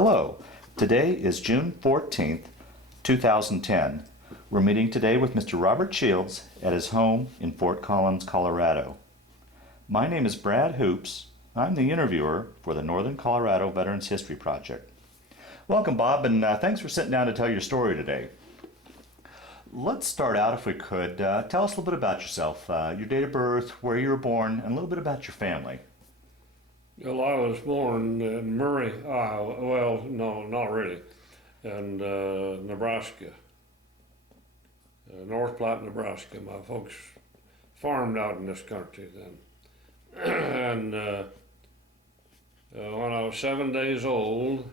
Hello, today is June 14th, 2010. We're meeting today with Mr. Robert Shields at his home in Fort Collins, Colorado. My name is Brad Hoops. I'm the interviewer for the Northern Colorado Veterans History Project. Welcome, Bob, and thanks for sitting down to tell your story today. Let's start out, if we could. Tell us a little bit about yourself, your date of birth, where you were born, and a little bit about your family. Well, I was born in Murray, Iowa. Well, no, not really. And Nebraska, North Platte, Nebraska. My folks farmed out in this country then. And when I was 7 days old,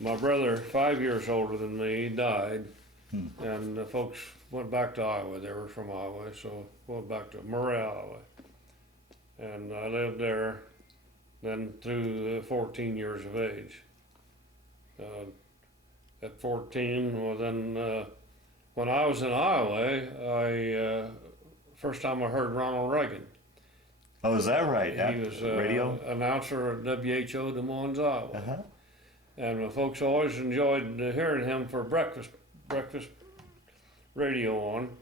my brother, 5 years older than me, died. And the folks went back to Iowa. They were from Iowa, so went back to Murray, Iowa. And I lived there then through 14 years of age. At 14, well then, when I was in Iowa, first time I heard Ronald Reagan. Oh, is that right? He was radio announcer at WWII Des Moines, Iowa. Uh-huh. And my folks always enjoyed hearing him for breakfast radio on,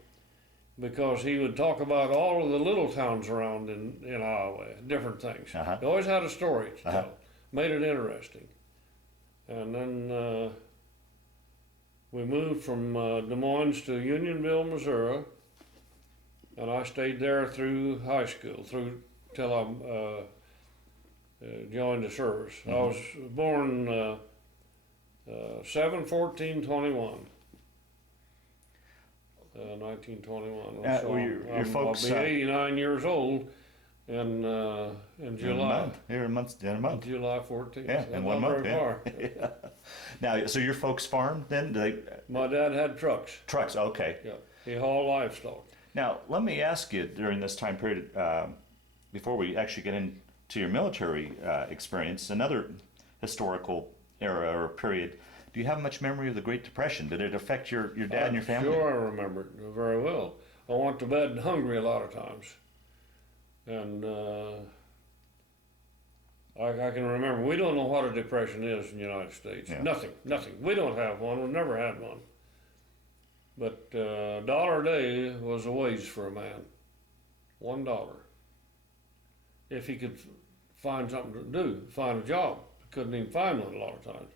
because he would talk about all of the little towns around in Iowa, different things. Uh-huh. He always had a story to Uh-huh. tell, made it interesting. And then we moved from Des Moines to Unionville, Missouri, and I stayed there through high school, till I joined the service. Mm-hmm. I was born 7/14/21. 1921. So well, your folks, I'll be 89 years old in July. Here in a month. July 14th. Yeah, in 1 month. Yeah. Yeah. Now, so your folks farmed then? My dad had trucks. Trucks, okay. Yeah, he hauled livestock. Now, let me ask you, during this time period, before we actually get into your military experience, another historical era or period, do you have much memory of the Great Depression? Did it affect your dad and your family? Sure, I remember it very well. I went to bed hungry a lot of times. And I can remember, we don't know what a depression is in the United States. Yeah. Nothing. We don't have one. We've never had one. But $1 a day was a wage for a man. $1. If he could find something to do, find a job. Couldn't even find one a lot of times.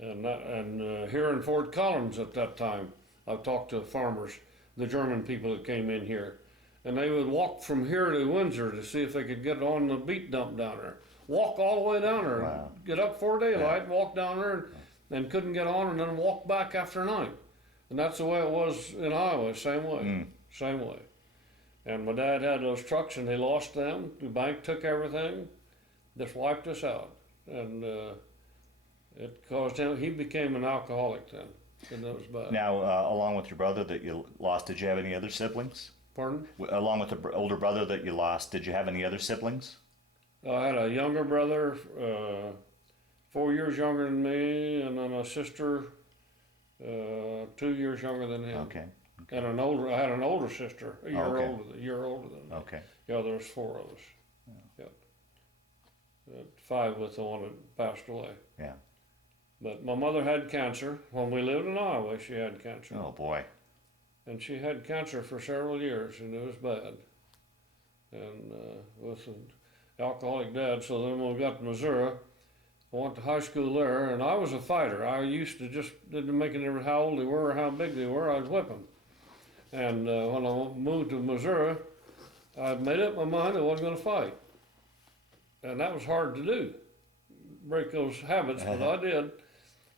And here in Fort Collins at that time, I've talked to farmers, the German people that came in here, and they would walk from here to Windsor to see if they could get on the beet dump down there. Walk all the way down there, Wow. get up before daylight, walk down there, and couldn't get on, and then walk back after night. And that's the way it was in Iowa, same way, same way. And my dad had those trucks, and they lost them. The bank took everything, just wiped us out. And it caused him, he became an alcoholic then, and that was bad. Now, along with your brother that you lost, did you have any other siblings? Pardon? Along with the older brother that you lost, did you have any other siblings? I had a younger brother, 4 years younger than me, and then a sister, 2 years younger than him. Okay. And I had an older sister, a year older than me. Okay. Yeah, there was 4 of us. Yeah. 5 with the one that passed away. Yeah. But my mother had cancer. When we lived in Iowa, she had cancer. Oh, boy. And she had cancer for several years, and it was bad. And with an alcoholic dad, so then when we got to Missouri, I went to high school there, and I was a fighter. I used to didn't make any difference how old they were or how big they were, I'd whip them. And when I moved to Missouri, I made up my mind I wasn't going to fight. And that was hard to do, break those habits, but I did.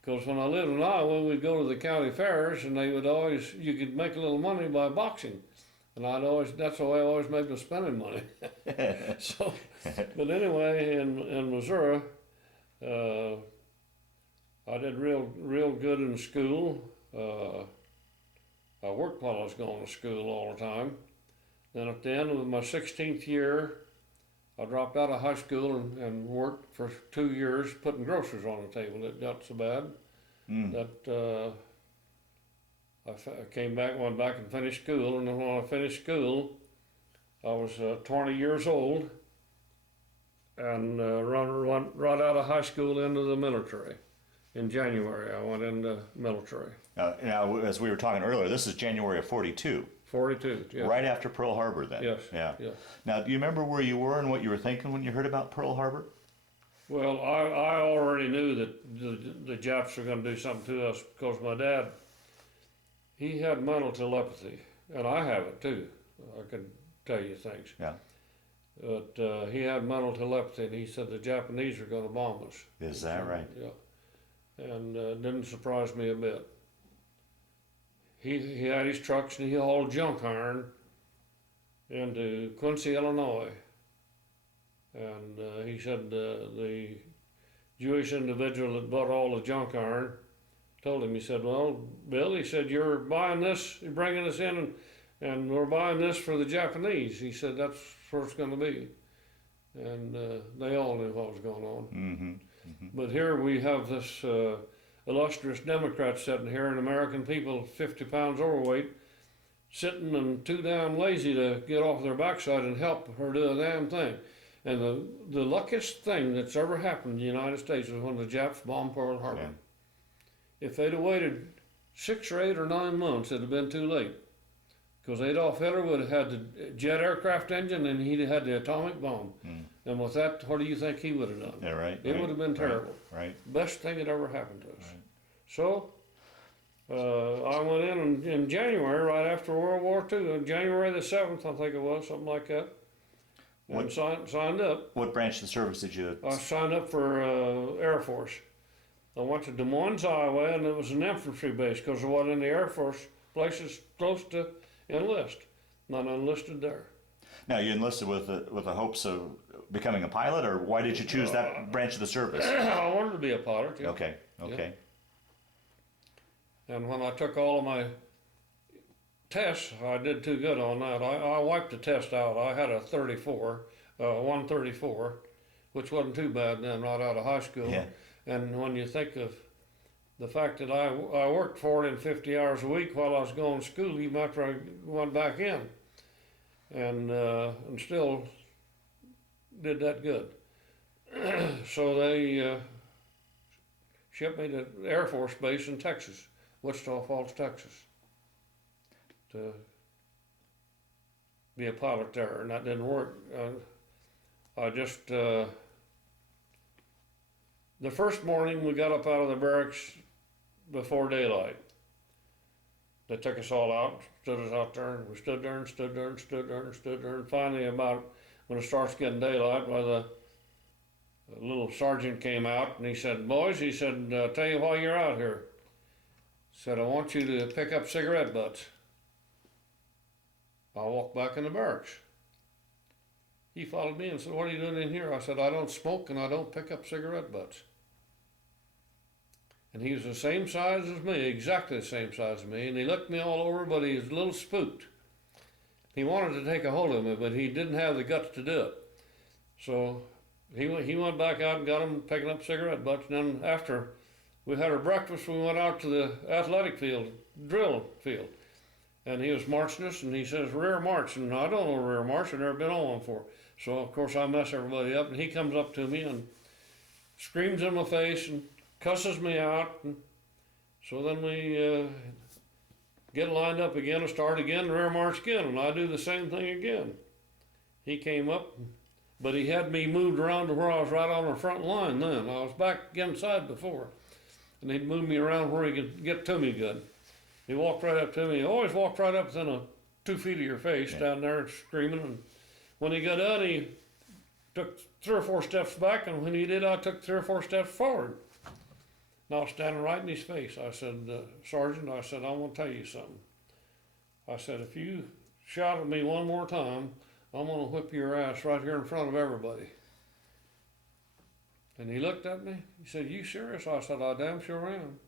Because when I lived in Iowa, we'd go to the county fairs, and they would always, you could make a little money by boxing. And that's the way I always made my spending money. So, but anyway, in Missouri, I did real good in school. I worked while I was going to school all the time. Then at the end of my 16th year, I dropped out of high school and worked for 2 years putting groceries on the table. It got so bad that I went back and finished school. And then when I finished school, I was 20 years old, and run right out of high school into the military. In January, I went into military. Now, as we were talking earlier, this is January of 42. 42, yeah. Right after Pearl Harbor, then. Yes. Yeah. Yeah. Now, do you remember where you were and what you were thinking when you heard about Pearl Harbor? Well, I already knew that the Japs were going to do something to us because my dad, he had mental telepathy, and I have it too. I can tell you things. Yeah. But he had mental telepathy, and he said the Japanese are going to bomb us. Is that right? Yeah. And it didn't surprise me a bit. He had his trucks and he hauled junk iron into Quincy, Illinois. And he said the Jewish individual that bought all the junk iron told him, he said, well, Bill, he said, you're buying this, you're bringing this in, and we're buying this for the Japanese. He said, that's where it's going to be. And they all knew what was going on. Mm-hmm. Mm-hmm. But here we have this illustrious Democrat sitting here, and American people 50 pounds overweight, sitting and too damn lazy to get off their backside and help her do a damn thing. And the luckiest thing that's ever happened in the United States was when the Japs bombed Pearl Harbor. Yeah. If they'd have waited 6 or 8 or 9 months, it'd have been too late. Because Adolf Hitler would have had the jet aircraft engine and he'd have had the atomic bomb. Mm. And with that, what do you think he would have done? Yeah, right. It would have been terrible. Right. Best thing that ever happened to us. Right. So, I went in January, right after World War II, January the 7th, I think it was, something like that. And signed up. What branch of the service did you? I signed up for Air Force. I went to Des Moines, Iowa, and it was an infantry base because there wasn't any Air Force places close to enlist. And I enlisted there. Now, you enlisted with the hopes of becoming a pilot, or why did you choose that branch of the service? I wanted to be a pilot. Yeah. Okay. Okay. Yeah. And when I took all of my tests, I did too good on that. I wiped the test out. I had a 134, which wasn't too bad then, right out of high school. Yeah. And when you think of the fact that I worked 40 and 50 hours a week while I was going to school, even after I went back in, and still did that good. So they shipped me to the Air Force Base in Texas, Wichita Falls, Texas, to be a pilot there, and that didn't work. I just, the first morning we got up out of the barracks before daylight. They took us all out, stood us out there, and we stood there and stood there and stood there and stood there, and finally about when it starts getting daylight, the little sergeant came out and he said, boys, he said, tell you why you're out here. He said, I want you to pick up cigarette butts. I walked back in the barracks. He followed me and said, what are you doing in here? I said, I don't smoke and I don't pick up cigarette butts. And he was the same size as me, exactly the same size as me, and he looked me all over, but he was a little spooked. He wanted to take a hold of me, but he didn't have the guts to do it. So he went back out and got him picking up cigarette butts, and then after we had our breakfast, we went out to the athletic field, drill field. And he was marching us, and he says, rear march. And I don't know rear march, I've never been on one before. So, of course, I mess everybody up, and he comes up to me and screams in my face and cusses me out. And so then we get lined up again and start again, rear march again, and I do the same thing again. He came up, but he had me moved around to where I was right on the front line then. I was back inside before, and he'd moved me around where he could get to me good. He walked right up to me. He always walked right up within 2 feet of your face, down there screaming. And when he got done, he took 3 or 4 steps back, and when he did, I took 3 or 4 steps forward. And I was standing right in his face. I said, Sergeant, I said, I want to tell you something. I said, if you shout at me one more time, I'm going to whip your ass right here in front of everybody. And he looked at me. He said, you serious? I said, I damn sure am.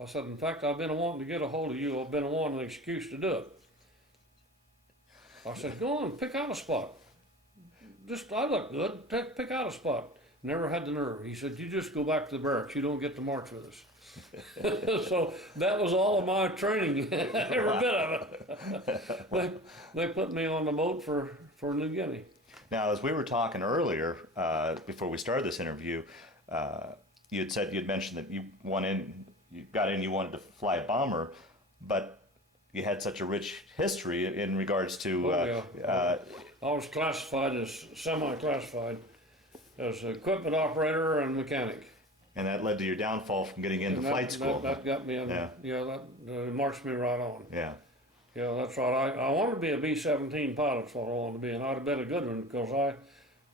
I said, in fact, I've been wanting to get a hold of you. I've been wanting an excuse to do it. I said, go on, pick out a spot. I look good. Pick out a spot. Never had the nerve. He said, you just go back to the barracks. You don't get to march with us. So that was all of my training, every bit of it. They put me on the boat for New Guinea. Now, as we were talking earlier, before we started this interview, you had said, you'd mentioned that you got in, you wanted to fly a bomber, but you had such a rich history in regards to. I was classified as semi-classified as equipment operator and mechanic. And that led to your downfall from getting into flight school. That got me in. Yeah. That marched me right on. Yeah. Yeah, that's right. I wanted to be a B-17 pilot. That's what I wanted to be, and I'd have been a good one because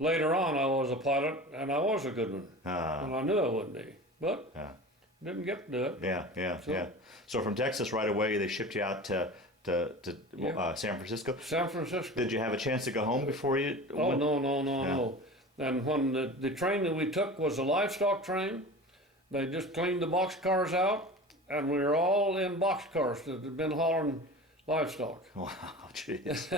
later on I was a pilot and I was a good one, and I knew I would be, but didn't get to do it. Yeah. So from Texas right away, they shipped you out to San Francisco. San Francisco. Did you have a chance to go home before you? Oh no. And when the train that we took was a livestock train, they just cleaned the boxcars out, and we were all in boxcars that had been hauling livestock. Wow, jeez.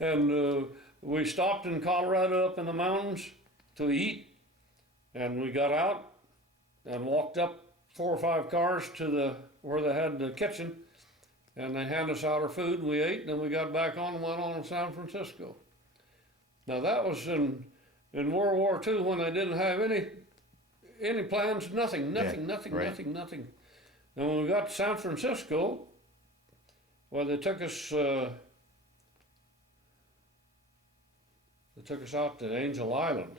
and we stopped in Colorado up in the mountains to eat, and we got out and walked up 4 or 5 cars to where they had the kitchen, and they handed us out our food, and we ate, and then we got back on and went on to San Francisco. Now that was in World War II when they didn't have any plans, nothing. And when we got to San Francisco, well, they took us out to Angel Island.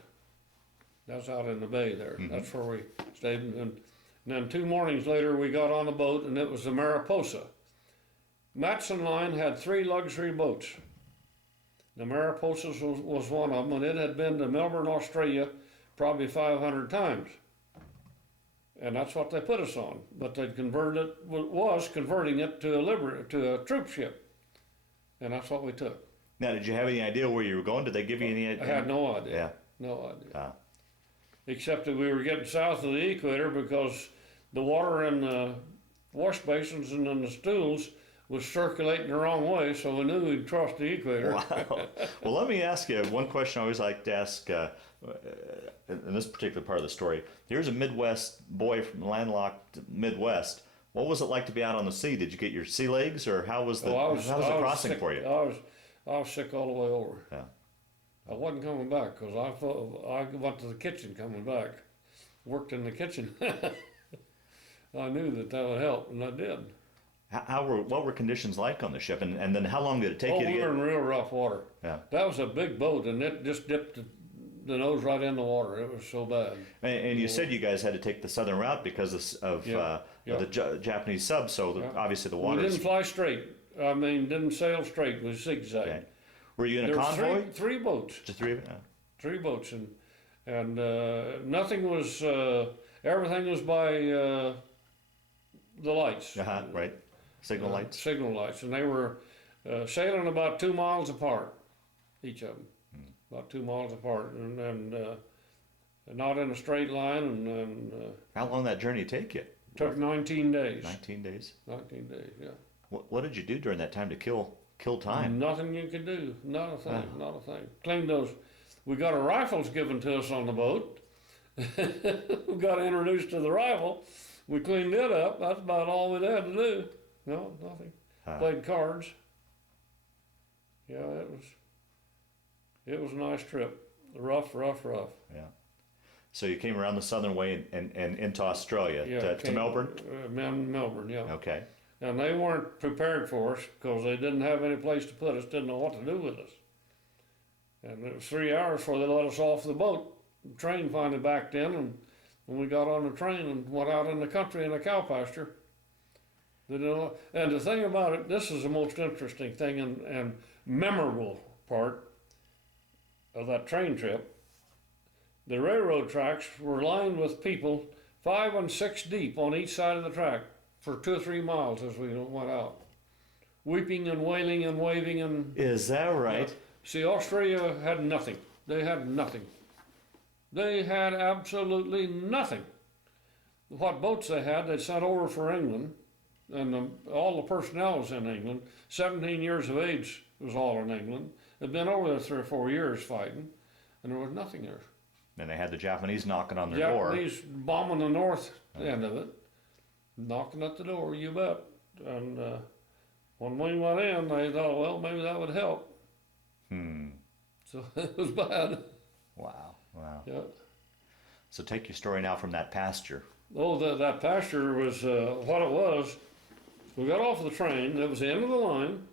That's out in the bay there. Mm-hmm. That's where we stayed. And then 2 mornings later, we got on a boat, and it was the Mariposa. Matson Line had 3 luxury boats. The Mariposa was one of them, and it had been to Melbourne, Australia, probably 500 times. And that's what they put us on. But they converting it to a troop ship. And that's what we took. Now, did you have any idea where you were going? Did they give you any idea? I had no idea. Yeah. No idea. Except that we were getting south of the equator because the water in the wash basins and in the stools was circulating the wrong way, so we knew we'd cross the equator. Wow. Well, let me ask you one question I always like to ask in this particular part of the story. Here's a Midwest boy from landlocked Midwest. What was it like to be out on the sea? Did you get your sea legs, or how was the crossing sick. for you? I was sick all the way over. Yeah. I wasn't coming back because I went to the kitchen coming back. Worked in the kitchen. I knew that would help, and I did. What were conditions like on the ship, and then how long did it take you to get? We were in real rough water. Yeah. That was a big boat, and it just dipped the nose right in the water. It was so bad. And you said you guys had to take the southern route because of the Japanese sub, so obviously the water. We didn't fly straight. I mean, didn't sail straight. We zigzagged. Okay. Were you in a convoy? Three boats. Just 3? 3 boats, and nothing was. Everything was by the lights. Right. Signal lights. Signal lights, and they were sailing about 2 miles apart, each of them, about 2 miles apart, and not in a straight line. And how long did that journey take you? Took 19 days. 19 days. 19 days, yeah. What did you do during that time to kill time? Nothing you could do. Not a thing. Not a thing. Cleaned those. We got our rifles given to us on the boat. We got introduced to the rifle. We cleaned it up. That's about all we had to do. No, nothing. Played cards. Yeah, it was a nice trip. Rough. Yeah. So you came around the southern way and into Australia, to Melbourne? Melbourne, yeah. Okay. And they weren't prepared for us because they didn't have any place to put us, didn't know what to do with us. And it was 3 hours before they let us off the boat. The train finally backed in, and when we got on the train and went out in the country in a cow pasture. And the thing about it, this is the most interesting thing and memorable part of that train trip. The railroad tracks were lined with people 5 and 6 deep on each side of the track for 2 or 3 miles as we went out, weeping and wailing and waving and. Is that right? See, Australia had nothing. They had nothing. They had absolutely nothing. What boats they had, they sent over for England, and all the personnel was in England. 17 years of age was all in England. They'd been over there 3 or 4 years fighting, and there was nothing there. And they had the Japanese knocking on their door. Japanese bombing the north end of it, knocking at the door, you bet. And when we went in, they thought, well, maybe that would help. So it was bad. Wow. Wow. Yeah. So take your story now from that pasture. Oh, that pasture was what it was. We got off the train. That was the end of the line,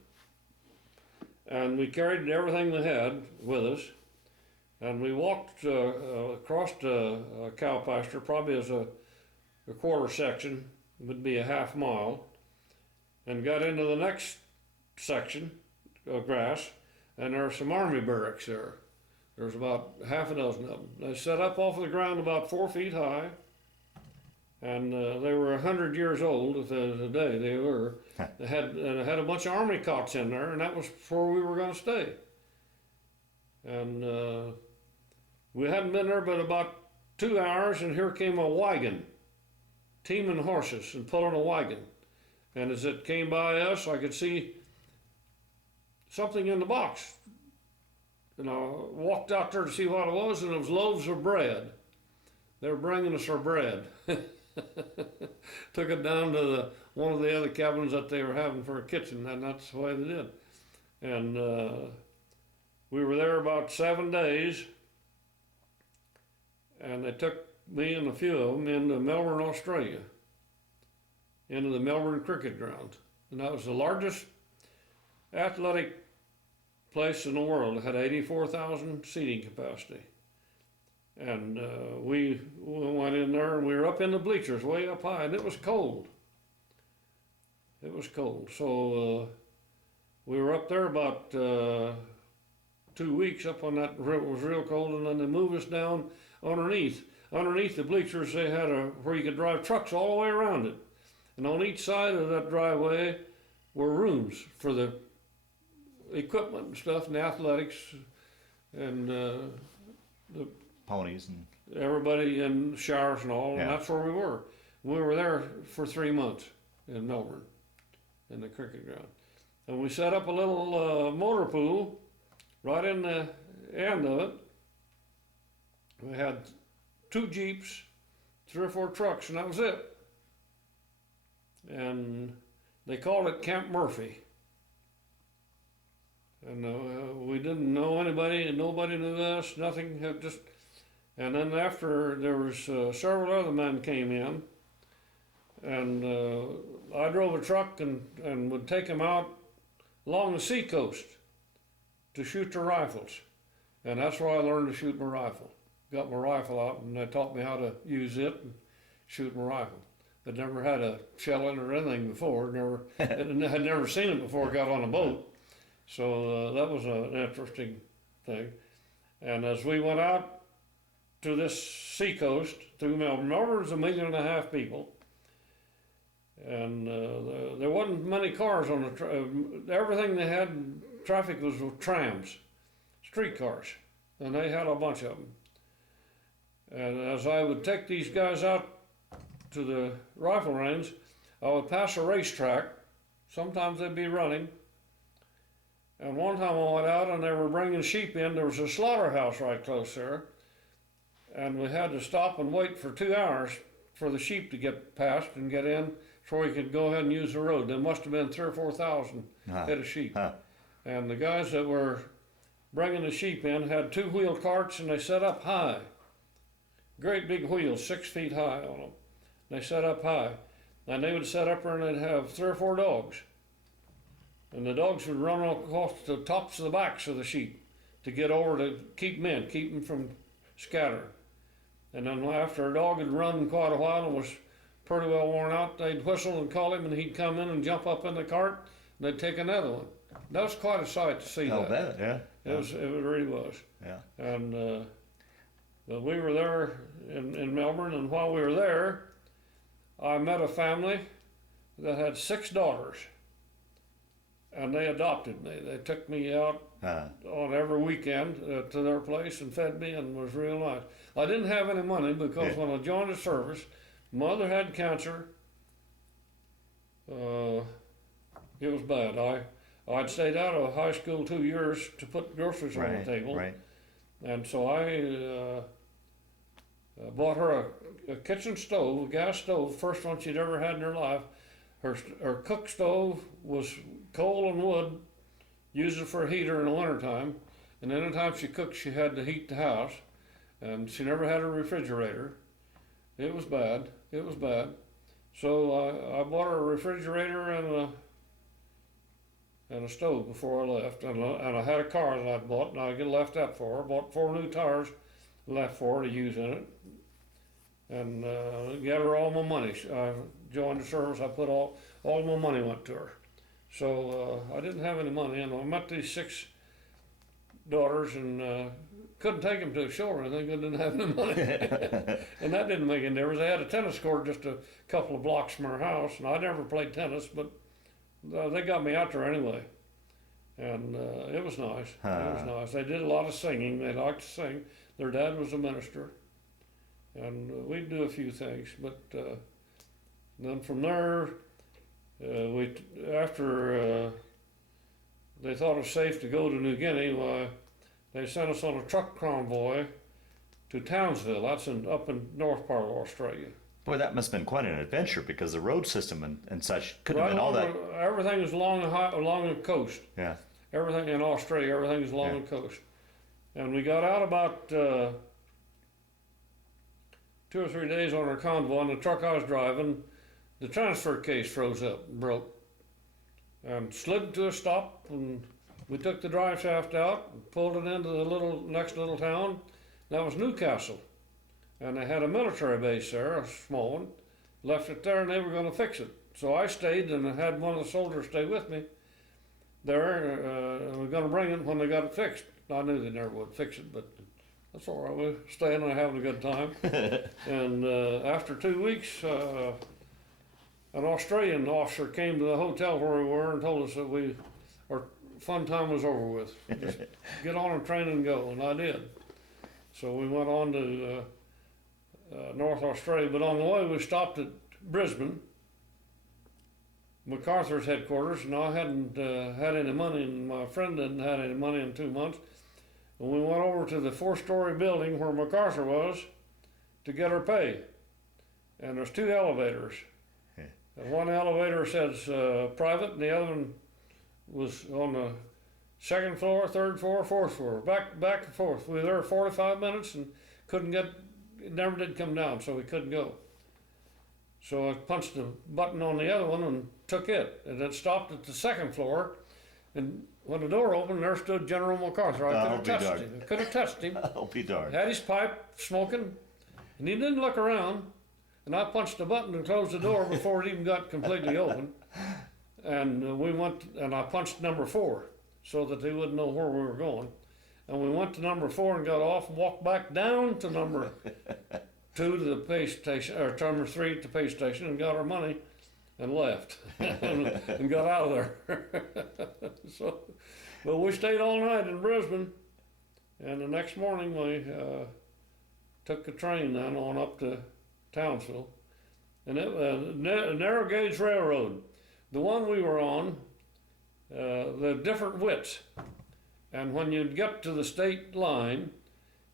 and we carried everything we had with us, and we walked across a cow pasture, probably as a quarter section, would be a half mile, and got into the next section of grass, and there were some army barracks there. There's about half a dozen of them. They set up off the ground about 4 feet high, and they were 100 years old at the day they were. They had a bunch of army cots in there, and that was where we were going to stay. And we hadn't been there but about 2 hours, and here came a wagon, teaming horses and pulling a wagon. And as it came by us, I could see something in the box. And I walked out there to see what it was, and it was loaves of bread. They were bringing us our bread. Took it down to one of the other cabins that they were having for a kitchen, and that's the way they did. And we were there about 7 days, and they took me and a few of them into Melbourne, Australia, into the Melbourne Cricket Ground. And that was the largest athletic place in the world. It had 84,000 seating capacity. And we went in there, and we were up in the bleachers way up high, and it was cold. It was cold. So we were up there about 2 weeks up on that. It was real cold, and then they moved us down underneath. Underneath the bleachers, they had where you could drive trucks all the way around it. And on each side of that driveway were rooms for the equipment and stuff, and the athletics, and the Ponies and everybody in showers and all, yeah. And that's where we were. We were there for 3 months in Melbourne, in the cricket ground. And we set up a little motor pool right in the end of it. We had 2 Jeeps, 3 or 4 trucks, and that was it. And they called it Camp Murphy. And we didn't know anybody, and nobody knew us, nothing, just. And then after, there was several other men came in, and I drove a truck and would take them out along the seacoast to shoot their rifles. And that's where I learned to shoot my rifle. Got my rifle out, and they taught me how to use it and shoot my rifle. I'd never had a shell in it or anything before, had never seen it before I got on a boat. So that was an interesting thing. And as we went out to this seacoast through Melbourne, Melbourne's 1.5 million people, and there wasn't many cars on everything they had in traffic was with trams, streetcars, and they had a bunch of them. And as I would take these guys out to the rifle range, I would pass a racetrack. Sometimes they'd be running. And one time I went out and they were bringing sheep in. There was a slaughterhouse right close there. And we had to stop and wait for 2 hours for the sheep to get past and get in so we could go ahead and use the road. There must have been 3,000 or 4,000 head of sheep. And the guys that were bringing the sheep in had 2-wheel carts, and they set up high. Great big wheels, 6 feet high on them. They set up high. And they would set up there and they'd have 3 or 4 dogs. And the dogs would run across the tops of the backs of the sheep to get over to keep them in, keep them from scattering. And then after a dog had run quite a while and was pretty well worn out, they'd whistle and call him, and he'd come in and jump up in the cart, and they'd take another one. That was quite a sight to see. I'll bet, yeah. It really was. Yeah. And but we were there in Melbourne, and while we were there, I met a family that had 6 daughters, and they adopted me. They took me out on every weekend to their place and fed me, and was real nice. I didn't have any money because when I joined the service, mother had cancer. It was bad. I'd stayed out of high school 2 years to put groceries on the table. Right. And so I bought her a kitchen stove, a gas stove, first one she'd ever had in her life. Her cook stove was coal and wood, used it for a heater in the wintertime, and anytime she cooked, she had to heat the house, and she never had a refrigerator. It was bad. It was bad. So I bought her a refrigerator and a stove before I left, and I had a car that I'd bought, and I left that for her. Bought 4 new tires, left for her to use in it, and got her all my money. I joined the service. I put all my money went to her. So I didn't have any money, and I met these 6 daughters, and couldn't take them to a show or anything. I didn't have any money, and that didn't make any difference. They had a tennis court just a couple of blocks from our house, and I never played tennis, but they got me out there anyway, and it was nice. It was nice. They did a lot of singing. They liked to sing. Their dad was a minister, and we'd do a few things. But then from there, after they thought it was safe to go to New Guinea, they sent us on a truck convoy to Townsville. That's up in north part of Australia. Boy, that must have been quite an adventure, because the road system and such couldn't Right have been all that. Everything is along the coast. Yeah. Everything in Australia, everything is along the coast. And we got out about 2 or 3 days on our convoy, and the truck I was driving, the transfer case froze up and broke, and slid to a stop, and we took the drive shaft out and pulled it into the next little town. That was Newcastle. And they had a military base there, a small one. Left it there, and they were going to fix it. So I stayed, and I had one of the soldiers stay with me there. We were going to bring it when they got it fixed. I knew they never would fix it, but that's all right. We were staying and having a good time. And after 2 weeks, an Australian officer came to the hotel where we were and told us that our fun time was over with. Just get on a train and go, and I did. So we went on to North Australia, but on the way we stopped at Brisbane, MacArthur's headquarters, and I hadn't had any money, and my friend didn't have any money in 2 months. And we went over to the 4-story building where MacArthur was to get our pay. And there's 2 elevators. And one elevator says private, and the other one was on the 2nd floor, 3rd floor, 4th floor, back and forth. We were there 45 minutes and it never did come down, so we couldn't go. So I punched the button on the other one and took it, and it stopped at the 2nd floor. And when the door opened, there stood General MacArthur. I could have touched him. I'll be darned. Had his pipe smoking, and he didn't look around. And I punched the button and closed the door before it even got completely open. And we went, and I punched number 4 so that they wouldn't know where we were going. And we went to number 4 and got off and walked back down to number 2 to the pay station, or number 3 at the pay station, and got our money and left and got out of there. But we stayed all night in Brisbane, and the next morning we took the train then on up to Townsville, and it was a narrow gauge railroad. The one we were on, the different widths, and when you'd get to the state line,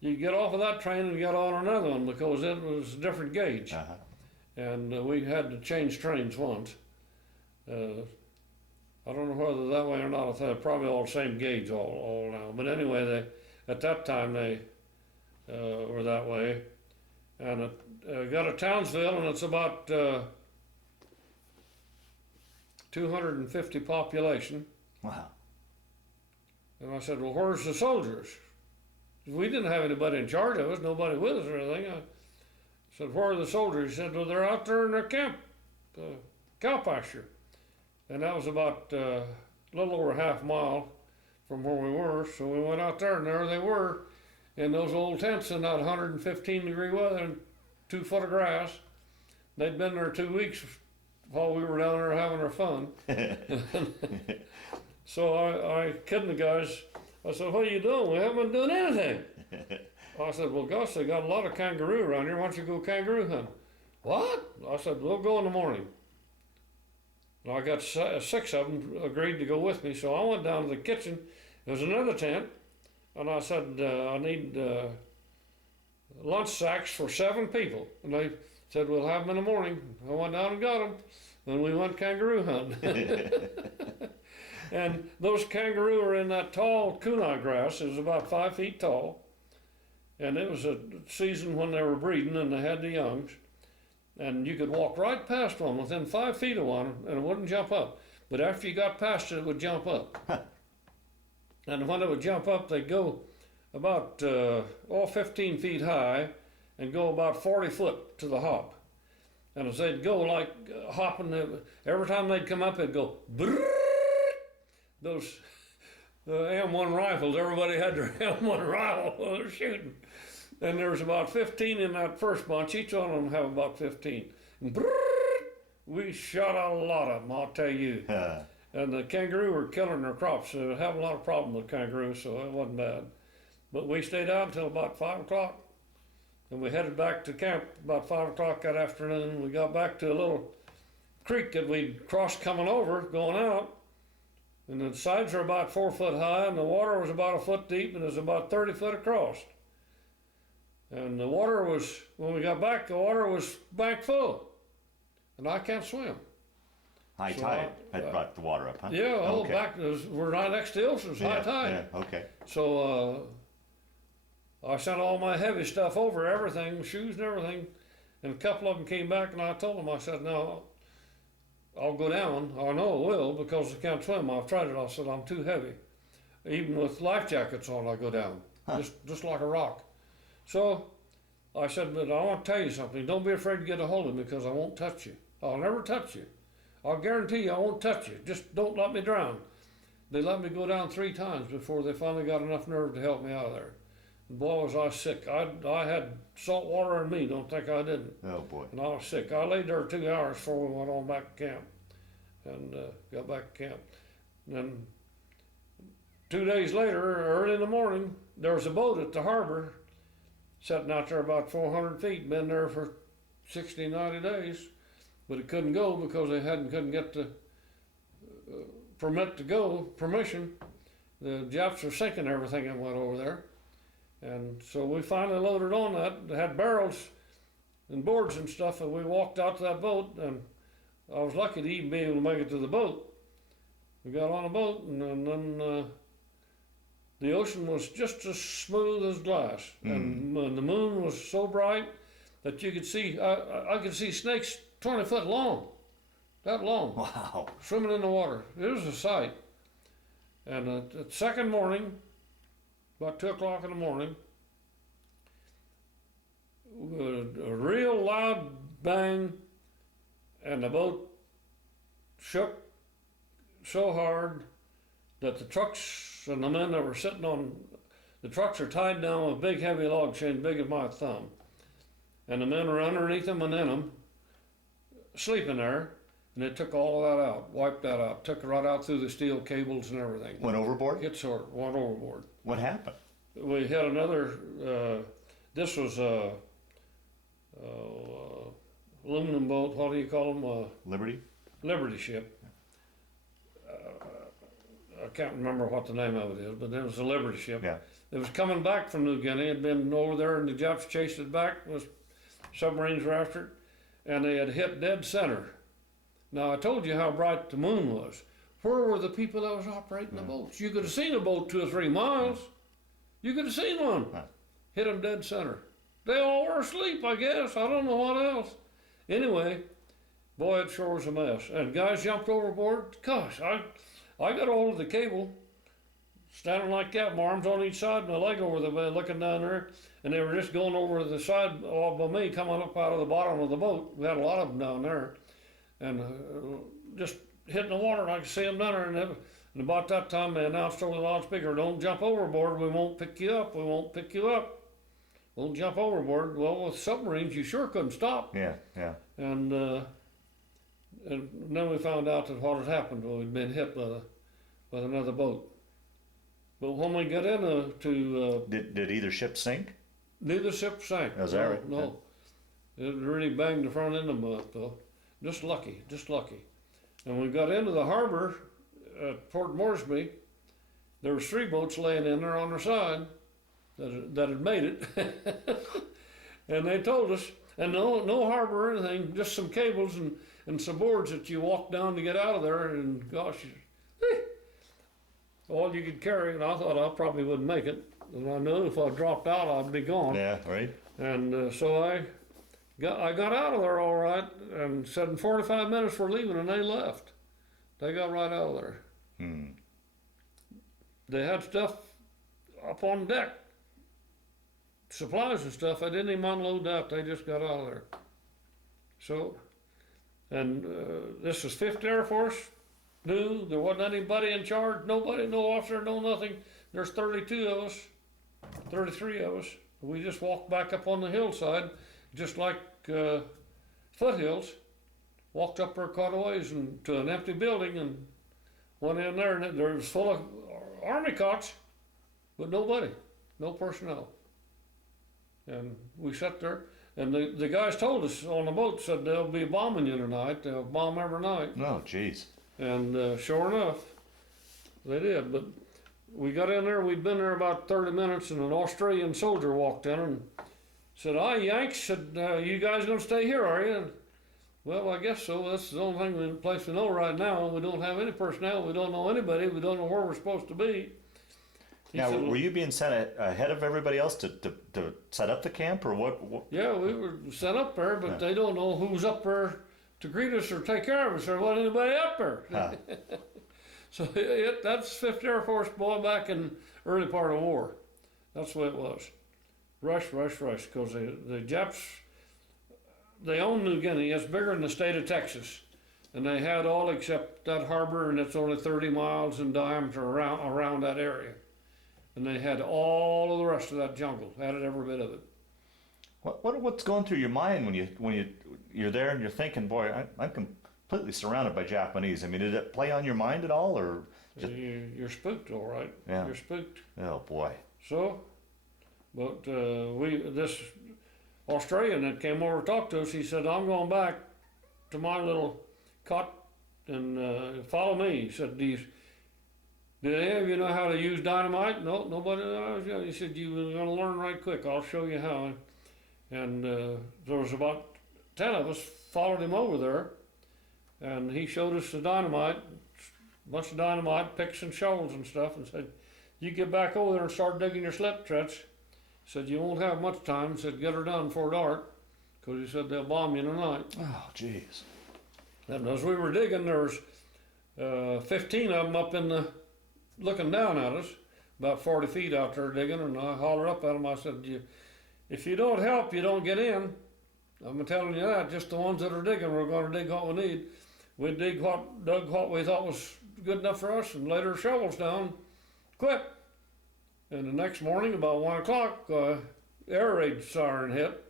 you'd get off of that train and get on another one because it was a different gauge. Uh-huh. And we had to change trains once. I don't know whether that way or not. They're probably all the same gauge all now. But anyway, at that time they were that way. And it got to Townsville, and it's about 250 population. Wow. And I said, well, where's the soldiers? We didn't have anybody in charge of us, nobody with us or anything. I said, where are the soldiers? He said, well, they're out there in their camp, cow pasture. And that was about a little over half a mile from where we were. So we went out there, and there they were in those old tents in that 115-degree weather and 2 foot of grass. They'd been there 2 weeks while we were down there having our fun. So I kidding the guys. I said, what are you doing? We haven't been doing anything. I said, well, gosh, they got a lot of kangaroo around here. Why don't you go kangaroo hunting? What? I said, we'll go in the morning. And I got 6 of them agreed to go with me. So I went down to the kitchen. There was another tent. And I said, I need lunch sacks for 7 people. And they said, we'll have them in the morning. I went down and got them. Then we went kangaroo hunting. And those kangaroo are in that tall kunai grass. It was about 5 feet tall. And it was a season when they were breeding and they had the youngs. And you could walk right past one within 5 feet of one and it wouldn't jump up. But after you got past it, it would jump up. And when it would jump up, they'd go about 15 feet high and go about 40 foot to the hop. And as they'd go like hopping, every time they'd come up, it'd go brrrr. Those M1 rifles, everybody had their M1 rifle when they were shooting. And there was about 15 in that first bunch. Each one of them have about 15. And brrrr, we shot a lot of them, I'll tell you. And the kangaroo were killing their crops. So they have a lot of problems with kangaroos, so it wasn't bad. But we stayed out until about 5 o'clock. And we headed back to camp about 5 o'clock that afternoon. We got back to a little creek that we'd crossed coming over, going out. And the sides are about 4 foot high, and the water was about a foot deep, and it was about 30 foot across. And the water was, when we got back, the water was bank full. And I can't swim. High tide had brought the water up, huh? Yeah, Okay. back, we're right next to the ocean, it's high tide. Yeah, okay. So I sent all my heavy stuff over, everything, shoes and everything, and a couple of them came back and I told them, I said, no, I'll go down. I know I will because I can't swim. I've tried it. I said, I'm too heavy. Even with life jackets on, I go down, just like a rock. So I said, but I want to tell you something. Don't be afraid to get a hold of me because I won't touch you. I'll never touch you. I'll guarantee you I won't touch you. Just don't let me drown. They let me go down 3 times before they finally got enough nerve to help me out of there. Boy, was I sick. I had salt water in me, don't think I didn't. Oh, boy. And I was sick. I laid there 2 hours before we went on back to camp. And got back to camp. And then 2 days later, early in the morning, there was a boat at the harbor sitting out there about 400 feet, been there for 60, 90 days. But it couldn't go because they couldn't get the permission. The Japs were sinking everything that went over there. And so we finally loaded on that. They had barrels and boards and stuff, and we walked out to that boat, and I was lucky to even be able to make it to the boat. We got on a boat, and then the ocean was just as smooth as glass, and the moon was so bright that you could see, I could see snakes 20 foot long, that long, Wow. swimming in the water. It was a sight. And the second morning, about 2 o'clock in the morning, a real loud bang, and the boat shook so hard that the trucks and the men that were sitting on the trucks are tied down with big heavy log chains big as my thumb, and the men were underneath them and in them, sleeping there, and it took all of that out, wiped that out, took it right out through the steel cables and everything. Went overboard? It sort of went overboard. What happened? We had another, this was a aluminum boat, what do you call them? Liberty? Liberty ship. I can't remember what the name of it is, but it was a Liberty ship. Yeah. It was coming back from New Guinea. It had been over there, and the Japs chased it back. Submarines were after it, and they had hit dead center. Now, I told you how bright the moon was. Where were the people that was operating the boats? You could have seen a boat 2 or 3 miles. You could have seen one. Hit them dead center. They all were asleep, I guess. I don't know what else. Anyway, boy, it sure was a mess. And guys jumped overboard. Gosh, I got a hold of the cable, standing like that, my arms on each side, my leg over the bed, looking down there, and they were just going over the side all by me, coming up out of the bottom of the boat. We had a lot of them down there, and just hitting the water, and I could see them down there. And about that time, they announced over the loudspeaker, "Don't jump overboard. We won't pick you up. We won't pick you up. Won't jump overboard." Well, with submarines, you sure couldn't stop. Yeah, yeah. And then we found out that what had happened, we'd been hit with another boat. But when we got into Did either ship sink? neither ship sank. Oh, is that right? No, it really banged the front end of them up though. Just lucky, just lucky. And we got into the harbor at Port Moresby. There was 3 boats laying in there on their side that had made it, and they told us. And no harbor or anything, just some cables and some boards that you walk down to get out of there. And gosh, all you could carry, and I thought I probably wouldn't make it. And I knew if I dropped out, I'd be gone. Yeah, right. And so I got out of there all right, and said in 45 minutes we're leaving, and they left. They got right out of there. They had stuff up on deck, supplies and stuff. I didn't even unload that. They just got out of there. So, and this was 5th Air Force. New. There wasn't anybody in charge. Nobody, no officer, no nothing. There's 32 of us, 33 of us. We just walked back up on the hillside, just like foothills. Walked up there quite a ways and to an empty building and went in there, and there was full of army cots, but nobody, no personnel. And we sat there, and the guys told us on the boat, said they'll be bombing you tonight. They'll bomb every night. Oh, jeez. And sure enough, they did. But we got in there, we'd been there about 30 minutes, and an Australian soldier walked in and said, "Hi, Yanks," said, "you guys gonna stay here, are you?" And, well, I guess so. That's the only place we know right now. We don't have any personnel. We don't know anybody. We don't know where we're supposed to be. Now, were you being sent ahead of everybody else to set up the camp, or what? Yeah, we were sent up there, but they don't know who's up there to greet us or take care of us, or what anybody up there. Huh. So that's 5th Air Force, boy, back in early part of war. That's the way it was. Rush, because the Japs, they own New Guinea. It's bigger than the state of Texas. And they had all except that harbor, and it's only 30 miles in diameter around that area. And they had all of the rest of that jungle, had it every bit of it. What's going through your mind when you're there and you're thinking, boy, I'm completely surrounded by Japanese. I mean, did it play on your mind at all, or just... You're spooked, all right. Yeah. You're spooked. Oh boy. So, but this Australian that came over to talk to us, he said, "I'm going back to my little cot and follow me." He said, "Do any of you know how to use dynamite?" No, nobody knows. He said, "You're going to learn right quick. I'll show you how." And there was about 10 of us followed him over there, and he showed us the dynamite, a bunch of dynamite, picks and shovels and stuff, and said, "You get back over there and start digging your slip trench." Said, "You won't have much time." Said, "Get her done before dark," because he said they'll bomb you tonight. Oh, jeez. And as we were digging, there was 15 of them up in the, looking down at us, about 40 feet out there digging, and I hollered up at them. I said, "If you don't help, you don't get in. I'm telling you that. Just the ones that are digging, we're going to dig what we need." We dug what we thought was good enough for us, and laid our shovels down, quit. And the next morning, about 1 o'clock, air raid siren hit,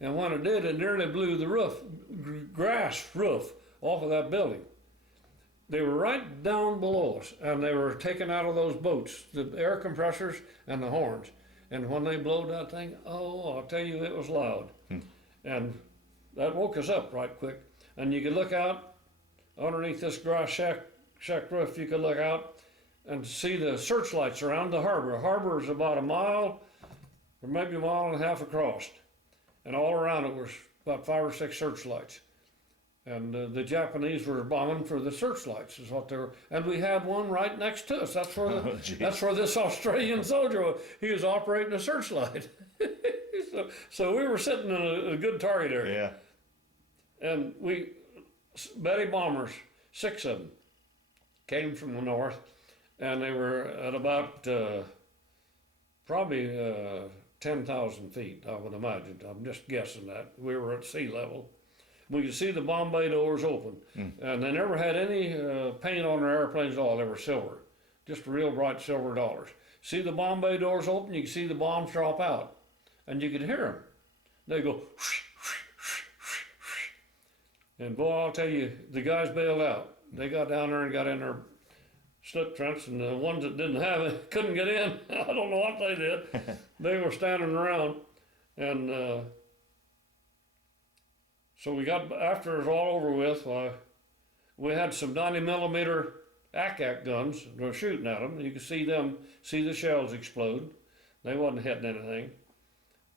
and when it did, it nearly blew the roof, grass roof, off of that building. They were right down below us, and they were taken out of those boats, the air compressors and the horns. And when they blowed that thing, oh, I'll tell you, it was loud. And that woke us up right quick. And you could look out underneath this grass shack roof, you could look out and see the searchlights around the harbor. The harbor is about a mile, or maybe a mile and a half across. And all around it was about 5 or 6 searchlights. And the Japanese were bombing for the searchlights, is what they were. And we had one right next to us. That's where that's where this Australian soldier was. He was operating a searchlight. so we were sitting in a good target area. Yeah. And Betty bombers, 6 of them, came from the north, and they were at about probably 10,000 feet, I would imagine. I'm just guessing that. We were at sea level. We could see the bomb bay doors open, and they never had any paint on their airplanes at all. They were silver, just real bright silver dollars. See the bomb bay doors open, you could see the bombs drop out, and you could hear them. They go, whoosh, whoosh, whoosh, whoosh, whoosh. And boy, I'll tell you, the guys bailed out. They got down there and got in their slip trench, and the ones that didn't have it couldn't get in. I don't know what they did. They were standing around, and so we got, after it was all over with, we had some 90 millimeter ACAC guns. They were shooting at them. You could see the shells explode. They wasn't hitting anything.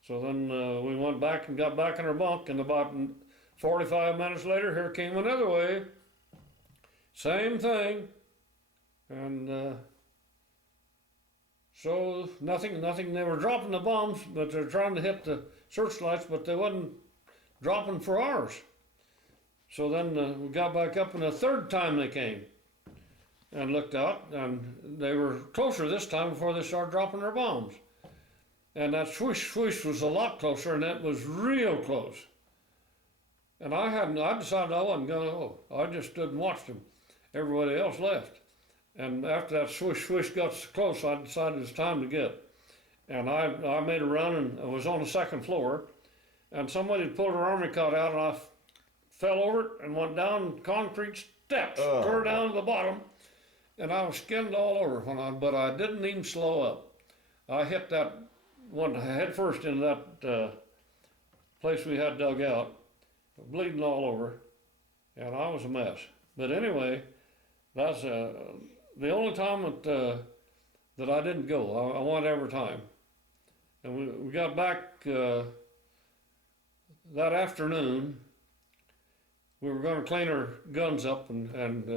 So then we went back and got back in our bunk, and about 45 minutes later, here came another wave. Same thing. And So nothing. They were dropping the bombs, but they're trying to hit the searchlights, but they wasn't dropping for ours. So then we got back up, and the third time they came and looked out, and they were closer this time before they started dropping their bombs. And that swoosh, swoosh was a lot closer, and that was real close. And I decided I wasn't going to go. I just stood and watched them. Everybody else left. And after that swoosh, swoosh got so close, I decided it was time to get. And I made a run, and I was on the second floor, and somebody pulled their army cot out, and I fell over it and went down concrete steps, clear down to the bottom, and I was skinned all over but I didn't even slow up. I hit that one head first into that place we had dug out, bleeding all over, and I was a mess. But anyway, that's the only time that I didn't go. I went every time. And we got back that afternoon. We were going to clean our guns up and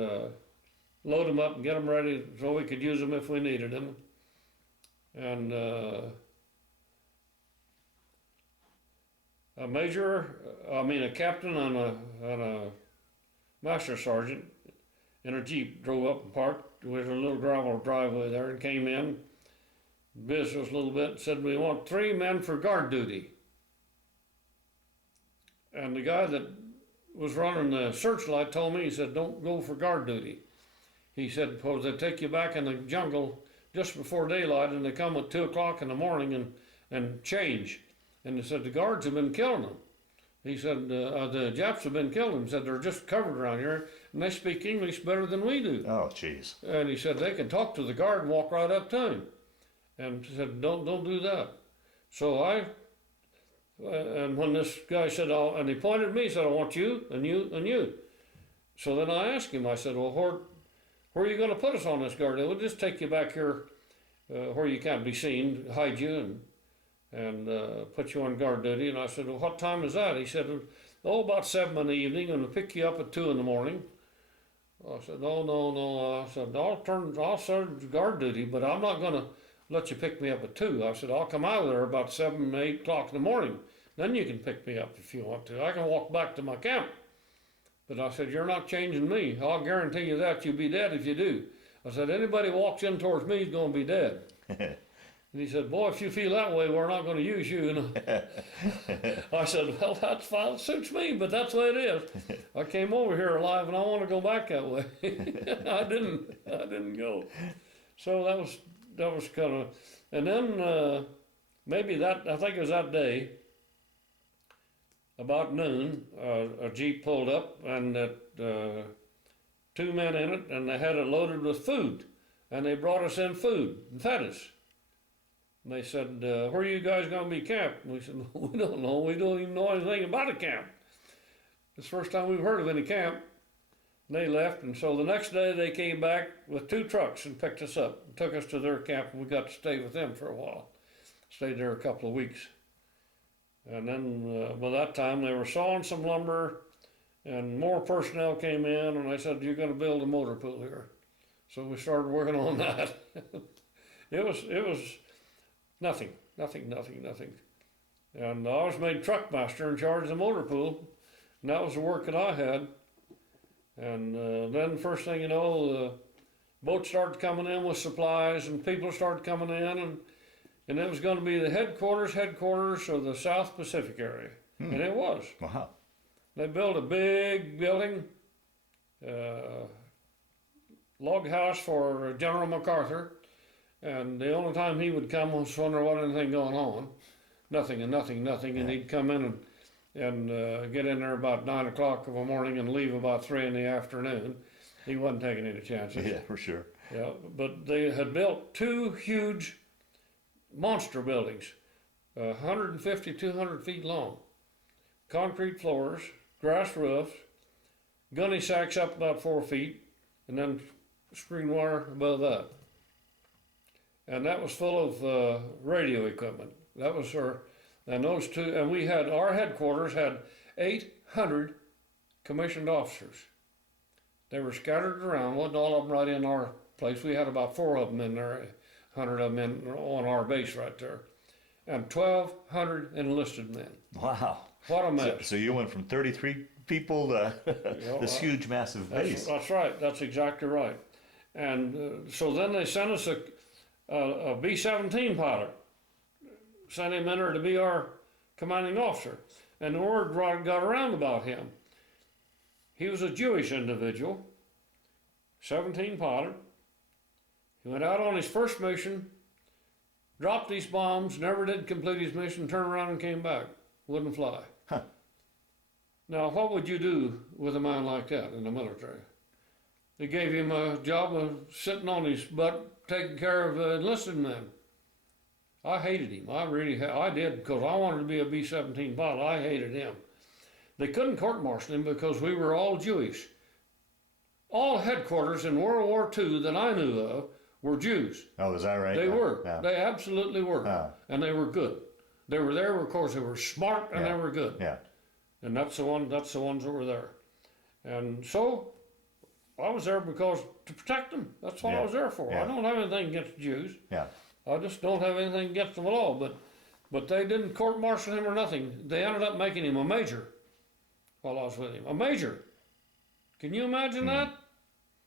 load them up and get them ready so we could use them if we needed them. And a captain and a master sergeant in a Jeep drove up and parked with a little gravel driveway there and came in, visited us a little bit, and said, "We want 3 men for guard duty." And the guy that was running the searchlight told me, he said, "Don't go for guard duty." He said, "Because they take you back in the jungle just before daylight, and they come at 2 o'clock in the morning and change." And he said, "The guards have been killing them." He said, "The Japs have been killing them." He said, "They're just covered around here, and they speak English better than we do." Oh, jeez. And he said, "They can talk to the guard and walk right up to him." And he said, don't do that. So and when this guy said, and he pointed at me, he said, "I want you, and you, and you." So then I asked him, I said, "Well, where are you going to put us on this guard? We'll just take you back here where you can't be seen, hide you, and put you on guard duty." And I said, "Well, what time is that?" He said, "About 7 in the evening, and we'll pick you up at 2 in the morning." I said, no. I said, I'll serve guard duty, but I'm not going to let you pick me up at 2. I said, "I'll come out of there about 7, 8 o'clock in the morning. Then you can pick me up if you want to. I can walk back to my camp." But I said, "You're not changing me. I'll guarantee you that. You'll be dead if you do." I said, "Anybody walks in towards me is going to be dead." And he said, "Boy, if you feel that way, we're not going to use you." I said, "Well, that's fine. It suits me, but that's the way it is. I came over here alive, and I want to go back that way." I didn't go. So that was kind of, and then I think it was that day, about noon, a Jeep pulled up, and 2 men in it, and they had it loaded with food, and they brought us in food and fed us. And they said, "Where are you guys going to be camped?" And we said, "We don't know. We don't even know anything about a camp. It's the first time we've heard of any camp." And they left, and so the next day they came back with 2 trucks and picked us up and took us to their camp, and we got to stay with them for a while. Stayed there a couple of weeks. And then by that time they were sawing some lumber, and more personnel came in, and they said, "You're going to build a motor pool here." So we started working on that. It was nothing. And I was made truck master in charge of the motor pool, and that was the work that I had. And then first thing you know, boats started coming in with supplies, and people started coming in, and it was going to be the headquarters of the South Pacific area. And it was. Wow. They built a big building, log house for General MacArthur, and the only time he would come was when there wasn't anything going on. Nothing, and he'd come in and get in there about 9 o'clock in the morning and leave about 3 in the afternoon. He wasn't taking any chances. Yeah, for sure. Yeah, but they had built 2 huge monster buildings, 150, 200 feet long, concrete floors, grass roofs, gunny sacks up about 4 feet, and then screen wire above that. And that was full of radio equipment. That was and those 2, and we had, our headquarters had 800 commissioned officers. They were scattered around, wasn't all of them right in our place. We had about 4 of them in there, 100 of them on our base right there, and 1,200 enlisted men. Wow. What a mess. So you went from 33 people to this huge, massive base. That's right. That's exactly right. And so then they sent us a B-17 pilot, sent him in there to be our commanding officer. And the word got around about him. He was a Jewish individual, 17 pilot. He went out on his first mission, dropped these bombs, never did complete his mission, turned around and came back. Wouldn't fly. Huh. Now, what would you do with a man like that in the military? They gave him a job of sitting on his butt, taking care of enlisted men. I hated him. I did, because I wanted to be a B-17 pilot. I hated him. They couldn't court-martial him because we were all Jewish. All headquarters in World War II that I knew of were Jews. Oh, is that right? They were. Yeah. They absolutely were. And they were good. They were there because they were smart and they were good. Yeah. And that's the ones that were there. And so I was there because to protect them. That's what I was there for. I don't have anything against Jews. Yeah. I just don't have anything against them at all. But they didn't court-martial him or nothing. They ended up making him a major while I was with him. A major. Can you imagine that?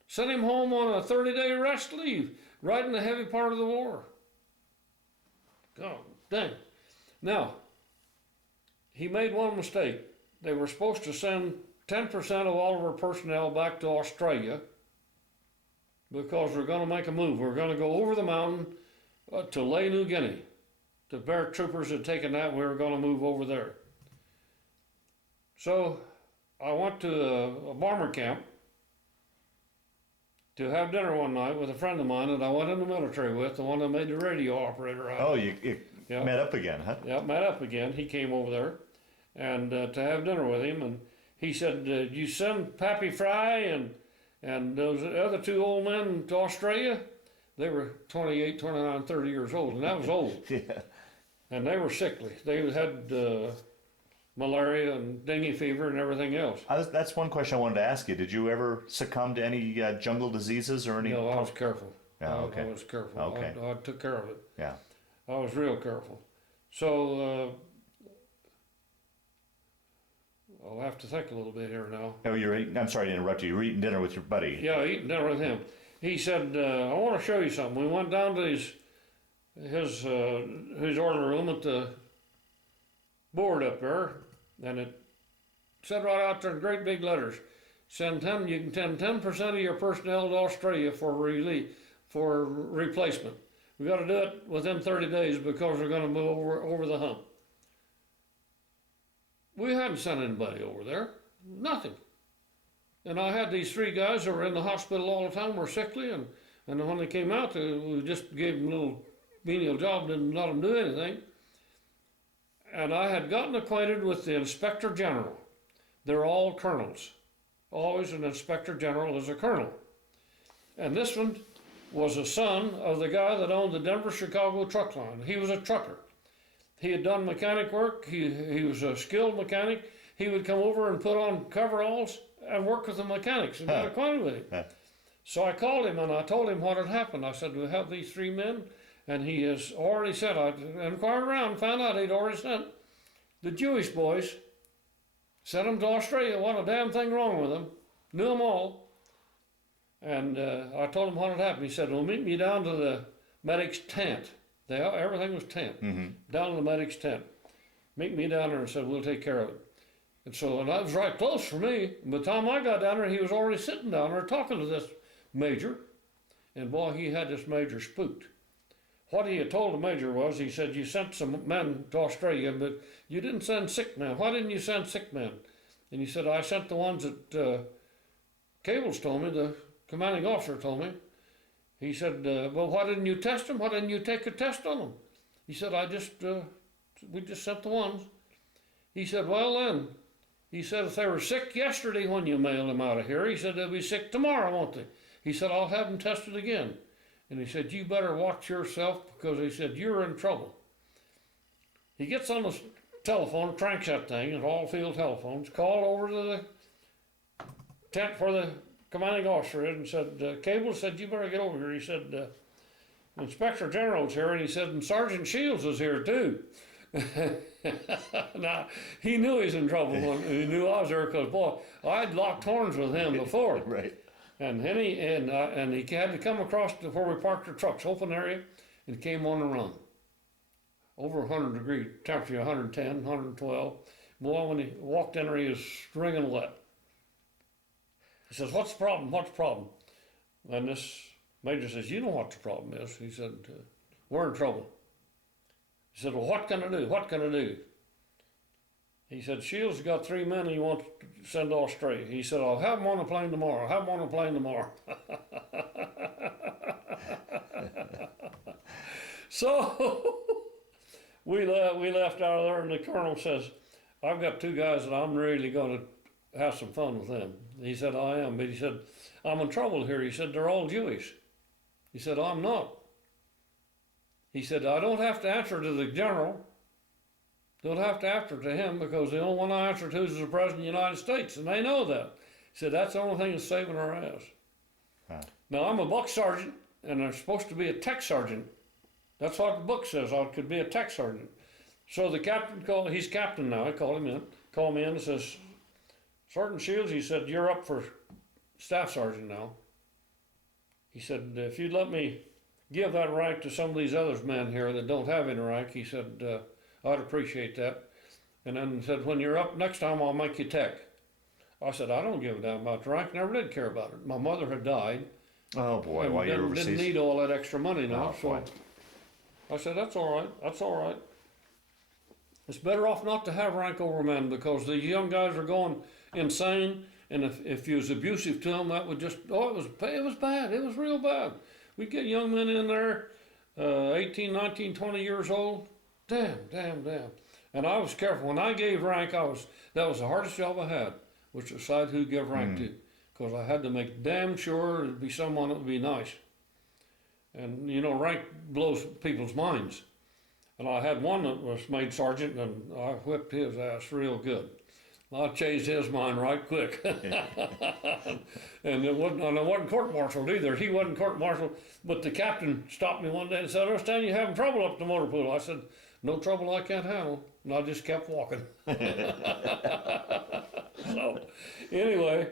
Sent him home on a 30-day rest leave, right in the heavy part of the war. God dang. Now, he made one mistake. They were supposed to send 10% of all of our personnel back to Australia because we're going to make a move. We're going to go over the mountain to New Guinea. The paratroopers had taken that, and we were going to move over there. So I went to a bomber camp to have dinner one night with a friend of mine that I went in the military with, the one that made the radio operator out. Oh, you met up again, huh? Yeah, met up again. He came over there and to have dinner with him, and he said, you send Pappy Fry and those other two old men to Australia? They were 28, 29, 30 years old, and that was old. Yeah. And they were sickly. They had malaria and dengue fever and everything else. That's one question I wanted to ask you. Did you ever succumb to any jungle diseases or any? No, I was careful. Yeah, okay. I was careful. Okay. I took care of it. Yeah. I was real careful. So I'll have to think a little bit here now. Oh, I'm sorry to interrupt you. You were eating dinner with your buddy. Yeah, eating dinner with him. He said, I want to show you something. We went down to his order room at the board up there, and it said right out there in great big letters, you can send 10% of your personnel to Australia for replacement. We got to do it within 30 days because we're going to move over the hump. We hadn't sent anybody over there, nothing. And I had these three guys that were in the hospital all the time, were sickly, and when they came out, we just gave them a little menial job, didn't let them do anything. And I had gotten acquainted with the Inspector General. They're all colonels. Always an Inspector General is a colonel. And this one was a son of the guy that owned the Denver-Chicago truck line. He was a trucker. He had done mechanic work. He was a skilled mechanic. He would come over and put on coveralls and work with the mechanics and got acquainted with him. So I called him and I told him what had happened. I said, we have these three men, and he has already said, I inquired around and found out he'd already sent the Jewish boys, sent them to Australia. Wasn't a damn thing wrong with them. Knew them all. And I told him what had happened. He said, well, meet me down to the medic's tent. Everything was tent. Down to the medic's tent. Meet me down there, and said, we'll take care of it. And that was right close for me. By the time I got down there, he was already sitting down there talking to this major. And boy, he had this major spooked. What he had told the major was, he said, you sent some men to Australia, but you didn't send sick men. Why didn't you send sick men? And he said, I sent the ones that Cables told me, the commanding officer told me. He said, well, why didn't you test them? Why didn't you take a test on them? He said, we just sent the ones. He said, well then, he said, if they were sick yesterday when you mailed them out of here, he said, they'll be sick tomorrow, won't they? He said, I'll have them tested again. And he said, you better watch yourself, because he said, you're in trouble. He gets on the telephone, cranks that thing, it's all field telephones, called over to the tent for the commanding officer and said, Cable said, you better get over here. He said, Inspector General's here, and he said, and Sergeant Shields is here too. Now, he knew he was in trouble when he knew I was there, because, boy, I'd locked horns with him before. Right. And he had to come across to where we parked the trucks, open area, and came on the run. Over 100-degree temperature, 110, 112. Boy, when he walked in there, he was wringing wet. He says, "What's the problem? What's the problem?" And this major says, "You know what the problem is." He said, "We're in trouble." He said, "Well, what can I do? What can I do?" He said, "Shields has got 3 men he wants to send to Australia." He said, "I'll have them on a plane tomorrow. I'll have them on a plane tomorrow." So we left out of there, and the colonel says, "I've got 2 guys that I'm really going to have some fun with them." He said, "I am," but he said, "I'm in trouble here." He said, "They're all Jewish." He said, "I'm not." He said, "I don't have to answer to the general. Don't have to answer to him, because the only one I answer to is the President of the United States, and they know that." He said, "That's the only thing that's saving our ass." Huh. Now, I'm a buck sergeant, and I'm supposed to be a tech sergeant. That's what the book says. I could be a tech sergeant. So the captain called, he's captain now, I called me in and says, "Sergeant Shields," he said, "you're up for staff sergeant now." He said, "If you'd let me give that rank to some of these other men here that don't have any rank," he said, "I'd appreciate that." And then he said, "When you're up next time, I'll make you tech." I said, "I don't give a damn about the rank. Never did care about it. My mother had died. Oh boy, while you're overseas. Didn't need all that extra money now." Oh, so boy. I said, "That's all right. That's all right. It's better off not to have rank over men, because the young guys are going insane. And if you was abusive to them, that would just, it was bad. It was real bad. We'd get young men in there, 18, 19, 20 years old. Damn. And I was careful. When I gave rank, that was the hardest job I had, was to decide who to give rank to. Because I had to make damn sure it'd be someone that would be nice. And, rank blows people's minds. And I had one that was made sergeant, and I whipped his ass real good. I changed his mind right quick. And I wasn't court-martialed either. He wasn't court-martialed, but the captain stopped me one day and said, "I understand you're having trouble up the motor pool." I said, "No trouble I can't handle." And I just kept walking. So, anyway,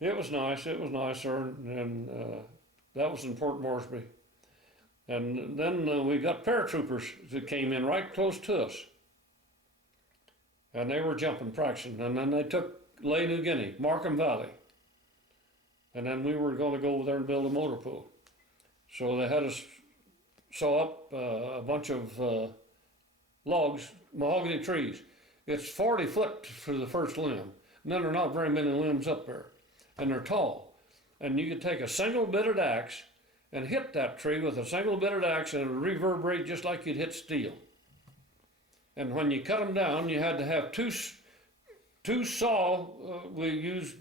it was nice. It was nice, sir. And that was in Port Moresby. And then we got paratroopers that came in right close to us. And they were jumping, practicing. And then they took New Guinea, Markham Valley. And then we were going to go over there and build a motor pool. So they had us saw up a bunch of logs, mahogany trees. It's 40 foot for the first limb. And then there are not very many limbs up there. And they're tall. And you could take a single bitted axe and hit that tree with a single bitted axe, and it would reverberate just like you'd hit steel. And when you cut them down, you had to have two saw. We used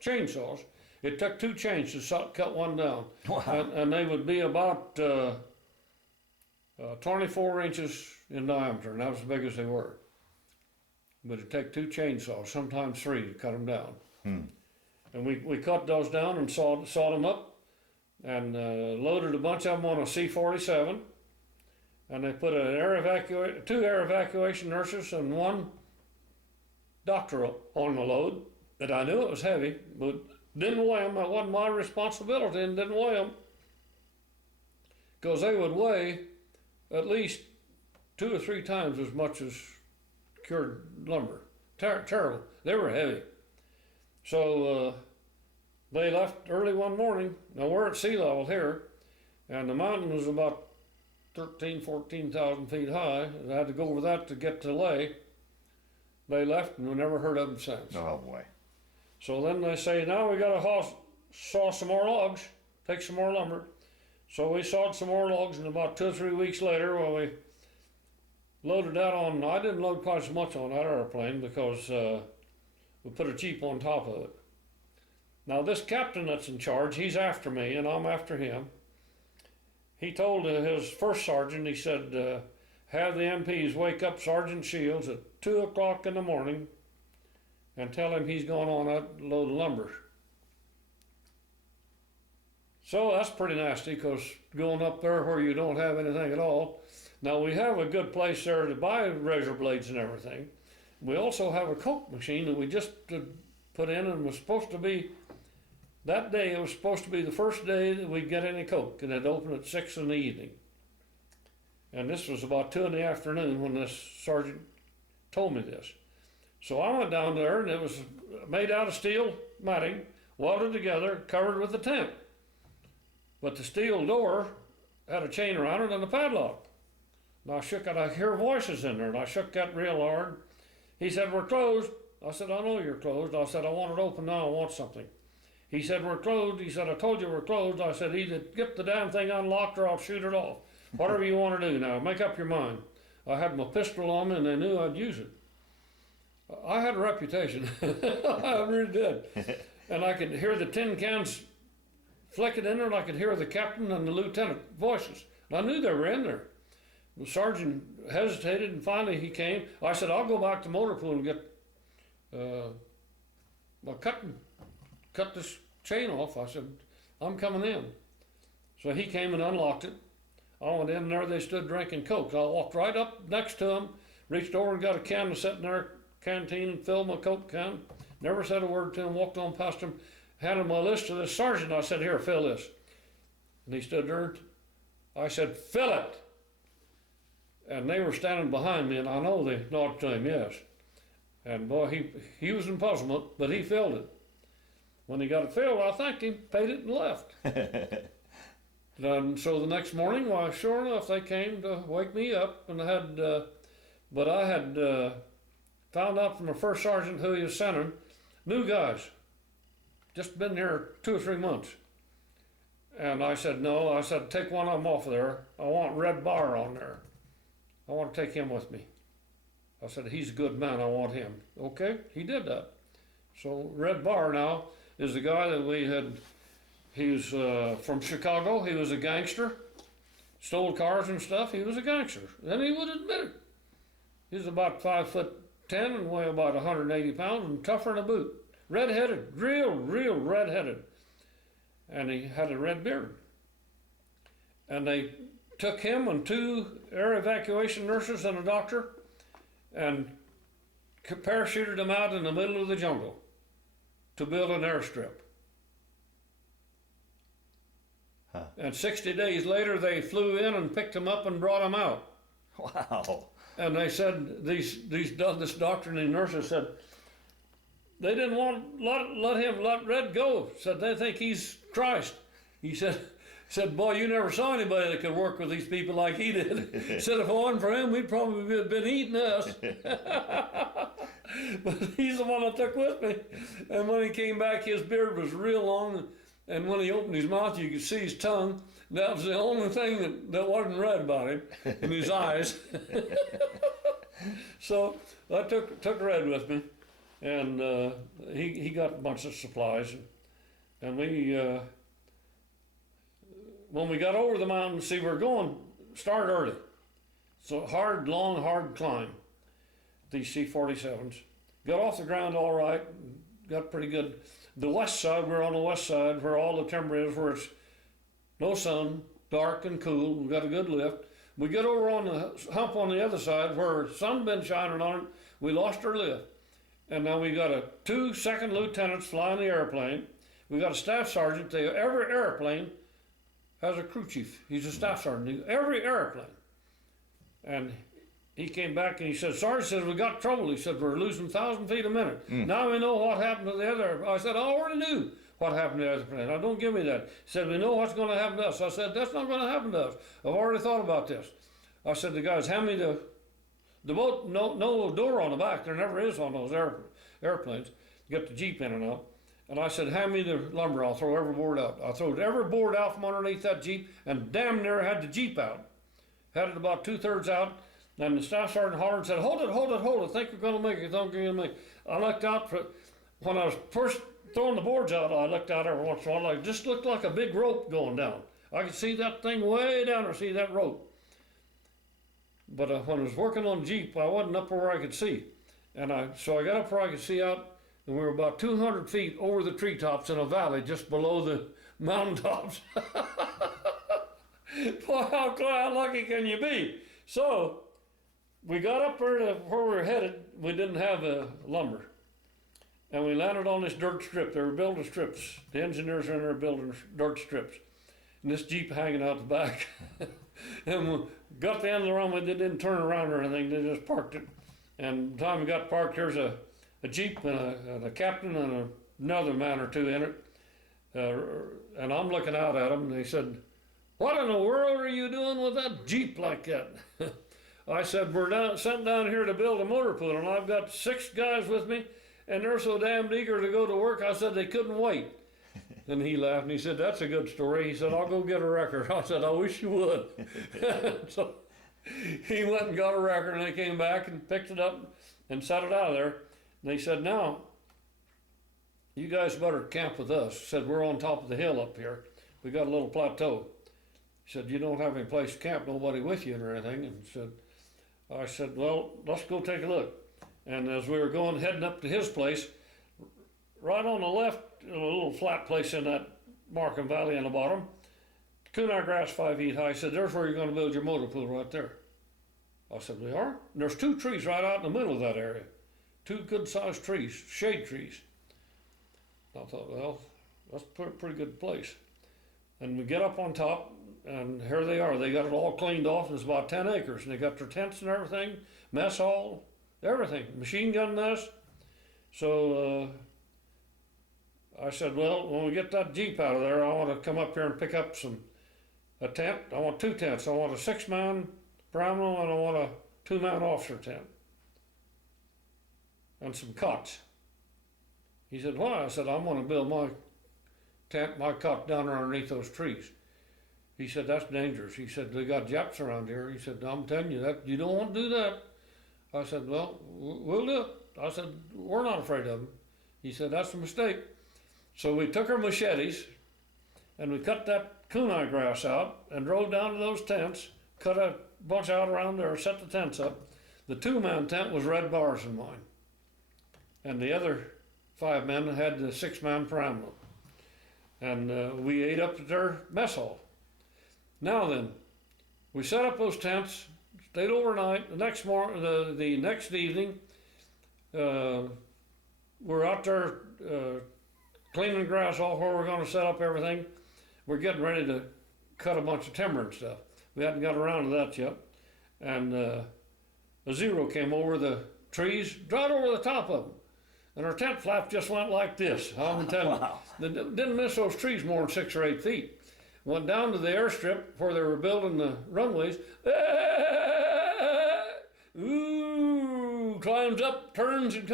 chainsaws. It took 2 chains to cut one down. Wow. And they would be about 24 inches in diameter, and that was as big as they were. But it'd take 2 chainsaws, sometimes 3, to cut them down. And we cut those down and sawed them up, and loaded a bunch of them on a C-47. And they put 2 air evacuation nurses and 1 doctor on the load. That I knew it was heavy, but didn't weigh them. That wasn't my responsibility, and didn't weigh them, because they would weigh at least 2 or 3 times as much as cured lumber. Terrible. They were heavy. So they left early one morning. Now we're at sea level here, and the mountain was about 14,000 feet high. I had to go over that to get to Lay. They left, and we never heard of them since. Oh boy. So then they say, "Now we got to saw some more logs, take some more lumber." So we sawed some more logs, and about 2 or 3 weeks later, we loaded that on. I didn't load quite as much on that airplane, because we put a Jeep on top of it. Now this captain that's in charge, he's after me, and I'm after him. He told his first sergeant, he said, "Have the MPs wake up Sergeant Shields at 2 o'clock in the morning and tell him he's going on that load of lumber." So that's pretty nasty, because going up there where you don't have anything at all. Now we have a good place there to buy razor blades and everything. We also have a Coke machine that we just put in, and was supposed to be, that day it was supposed to be the first day that we'd get any Coke, and it'd open at 6 in the evening. And this was about 2 in the afternoon when this sergeant told me this. So I went down there, and it was made out of steel matting, welded together, covered with a tent. But the steel door had a chain around it and a padlock. And I shook it, I hear voices in there, and I shook that real hard. He said, "We're closed." I said, "I know you're closed." I said, "I want it open now, I want something." He said, "We're closed." He said, "I told you we're closed." I said, "Either get the damn thing unlocked or I'll shoot it off. Whatever you want to do now, make up your mind." I had my pistol on me, and they knew I'd use it. I had a reputation. I really did. And I could hear the tin cans flicking in there, and I could hear the captain and the lieutenant voices. And I knew they were in there. The sergeant hesitated, and finally he came. I said, "I'll go back to motor pool and get, cut this chain off." I said, "I'm coming in." So he came and unlocked it. I went in there, they stood drinking Coke. I walked right up next to them, reached over and got a can to sit in their canteen and filled my Coke can. Never said a word to him, walked on past him, handed my list to the sergeant. I said, "Here, fill this." And he stood there. I said, "Fill it." And they were standing behind me, and I know they nodded to him, yes. And boy, he was in puzzlement, but he filled it. When he got it filled, I thanked him, paid it, and left. And so the next morning, why, sure enough, they came to wake me up, and I had found out from the first sergeant who he was sending, new guys, just been here 2 or 3 months. And I said, "No," I said, "take one of them off of there. I want Red Bar on there. I want to take him with me." I said, "He's a good man, I want him." Okay, he did that. So Red Bar now is the guy that he's from Chicago. He was a gangster, stole cars and stuff. He was a gangster, and he would admit it. He's about 5'10" and weigh about 180 pounds and tougher than a boot. Red-headed, real red-headed. And he had a red beard. And they took him and 2 air evacuation nurses and a doctor and parachuted him out in the middle of the jungle to build an airstrip. Huh. And 60 days later, they flew in and picked him up and brought him out. Wow. And they said, this doctor and the nurses said, they didn't want to let Red go. Said they think he's Christ. He said, "Boy, you never saw anybody that could work with these people like he did." Said if it wasn't for him, we'd probably have been eating us. But he's the one I took with me. And when he came back, his beard was real long. And when he opened his mouth, you could see his tongue. That was the only thing that wasn't red about him, in his eyes. So I took Red with me. And he got a bunch of supplies, and we when we got over the mountain, see, we're going start early, so long hard climb. These C-47s got off the ground all right, got pretty good. The west side, we're on the west side where all the timber is, where it's no sun, dark and cool. We got a good lift. We get over on the hump on the other side where the sun been shining on it. We lost our lift. And now we got 2 second lieutenants flying the airplane. We got a staff sergeant. Every airplane has a crew chief. He's a staff sergeant. Every airplane. And he came back and he said, "Sergeant says we got trouble." He said, "We're losing 1,000 feet a minute. Now we know what happened to the other." I said, "I already knew what happened to the other plane. Now don't give me that." He said, "We know what's going to happen to us." I said, "That's not going to happen to us. I've already thought about this." I said, "The guys, hand me the boat, no door on the back. There never is on those airplanes. You get the Jeep in and out." And I said, "Hand me the lumber. I'll throw every board out." I threw every board out from underneath that Jeep, and damn near had the Jeep out. Had it about 2/3 out. And the staff sergeant hollered and said, "Hold it. Think we're going to make it. Think we're going to make it." I looked out when I was first throwing the boards out. I looked out every once in a while. It just looked like a big rope going down. I could see that thing way down there, see that rope. But when I was working on the Jeep, I wasn't up where I could see. So I got up where I could see out, and we were about 200 feet over the treetops in a valley just below mountaintops. Boy, how lucky can you be? So we got up there to where we were headed. We didn't have lumber. And we landed on this dirt strip. They were building strips. The engineers were in there building dirt strips. And this Jeep hanging out the back. And we got the end of the runway. They didn't turn around or anything. They just parked it. And by the time we got parked, there's a Jeep and a captain and another man or two in it. And I'm looking out at them. And they said, "What in the world are you doing with that Jeep like that?" I said, "We're sent down here to build a motor pool, and I've got 6 guys with me, and they're so damned eager to go to work." I said they couldn't wait. And he laughed and he said, "That's a good story." He said, "I'll go get a record." I said, "I wish you would." So he went and got a record, and they came back and picked it up and set it out of there. And they said, "Now, you guys better camp with us." He said, "We're on top of the hill up here. We got a little plateau." He said, "You don't have any place to camp, nobody with you or anything." And I said, "Well, let's go take a look." And as we were heading up to his place, right on the left, a little flat place in that Markham Valley in the bottom, kunai grass 5 feet high. He said, "There's where you're going to build your motor pool right there." I said, "We are?" And there's 2 trees right out in the middle of that area. 2 good-sized trees, shade trees. I thought, well, that's a pretty good place. And we get up on top, and here they are. They got it all cleaned off, and it's about 10 acres. And they got their tents and everything, mess hall, everything, machine gun nest. So I said, "Well, when we get that Jeep out of there, I want to come up here and pick up a tent. I want 2 tents. I want a 6-man primal, and I want a 2-man officer tent. And some cots." He said, "Why?" I said, "I'm going to build my tent, my cot down there underneath those trees." He said, "That's dangerous." He said, "They got Japs around here." He said, "I'm telling you that you don't want to do that." I said, "Well, we'll do it." I said, "We're not afraid of them." He said, "That's a mistake." So we took our machetes and we cut that kunai grass out and drove down to those tents, cut a bunch out around there, set the tents up. The 2-man tent was red bars in mine. And the other 5 men had the 6-man primal. And we ate up at their mess hall. Now then, we set up those tents, stayed overnight. The next morning, the next evening, we're out there cleaning grass off where we're going to set up everything. We're getting ready to cut a bunch of timber and stuff. We hadn't got around to that yet. And a Zero came over the trees, right over the top of them. And our tent flap just went like this. I'm telling you. Wow. They didn't miss those trees more than 6 or 8 feet. Went down to the airstrip where they were building the runways. Ooh, climbs up, turns, and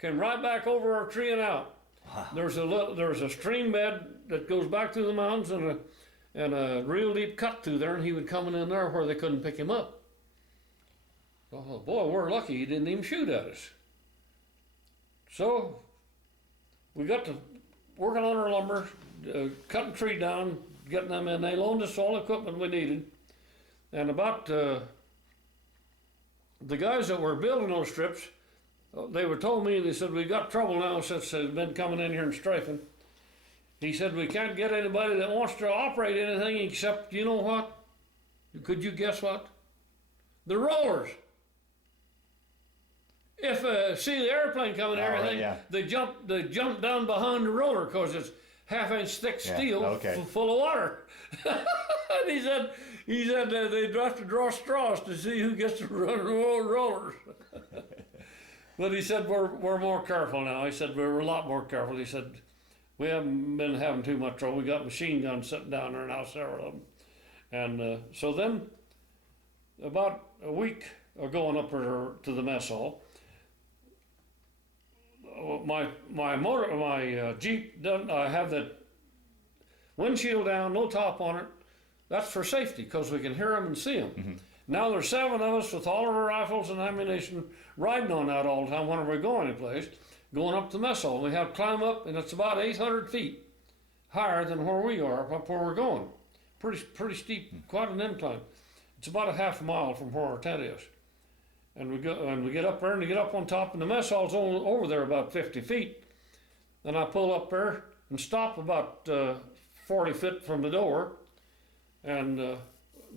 came right back over our tree and out. Wow. There's a stream bed that goes back through the mountains and a real deep cut through there, and he would come in there where they couldn't pick him up. Oh boy, we're lucky he didn't even shoot at us. So we got to working on our lumber, cutting tree down, getting them in. They loaned us all the equipment we needed. And about the guys that were building those strips, they were told me, they said, "We got trouble now since they've been coming in here and strafing." He said, "We can't get anybody that wants to operate anything except, you know what? Could you guess what? The rollers. If see the airplane coming and everything, yeah. they jump down behind the roller because it's half-inch thick steel full of water." And he said they have to draw straws to see who gets to run the rollers. But he said we're more careful now. He said we're a lot more careful. He said we haven't been having too much trouble. We got machine guns sitting down there now, several of them. And so then, about a week of going up to the mess hall, my Jeep doesn't. I have that windshield down, no top on it. That's for safety because we can hear them and see them. Mm-hmm. Now there's 7 of us with all of our rifles and ammunition riding on that all the time whenever we go anyplace, going up to the mess hall. We have to climb up, and it's about 800 feet higher than where we are, up where we're going. Pretty steep, quite an incline. It's about a half a mile from where our tent is. And we get up there, and we get up on top, and the mess hall's over there about 50 feet. And I pull up there, and stop about 40 feet from the door, and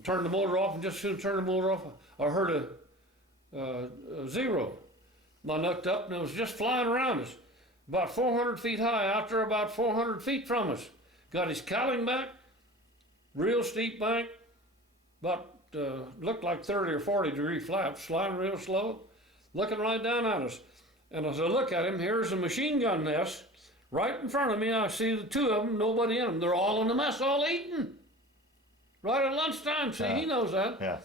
turned the motor off. And just as soon as I turned the motor off, I heard a zero. I looked up, and it was just flying around us, about 400 feet high, out there about 400 feet from us. Got his cowling back, real steep bank, about looked like 30 or 40 degree flaps, flying real slow, looking right down at us. And as I look at him, here's a machine gun nest right in front of me. I see the two of them, nobody in them. They're all in the mess, all eating. Right at lunchtime. See, he knows that. Yeah.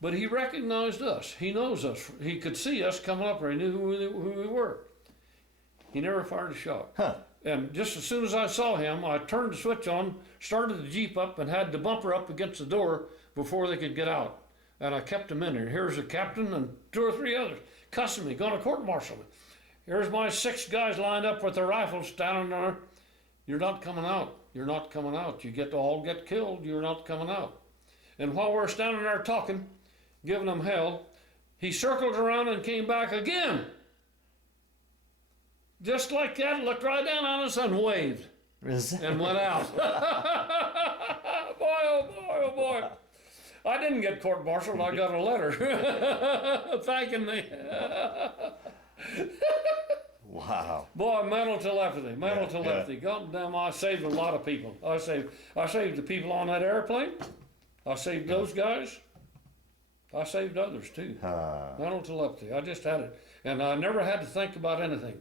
But he recognized us. He knows us. He could see us coming up, or he knew who we were. He never fired a shot. Huh. And just as soon as I saw him, I turned the switch on, started the Jeep up, and had the bumper up against the door before they could get out. And I kept them in there. Here's the captain and 2 or 3 others cussing me, going to court-martial me. Here's my 6 guys lined up with their rifles standing there. You're not coming out. You're not coming out. You all get killed. You're not coming out. And while we're standing there talking, giving them hell, he circled around and came back again. Just like that, looked right down on us and waved and went out. Boy, oh boy, oh boy. I didn't get court-martialed. I got a letter thanking me. Wow. Boy, mental telepathy. God damn, I saved a lot of people. I saved the people on that airplane. I saved those guys. I saved others too. Mental telepathy. I just had it. And I never had to think about anything.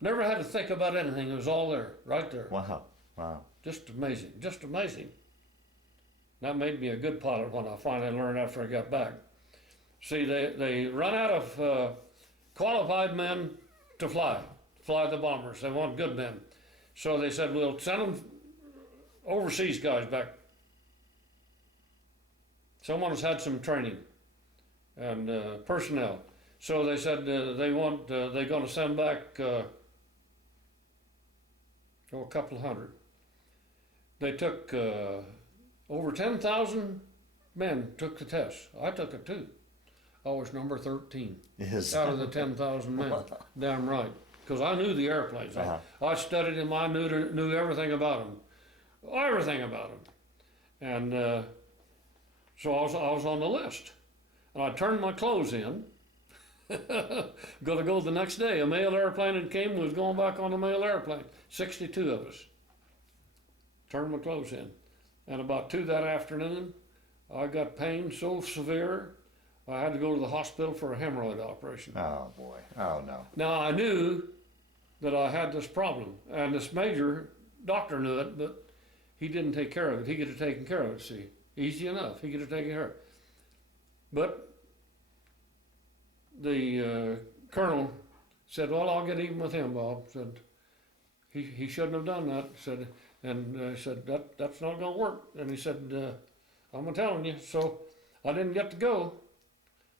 Never had to think about anything. It was all there, right there. Wow. Wow. Just amazing. Just amazing. That made me a good pilot when I finally learned after I got back. See, they run out of qualified men to fly the bombers. They want good men. So they said, we'll send them overseas guys back. Someone's had some training and personnel. So they said they're going to send back a couple hundred. They took over 10,000 men took the test. I took it too. I was number 13 out of the 10,000 men. Damn right. Because I knew the airplanes. I studied them. I knew everything about them. Everything about them. And so I was on the list. And I turned my clothes in. Going to go the next day. A mail airplane had came, was going back on the mail airplane. 62 of us. Turned my clothes in. And about 2 that afternoon, I got pain so severe, I had to go to the hospital for a hemorrhoid operation. Oh boy, oh no. Now I knew that I had this problem, and this major doctor knew it, but he didn't take care of it. He could have taken care of it, see. Easy enough, he could have taken care of it. But the colonel said, well, I'll get even with him, Bob. Said, he shouldn't have done that. Said, and said, that's not going to work. And he said, I'm telling you. So I didn't get to go.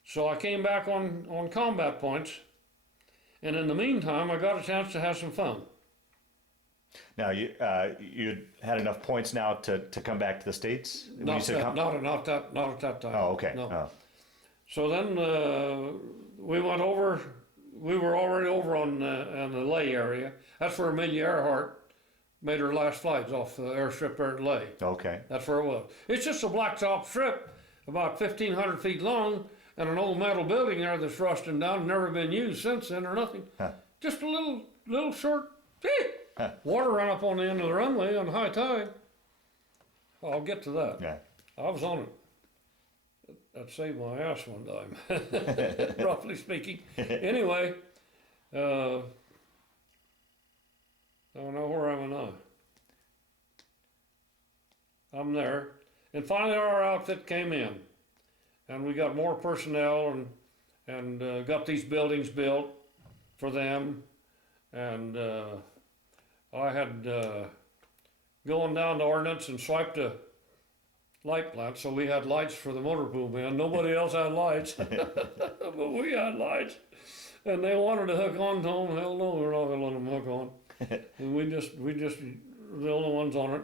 So I came back on combat points. And in the meantime, I got a chance to have some fun. Now, you had enough points now to come back to the States? Not at that time. Oh, okay. No. Oh. So then we went over. We were already over on the Lay area. That's where Amelia Earhart made her last flights off the airstrip there at Lay. Okay. That's where it was. It's just a blacktop strip, about 1,500 feet long, and an old metal building there that's rusting down, never been used since then or nothing. Just a little short, water run up on the end of the runway on high tide. I'll get to that. Yeah. I was on it. That saved my ass one time, roughly speaking. Anyway, I don't know where I'm now. I'm there. And finally our outfit came in. And we got more personnel and got these buildings built for them. And I had going down to Ordnance and swiped a light plant, so we had lights for the motor pool men. Nobody else had lights, but we had lights. And they wanted to hook on to them. Hell no, we're not gonna let them hook on. And we just the only ones on it.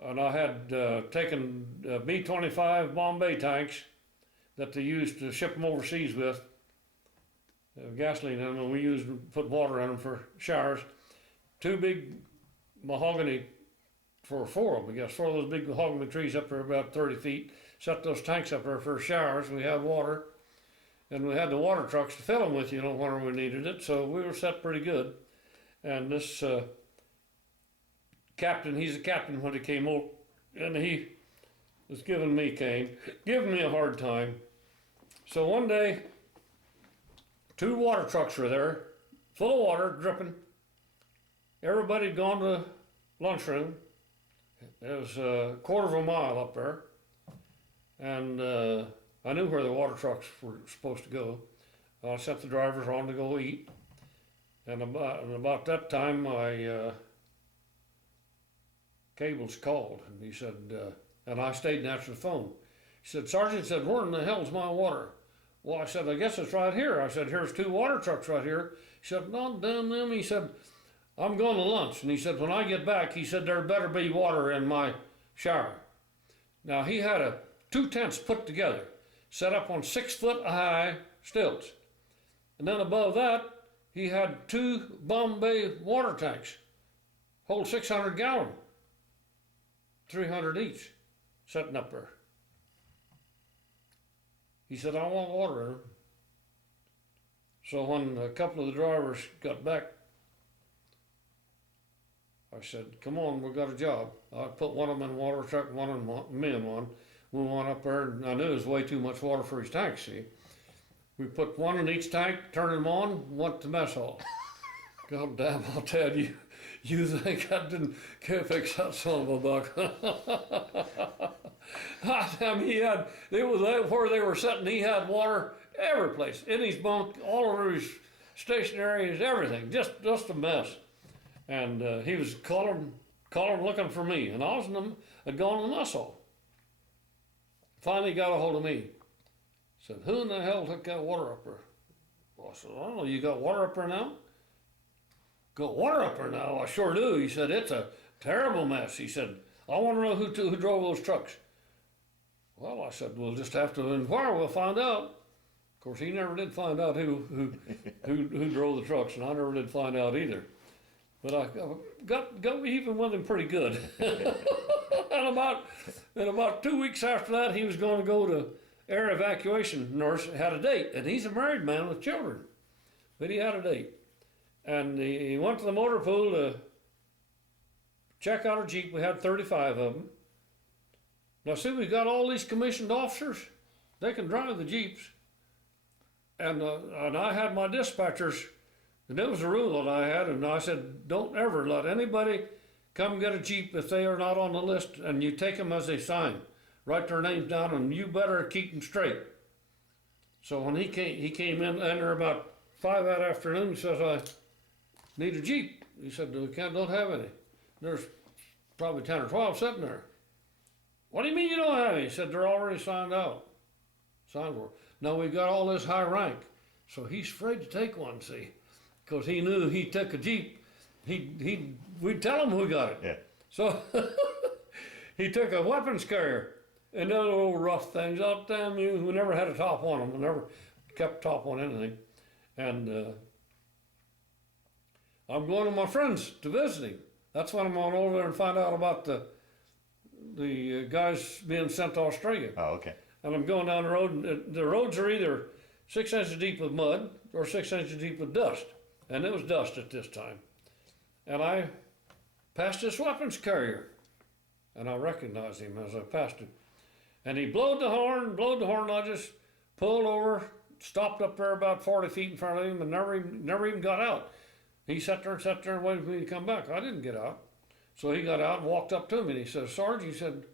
And I had taken B-25 Bombay tanks that they used to ship them overseas with. gasoline in them, and we put water in them for showers. 2 big mahogany, for 4 of them, I guess, 4 of those big mahogany trees up there about 30 feet. Set those tanks up there for showers. We had water, and we had the water trucks to fill them with, whenever we needed it. So we were set pretty good. And this captain, he's a captain when he came over, and he was giving me a hard time. So one day, 2 water trucks were there, full of water, dripping. Everybody had gone to lunchroom. It was a quarter of a mile up there. And I knew where the water trucks were supposed to go. I sent the drivers on to go eat. And about that time, my Cable's called, and he said, and I stayed and answered the phone. He said, Sergeant said, where in the hell's my water? Well, I said, I guess it's right here. I said, here's 2 water trucks right here. He said, not damn them. He said, I'm going to lunch. And he said, when I get back, he said, there better be water in my shower. Now, he had 2 tents put together, set up on 6-foot high stilts. And then above that, he had 2 Bombay water tanks, hold 600 gallon, 300 each, sitting up there. He said, I want water in them. So when a couple of the drivers got back, I said, come on, we've got a job. I put one of them in a water truck, one in me in one. We went up there, and I knew it was way too much water for his tank, see. We put one in each tank, turned them on, went to mess hall. God damn, I'll tell you, you think I can't fix that son of a buck. Damn, it was where they were sitting, he had water every place, in his bunk, all over his stationaries, everything, just a mess. And he was calling, looking for me, and had gone to the mess hall. Finally got a hold of me. Said, who in the hell took that water up there? Well, I said, I don't know, you got water up there now? Got water up there now? I sure do. He said, it's a terrible mess. He said, I want to know who drove those trucks. Well, I said, we'll just have to inquire, we'll find out. Of course, he never did find out who drove the trucks, and I never did find out either. But I got even with him pretty good. and about 2 weeks after that, he was going to go to air evacuation nurse, had a date, and he's a married man with children, but he had a date. And he went to the motor pool to check out a Jeep. We had 35 of them. Now see, we got all these commissioned officers. They can drive the Jeeps. And I had my dispatchers, and it was a rule that I had, and I said, don't ever let anybody come get a Jeep if they are not on the list, and you take them as they sign. Write their names down, and you better keep them straight. So when he came in there about 5 that afternoon, he says, I need a Jeep. He said, don't have any. There's probably 10 or 12 sitting there. What do you mean you don't have any? He said, they're already signed out. Signed for. Now we've got all this high rank. So he's afraid to take one, see, because he knew he took a Jeep. We'd tell him who got it. Yeah. So he took a weapons carrier. And those little rough things, oh damn you, we never had a top on them, we never kept top on anything. And I'm going to my friends to visit him. That's when I'm going over there and find out about the guys being sent to Australia. Oh, okay. And I'm going down the road, and the roads are either 6 inches deep with mud or 6 inches deep with dust. And it was dust at this time. And I passed this weapons carrier, and I recognized him as I passed him. And he blowed the horn, I just pulled over, stopped up there about 40 feet in front of him, and never even got out. He sat there and waited for me to come back. I didn't get out. So he got out and walked up to me, and he said, Sarge, he said,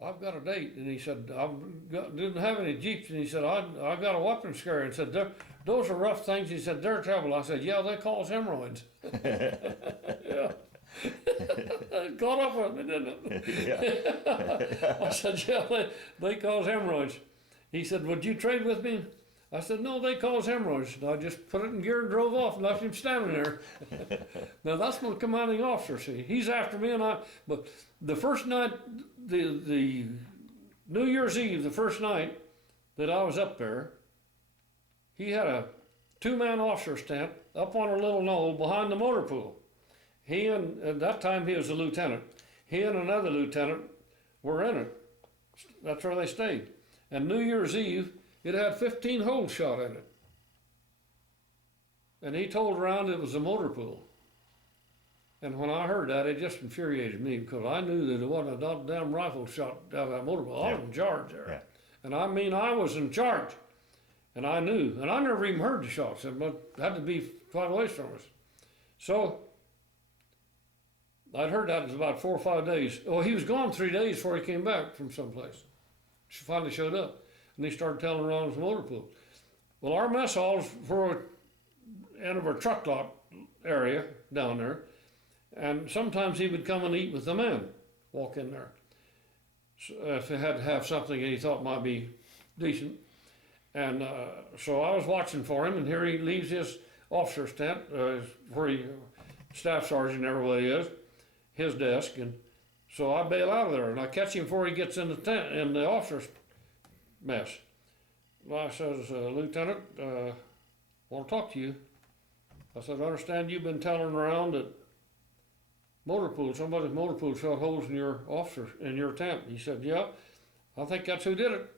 I've got a date. And he said, I didn't have any Jeeps. And he said, I got a weapons carrier. And said, those are rough things. He said, they're trouble. I said, yeah, they cause hemorrhoids. Yeah. Caught up with me, didn't it? Yeah. I said, yeah, they cause hemorrhoids. He said, would you trade with me? I said, no, they cause hemorrhoids. And I just put it in gear and drove off and left him standing there. Now that's my commanding officer, see. He's after me, but the first night, the New Year's Eve, the first night that I was up there, he had a two-man officer's tent up on a little knoll behind the motor pool. He and, at that time he was a lieutenant, he and another lieutenant were in it. That's where they stayed. And New Year's Eve, it had 15 holes shot in it. And he told around it was a motor pool. And when I heard that, it just infuriated me because I knew that it wasn't a damn rifle shot out of that motor pool. I was in charge there. Yeah. And I mean, I was in charge. And I knew. And I never even heard the shots. It had to be quite a ways from us. So I'd heard that it was about 4 or 5 days. Well, he was gone 3 days before he came back from someplace. She finally showed up. And he started telling around his motor pool. Well, our mess halls were end of our truck lot area down there. And sometimes he would come and eat with the men, walk in there. So if he had to have something that he thought might be decent. And so I was watching for him, and here he leaves his officer's tent, where he, staff sergeant, everybody is, his desk. And so I bail out of there, and I catch him before he gets in the tent, in the officer's mess. Well, I says, Lieutenant, I want to talk to you. I said, I understand you've been telling around that somebody's motor pool shot holes in your officer, in your tent. He said, yeah, I think that's who did it.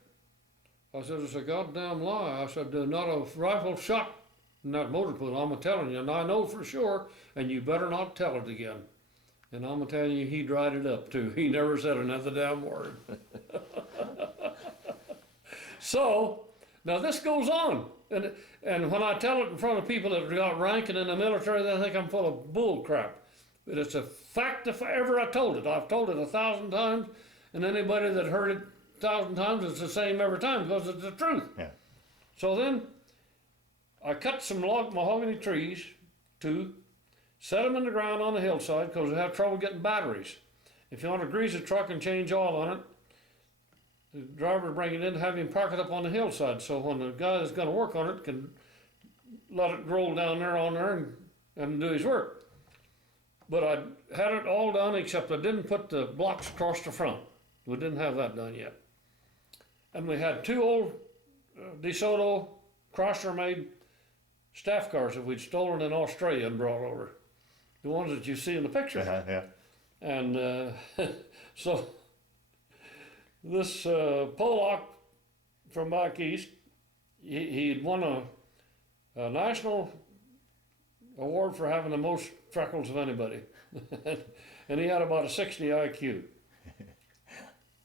I said, it's a goddamn lie. I said, there's not a rifle shot in that motor pool. I'm telling you, and I know for sure, and you better not tell it again. And I'm gonna tell you, he dried it up too. He never said another damn word. So, now this goes on. And when I tell it in front of people that got ranking in the military, they think I'm full of bull crap. But it's a fact if ever I told it. I've told it 1,000 times, and anybody that heard it 1,000 times, it's the same every time because it's the truth. Yeah. So then I cut some mahogany trees, 2, set them in the ground on the hillside because I have trouble getting batteries. If you want to grease a truck and change oil on it, the driver bring it in, have him park it up on the hillside so when the guy that's going to work on it can let it roll down there on there and do his work. But I had it all done except I didn't put the blocks across the front. We didn't have that done yet. And we had 2 old DeSoto Chrysler-made staff cars that we'd stolen in Australia and brought over. The ones that you see in the picture. Yeah. And so this Pollock from back east, he'd won a national award for having the most freckles of anybody. And he had about a 60 IQ.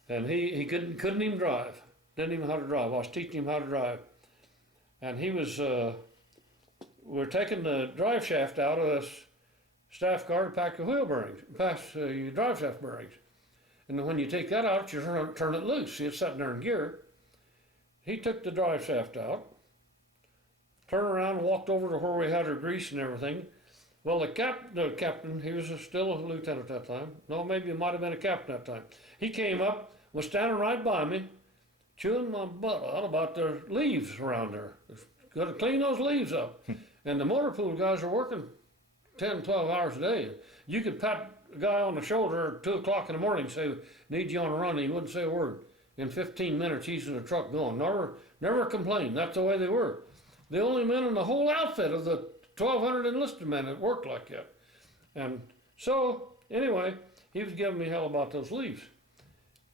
And he couldn't even drive. Didn't even know how to drive. I was teaching him how to drive. And he was, we were taking the drive shaft out of this staff car to pack the wheel bearings, pass your drive shaft bearings. And then when you take that out, you turn it loose. See, it's sitting there in gear. He took the drive shaft out, turned around and walked over to where we had our grease and everything. Well, the captain, he was still a lieutenant at that time. No, maybe he might have been a captain at that time. He came up, was standing right by me, chewing my butt out about the leaves around there. Got to clean those leaves up. And the motor pool guys are working 10, 12 hours a day. You could pat a guy on the shoulder at 2 o'clock in the morning and say, need you on a run, and he wouldn't say a word. In 15 minutes, he's in the truck going. Never complained. That's the way they were. The only men in the whole outfit of the 1,200 enlisted men that worked like that. And so, anyway, he was giving me hell about those leaves.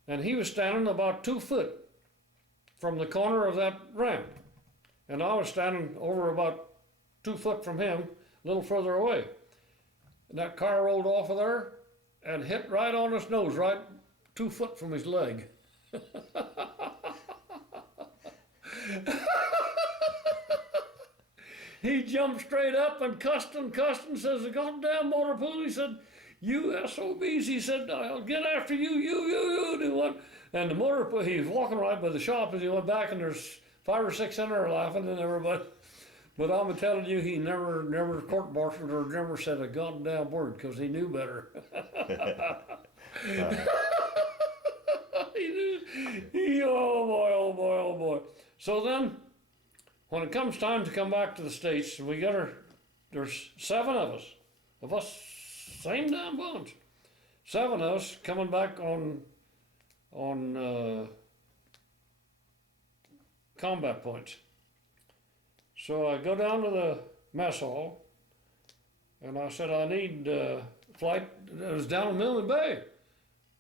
And he was standing about 2 foot from the corner of that ramp. And I was standing over about 2 foot from him, a little further away. And that car rolled off of there and hit right on his nose, right 2 foot from his leg. He jumped straight up and cussed and says, the goddamn motor pool, he said, you SOBs, he said, I'll get after you, you do what? And the motor pool, he was walking right by the shop as he went back, and there's 5 or 6 in there laughing and everybody. But I'm telling you, he never court-martialed or never said a goddamn word because he knew better. Oh boy. So then, when it comes time to come back to the States, there's 7 of us, same damn bunch. 7 of us coming back on combat points. So I go down to the mess hall, and I said, I need flight. It was down in Milne Bay,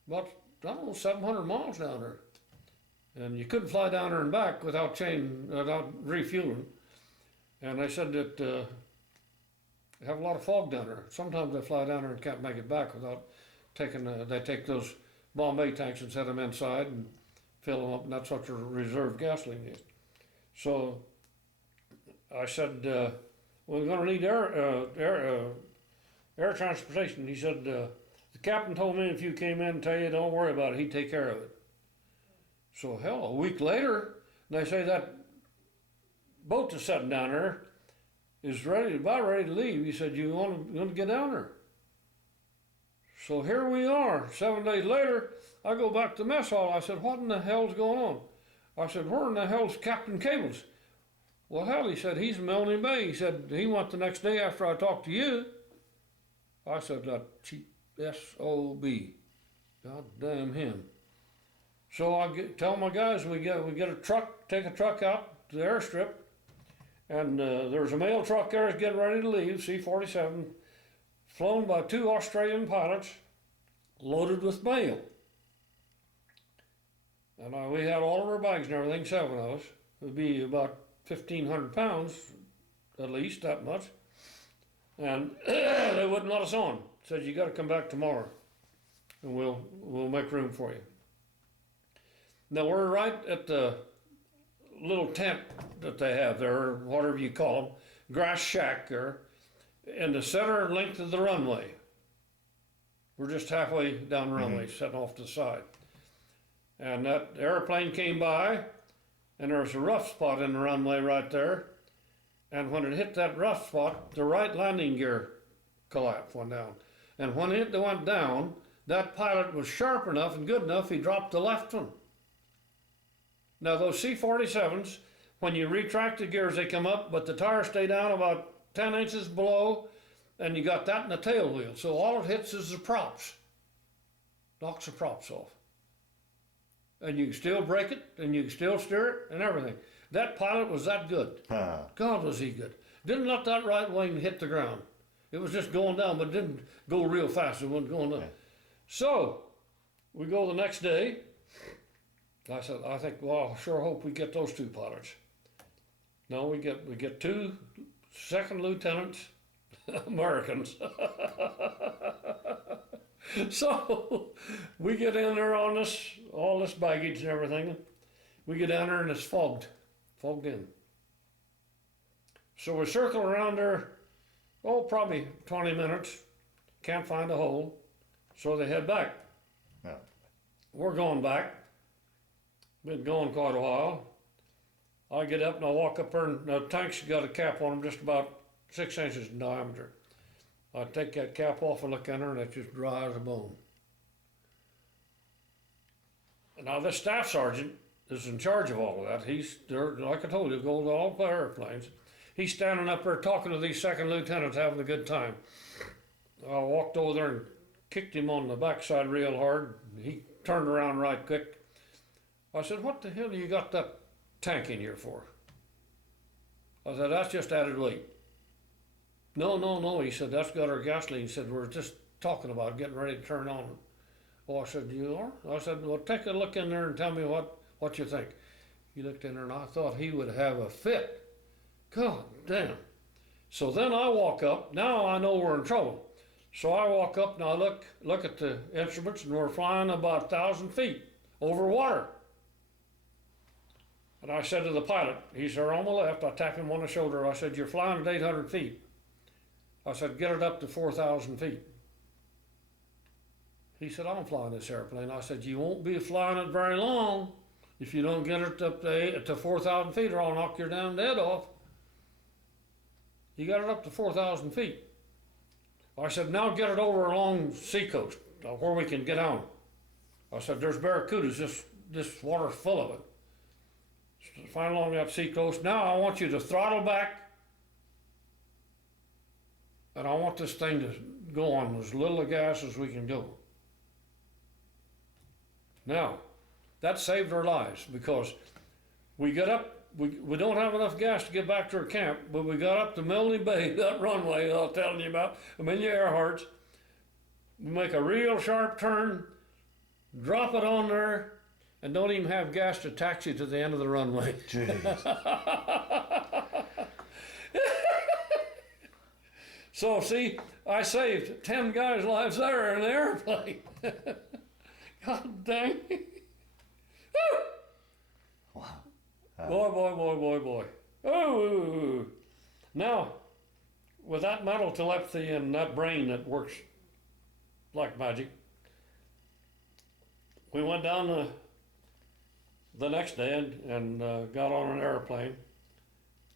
about, I don't know, 700 miles down there. And you couldn't fly down there and back without refueling. And they said that they have a lot of fog down there. Sometimes they fly down there and can't make it back without taking, they take those Bombay tanks and set them inside and fill them up, and that's what your reserve gasoline is. So I said, we're going to need air transportation. He said, the captain told me if you came in and tell you, don't worry about it, he'd take care of it. So hell, a week later, they say that boat that's sitting down there is about ready to leave. He said, you want to get down there? So here we are, 7 days later. I go back to mess hall. I said, what in the hell's going on? I said, where in the hell's Captain Cables? Well, hell, he said, he's in Milne Bay. He said, he went the next day after I talked to you. I said, that cheap S.O.B. God damn him. So I tell my guys, we get a truck, take a truck out to the airstrip, and there's a mail truck there that's getting ready to leave, C-47, flown by 2 Australian pilots, loaded with mail. And we had all of our bags and everything, 7 of us. It would be about 1,500 pounds, at least, that much. And they wouldn't let us on. Said, you got to come back tomorrow, and we'll make room for you. Now, we're right at the little tent that they have there, or whatever you call them, grass shack there, in the center length of the runway. We're just halfway down the runway, sitting off to the side. And that airplane came by, and there was a rough spot in the runway right there. And when it hit that rough spot, the right landing gear collapsed, went down. And when it went down, that pilot was sharp enough and good enough, he dropped the left one. Now those C-47s, when you retract the gears, they come up, but the tires stay down about 10 inches below, and you got that in the tail wheel. So all it hits is the props, knocks the props off. And you can still brake it, and you can still steer it, and everything. That pilot was that good. God, was he good. Didn't let that right wing hit the ground. It was just going down, but it didn't go real fast. It wasn't going down. Yeah. So we go the next day. I said, I think, well, I sure hope we get those 2 pilots. No, we get 2 second lieutenants, Americans. So we get in there on all this baggage and everything. We get down there and it's fogged in. So we circle around there, probably 20 minutes. Can't find a hole, so they head back. Yeah. We're going back. Been going quite a while. I get up and I walk up there, and the tank's got a cap on them just about 6 inches in diameter. I take that cap off and look in there, and it's just dry as a bone. Now this staff sergeant is in charge of all of that. He's there, like I told you, goes to all the airplanes. He's standing up there talking to these second lieutenants, having a good time. I walked over there and kicked him on the backside real hard. He turned around right quick. I said, what the hell do you got that tank in here for? I said, that's just added weight. No, he said, that's got our gasoline. He said, we're just talking about getting ready to turn on. Oh, I said, you are? I said, well, take a look in there and tell me what you think. He looked in there and I thought he would have a fit. God damn. So then I walk up. Now I know we're in trouble. So I walk up and I look at the instruments, and we're flying about 1,000 feet over water. And I said to the pilot, he's there on the left, I tap him on the shoulder, I said, you're flying at 800 feet. I said, get it up to 4,000 feet. He said, I'm flying this airplane. I said, you won't be flying it very long if you don't get it up to 4,000 feet, or I'll knock your damn head off. He got it up to 4,000 feet. I said, now get it over along seacoast where we can get on. I said, there's barracudas, this water's full of it. Find along that seacoast. Now I want you to throttle back, and I want this thing to go on as little of gas as we can go. Now, that saved our lives, because we get up we don't have enough gas to get back to our camp, but we got up to Milne Bay, that runway I was telling you about, Amelia Earhart's. We make a real sharp turn, drop it on there, and don't even have gas to taxi to the end of the runway. Jeez. So see, I saved 10 guys' lives there in the airplane. God dang. Wow. Boy. Oh, now, with that mental telepathy and that brain that works like magic, we went down the next day and got on an airplane,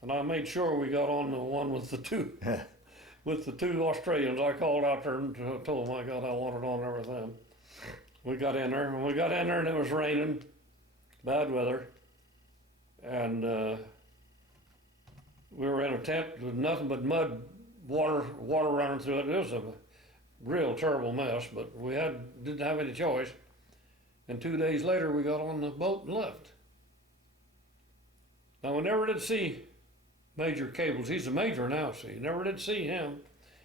and I made sure we got on the one with the two with the two Australians. I called out there and told them I wanted on there with them. We got in there, and it was raining, bad weather, and we were in a tent with nothing but mud, water running through it. It was a real terrible mess, but we didn't have any choice. And 2 days later, we got on the boat and left. Now, we never did see Major Cables. He's a major now, see. Never did see him.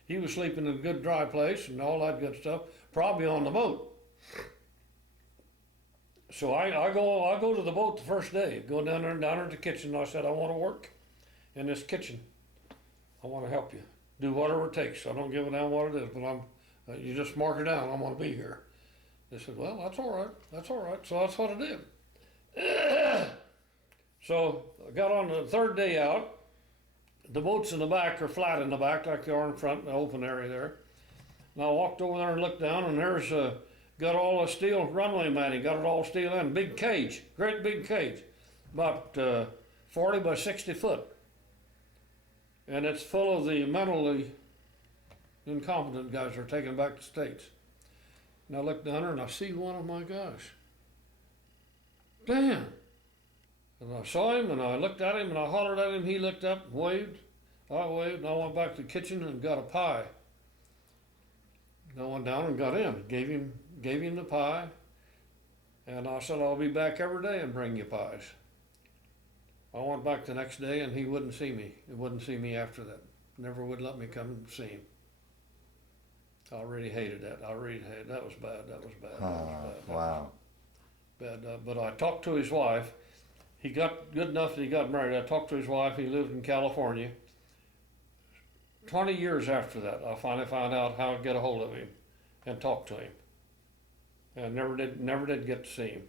He was sleeping in a good dry place and all that good stuff, probably on the boat. So I go to the boat the first day, go down there at the kitchen. I said, I want to work in this kitchen. I want to help you. Do whatever it takes. I don't give a damn what it is, but you just mark it down. I'm going to be here. They said, well, that's all right. That's all right. So that's what I did. So I got on the third day out. The boats in the back are flat in the back, like they are in front, in the open area there. And I walked over there and looked down, and there's got all the steel runway matting, got it all steel in, big cage, great big cage, about 40 by 60 foot. And it's full of the mentally incompetent guys that are taken back to the States. And I look down there and I see one of my guys. Damn. And I saw him and I looked at him and I hollered at him. He looked up and waved. I waved and I went back to the kitchen and got a pie. And I went down and got in, gave him the pie. And I said, I'll be back every day and bring you pies. I went back the next day and he wouldn't see me. He wouldn't see me after that. Never would let me come and see him. I really hated that. That was bad. That was bad. Wow. Bad. But I talked to his wife. He got good enough that he got married. I talked to his wife. He lived in California. 20 years after that, I finally found out how to get a hold of him and talk to him. And never did get to see him.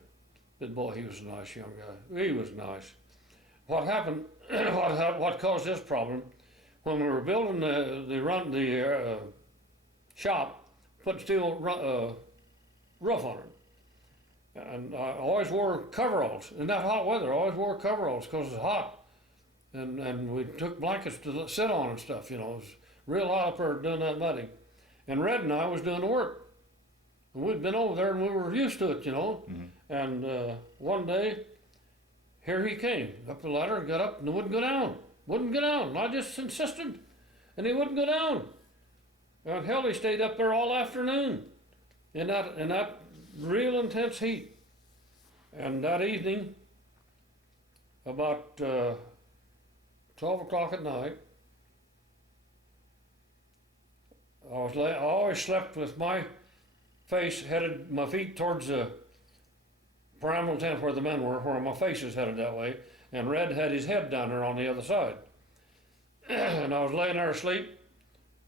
But boy, he was a nice young guy. He was nice. What happened? What caused this problem? When we were building the shop, put steel roof on it. And I always wore coveralls. In that hot weather, I always wore coveralls because it's hot. And we took blankets to sit on and stuff, you know. It was real hot up there doing that mudding. And Red and I was doing the work. And we'd been over there and we were used to it, you know. Mm-hmm. And one day, here he came up the ladder and got up and wouldn't go down. Wouldn't go down. And I just insisted. And he wouldn't go down. And hell, he stayed up there all afternoon in that real intense heat. And that evening, about 12 o'clock at night, I always slept with my face headed, my feet towards the pyramidal tent where the men were, where my face is headed that way, and Red had his head down there on the other side. And I was laying there asleep,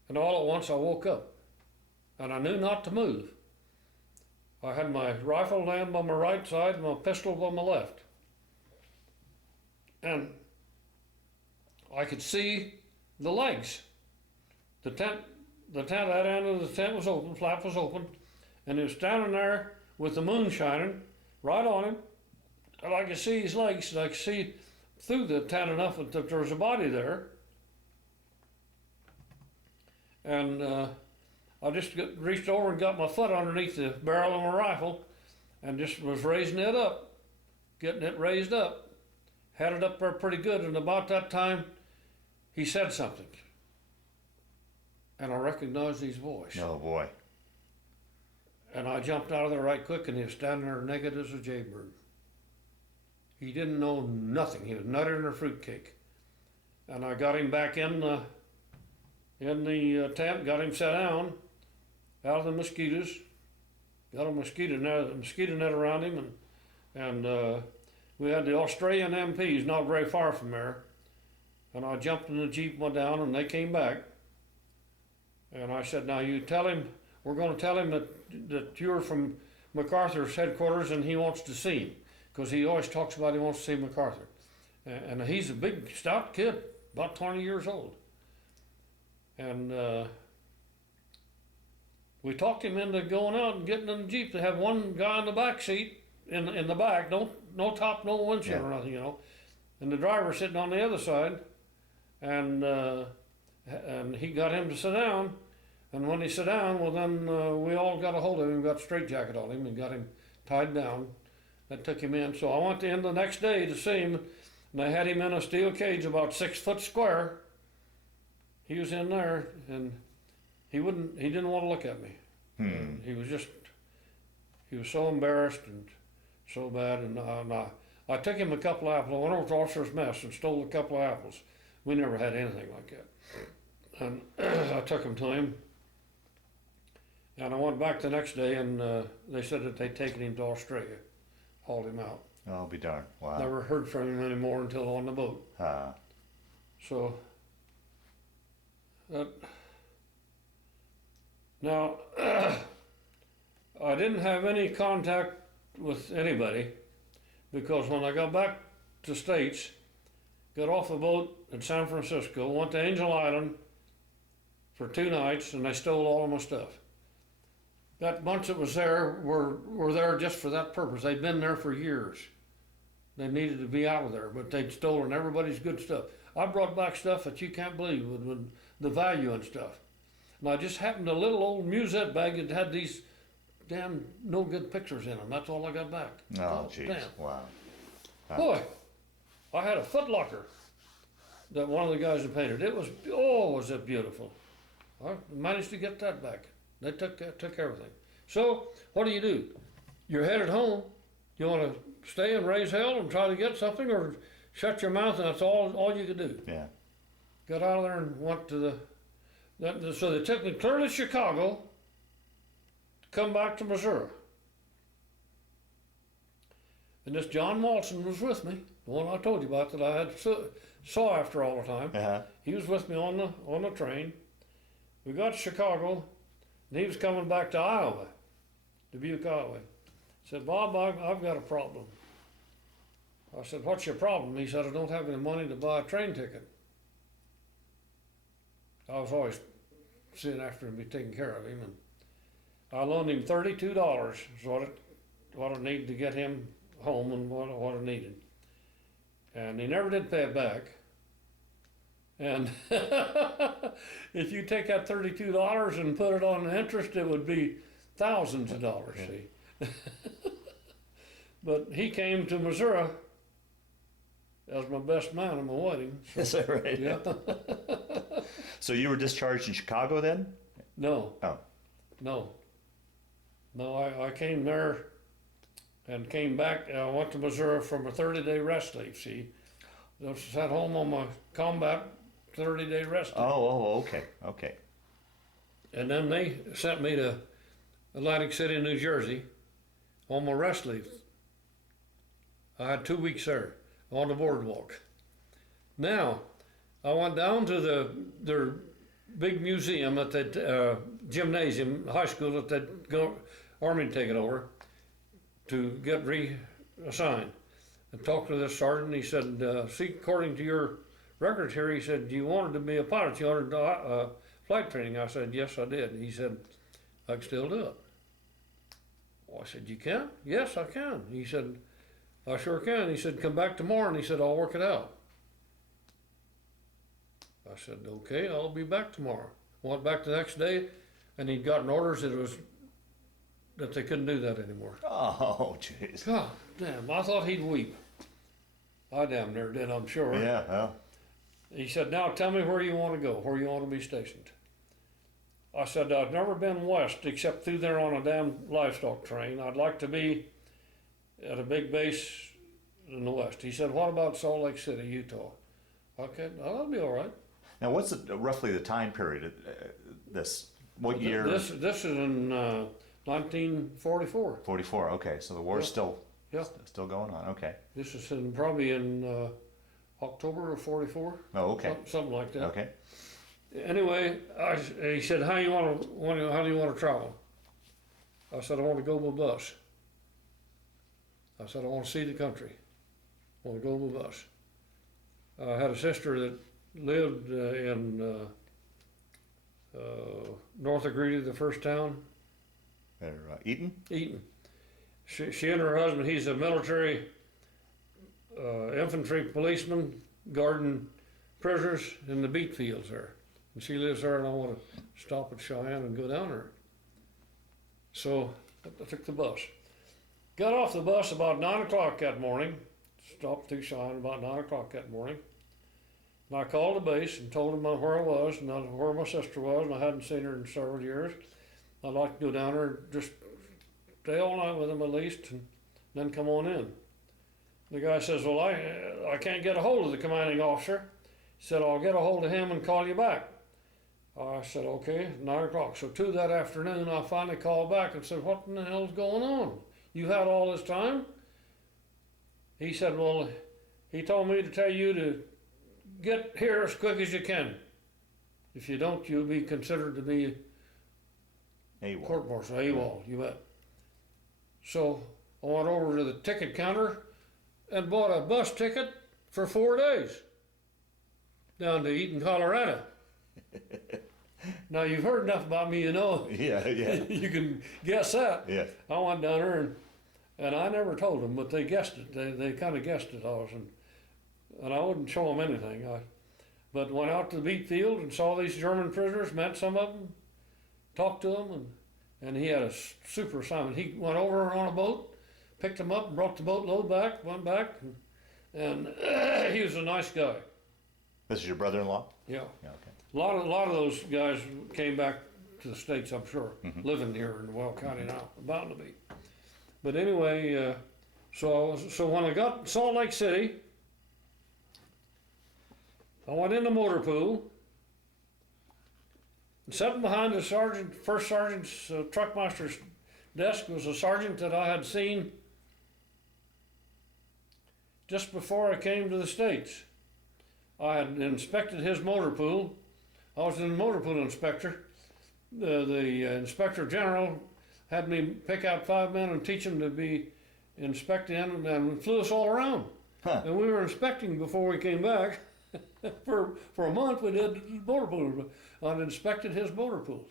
and all at once I woke up, and I knew not to move. I had my rifle laying by my right side and my pistol by my left. And I could see the legs. The tent, that end of the tent was open, flap was open, and he was standing there with the moon shining right on him. And I could see his legs, and I could see through the tent enough that there was a body there. And I just reached over and got my foot underneath the barrel of my rifle and just was raising it up, getting it raised up. Had it up there pretty good, and about that time, he said something. And I recognized his voice. Oh, boy. And I jumped out of there right quick, and he was standing there naked as a jaybird. He didn't know nothing. He was nutter than a fruitcake. And I got him back in the tent, got him set down, out of the mosquitoes, got a mosquito net around him, and we had the Australian MPs not very far from there. And I jumped in the Jeep, went down, and they came back. And I said, now you tell him, we're going to tell him that you're from MacArthur's headquarters and he wants to see him. Because he always talks about he wants to see MacArthur. And he's a big, stout kid, about 20 years old. And we talked him into going out and getting in the Jeep. They have one guy in the back seat, in the back, no top, no windshield or nothing, you know. And the driver sitting on the other side. And he got him to sit down. And when he sat down, well then we all got a hold of him, got a straitjacket on him and got him tied down. That took him in. So I went in the next day to see him, and I had him in a steel cage about 6 foot square. He was in there, and he didn't want to look at me. He was so embarrassed and so bad. And I took him a couple of apples. I went over to Officer's Mess and stole a couple of apples. We never had anything like that. And I took him to him. And I went back the next day, and they said that they'd taken him to Australia, hauled him out. I'll be darned. Wow. Never heard from him anymore until on the boat. So, now, I didn't have any contact with anybody, because when I got back to States, got off the boat in San Francisco, went to Angel Island for 2 nights, and they stole all of my stuff. That bunch that was there were there just for that purpose. They'd been there for years. They needed to be out of there, but they'd stolen everybody's good stuff. I brought back stuff that you can't believe with the value and stuff. And I just happened a little old musette bag that had these damn no good pictures in them. That's all I got back. Oh, jeez. Wow. Boy, I had a footlocker that one of the guys had painted. It was, was it beautiful. I managed to get that back. They took everything. So, what do? You're headed home. You want to stay and raise hell and try to get something, or shut your mouth and that's all you could do? Yeah. Got out of there and went to so they took me clear to Chicago, come back to Missouri. And this John Walson was with me, the one I told you about that I had saw after all the time. He was with me on the train. We got to Chicago, and he was coming back to Iowa, Dubuque, Iowa. Said, Bob, I've got a problem. I said, what's your problem? He said, I don't have any money to buy a train ticket. I was always sitting after him, be taking care of him, and I loaned him $32 is what I needed to get him home and what I needed. And he never did pay it back. And if you take that $32 and put it on interest, it would be thousands of dollars, see. But he came to Missouri as my best man at my wedding. So, is that right? yeah. So you were discharged in Chicago then? No. Oh. No, I came there and came back. I went to Missouri from a 30-day rest leave, see. I sat home on my combat 30-day rest leave. Oh, okay. And then they sent me to Atlantic City, New Jersey on my rest leave. I had 2 weeks there on the boardwalk. Now, I went down to their big museum at that gymnasium, high school that they'd Army taken over to get reassigned. And talked to this sergeant. He said, see, according to your records here, he said, you wanted to be a pilot. You wanted flight training. I said, yes, I did. He said, I can still do it. Well, I said, you can? Yes, I can. He said, I sure can. He said, come back tomorrow, and he said, I'll work it out. I said, okay, I'll be back tomorrow. Went back the next day, and he'd gotten orders that they couldn't do that anymore. Oh, jeez. God damn, I thought he'd weep. I damn near did, I'm sure. Yeah, well. He said, now tell me where you want to go, where you want to be stationed. I said, I've never been west except through there on a damn livestock train. I'd like to be at a big base in the west. He said, what about Salt Lake City, Utah? Okay, well, that'll be all right. Now, what's roughly the time period? What year? This is in 1944. 44. Okay, so the war's Yeah. still going on. Okay. This is probably in October of 44. Oh, okay. Something like that. Okay. Anyway, he said, how do you want to travel? I said, I want to go by bus. I said, I want to see the country. I want to go by bus. I had a sister that lived in north of Greeley, the first town. Eaton? Eaton. She and her husband, he's a military infantry policeman guarding prisoners in the beet fields there. And she lives there, and I want to stop at Cheyenne and go down there. So I took the bus. Got off the bus about 9 o'clock that morning. Stopped through Cheyenne about 9 o'clock that morning. And I called the base and told them where I was and where my sister was, and I hadn't seen her in several years. I'd like to go down there and just stay all night with them at least, and then come on in. The guy says, well, I can't get a hold of the commanding officer. He said, I'll get a hold of him and call you back. I said, okay, 9 o'clock. So 2 that afternoon, I finally called back and said, what in the hell's going on? You had all this time? He said, well, he told me to tell you to get here as quick as you can. If you don't, you'll be considered to be AWOL. court-martial, AWOL, you bet. So I went over to the ticket counter and bought a bus ticket for 4 days down to Eaton, Colorado. Now, you've heard enough about me, you know. Yeah. You can guess that. Yeah. I went down there and I never told them, but they guessed it. They kind of guessed it. And I wouldn't show them anything. But went out to the beet field and saw these German prisoners, met some of them, talked to them, and he had a super assignment. He went over on a boat, picked them up, and brought the boatload back, went back, and he was a nice guy. This is your brother-in-law? Yeah. Yeah, okay. A lot of those guys came back to the States, I'm sure, living here in Well County now, bound to be. But anyway, so when I got to Salt Lake City, I went in the motor pool, and sitting behind the first sergeant's truckmaster's desk was a sergeant that I had seen just before I came to the States. I had inspected his motor pool. I was a motor pool inspector. The inspector general had me pick out 5 men and teach them to be inspecting, and flew us all around. Huh. And we were inspecting before we came back. For a month we did motor pool. I inspected his motor pool.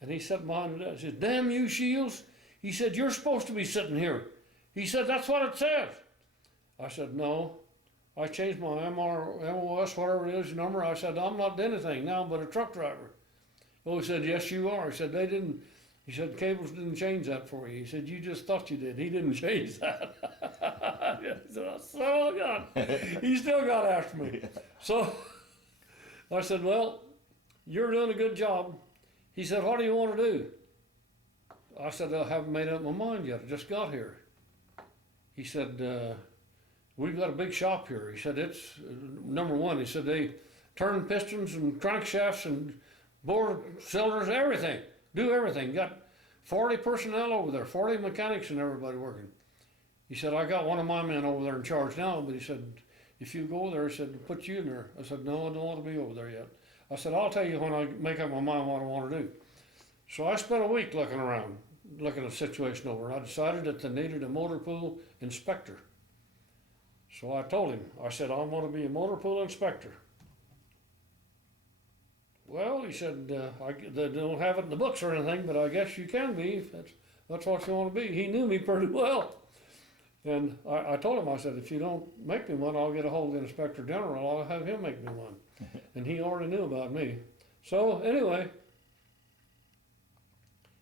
And he sat behind the desk. He said, damn you, Shields. He said, you're supposed to be sitting here. He said, that's what it says. I said, no. I changed my MOS, whatever it is, number. I said, I'm not anything now but a truck driver. Oh, he said, yes, you are. He said, they didn't. He said, cables didn't change that for you. He said, you just thought you did. He didn't change that. He said, oh, God. He still got after me. So I said, well, you're doing a good job. He said, what do you want to do? I said, I haven't made up my mind yet. I just got here. He said, we've got a big shop here. He said, it's number one. He said, they turn pistons and crankshafts and bore cylinders, everything. Do everything. Got 40 personnel over there, 40 mechanics and everybody working. He said, I got one of my men over there in charge now, but he said, if you go there, he said, put you in there. I said, no, I don't want to be over there yet. I said, I'll tell you when I make up my mind what I want to do. So I spent a week looking around, looking at the situation over, and I decided that they needed a motor pool inspector. So I told him, I said, I want to be a motor pool inspector. Well, he said, they don't have it in the books or anything, but I guess you can be if that's what you want to be. He knew me pretty well. And I told him, I said, if you don't make me one, I'll get a hold of the inspector general. I'll have him make me one. And he already knew about me. So anyway,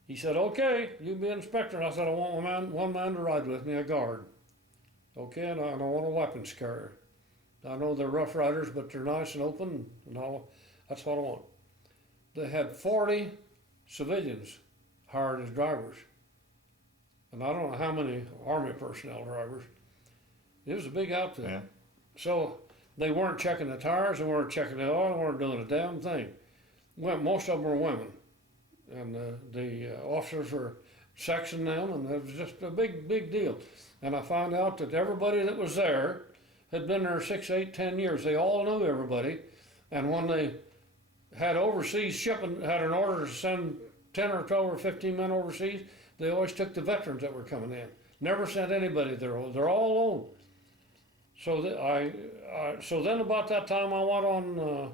he said, okay, you be inspector. And I said, I want one man to ride with me, a guard. Okay, and I want a weapons carrier. I know they're rough riders, but they're nice and open, and all. That's what I want. They had 40 civilians hired as drivers. And I don't know how many Army personnel drivers. It was a big outfit. Yeah. So they weren't checking the tires, they weren't checking the oil, they weren't doing a damn thing. Most of them were women, and the officers were sexing them, and it was just a big deal. And I found out that everybody that was there had been there 6, 8, 10 years. They all knew everybody, and when they had overseas shipping, had an order to send 10 or 12 or 15 men overseas, they always took the veterans that were coming in. Never sent anybody there. They're all alone. So so then about that time I went on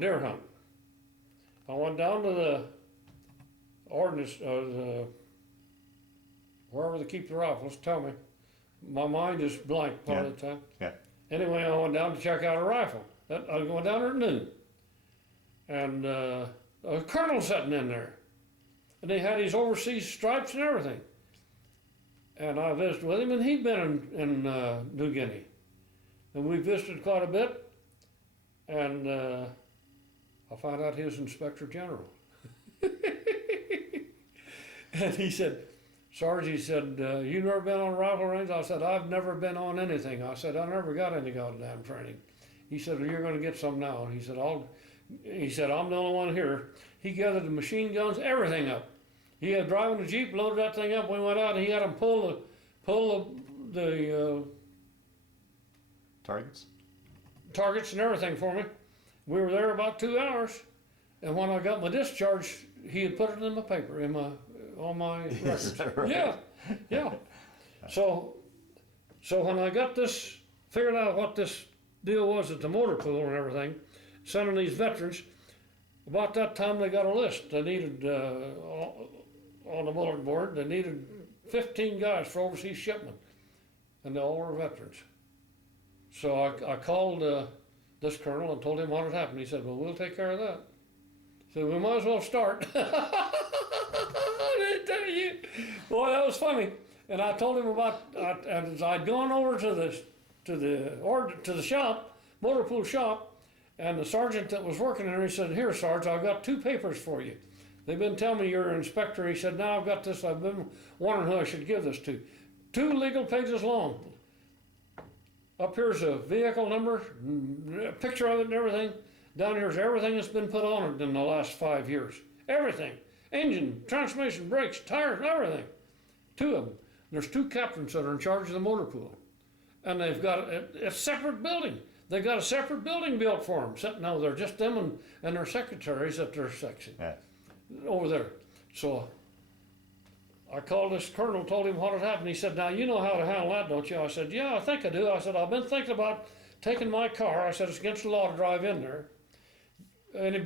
deer hunt. I went down to the ordnance, wherever they keep the rifles. Tell me, my mind is blank part of the time. Yeah. Anyway, I went down to check out a rifle. I went down there at noon, and a colonel sitting in there, and they had his overseas stripes and everything. And I visited with him, and he'd been in New Guinea, and we visited quite a bit. And I found out he was Inspector General. And he said, Sarge, he said, you never been on a rifle range? I said, I've never been on anything. I said, I never got any goddamn training. He said, well, you're going to get some now. And he said, I'm the only one here. He gathered the machine guns, everything up. He had driving the Jeep, loaded that thing up. We went out, and he had him pull the targets and everything for me. We were there about 2 hours, and when I got my discharge, he had put it in my paper, on my records. Right? Yeah. So when I got this, figured out what this deal was at the motor pool and everything, sending these veterans, about that time they got a list. They needed, on the bulletin board, they needed 15 guys for overseas shipment, and they all were veterans. So I called this colonel and told him what had happened. He said, well, we'll take care of that. So we might as well start. I didn't tell you. Boy, that was funny. And I told him about, and as I'd gone over to the shop, motor pool shop, and the sergeant that was working there, he said, here, Sarge, I've got 2 papers for you. They've been telling me you're an inspector. He said, now I've got this. I've been wondering who I should give this to. 2 legal pages long. Up here's a vehicle number, a picture of it and everything. Down here's everything that's been put on it in the last 5 years. Everything. Engine, transmission, brakes, tires, everything. 2 of them. There's 2 captains that are in charge of the motor pool. And they've got a separate building. They've got a separate building built for them. No, they're just them and their secretaries at their section. Yeah. Over there. So I called this colonel, told him what had happened. He said, now you know how to handle that, don't you? I said, yeah, I think I do. I said, I've been thinking about taking my car. I said, it's against the law to drive in there. Any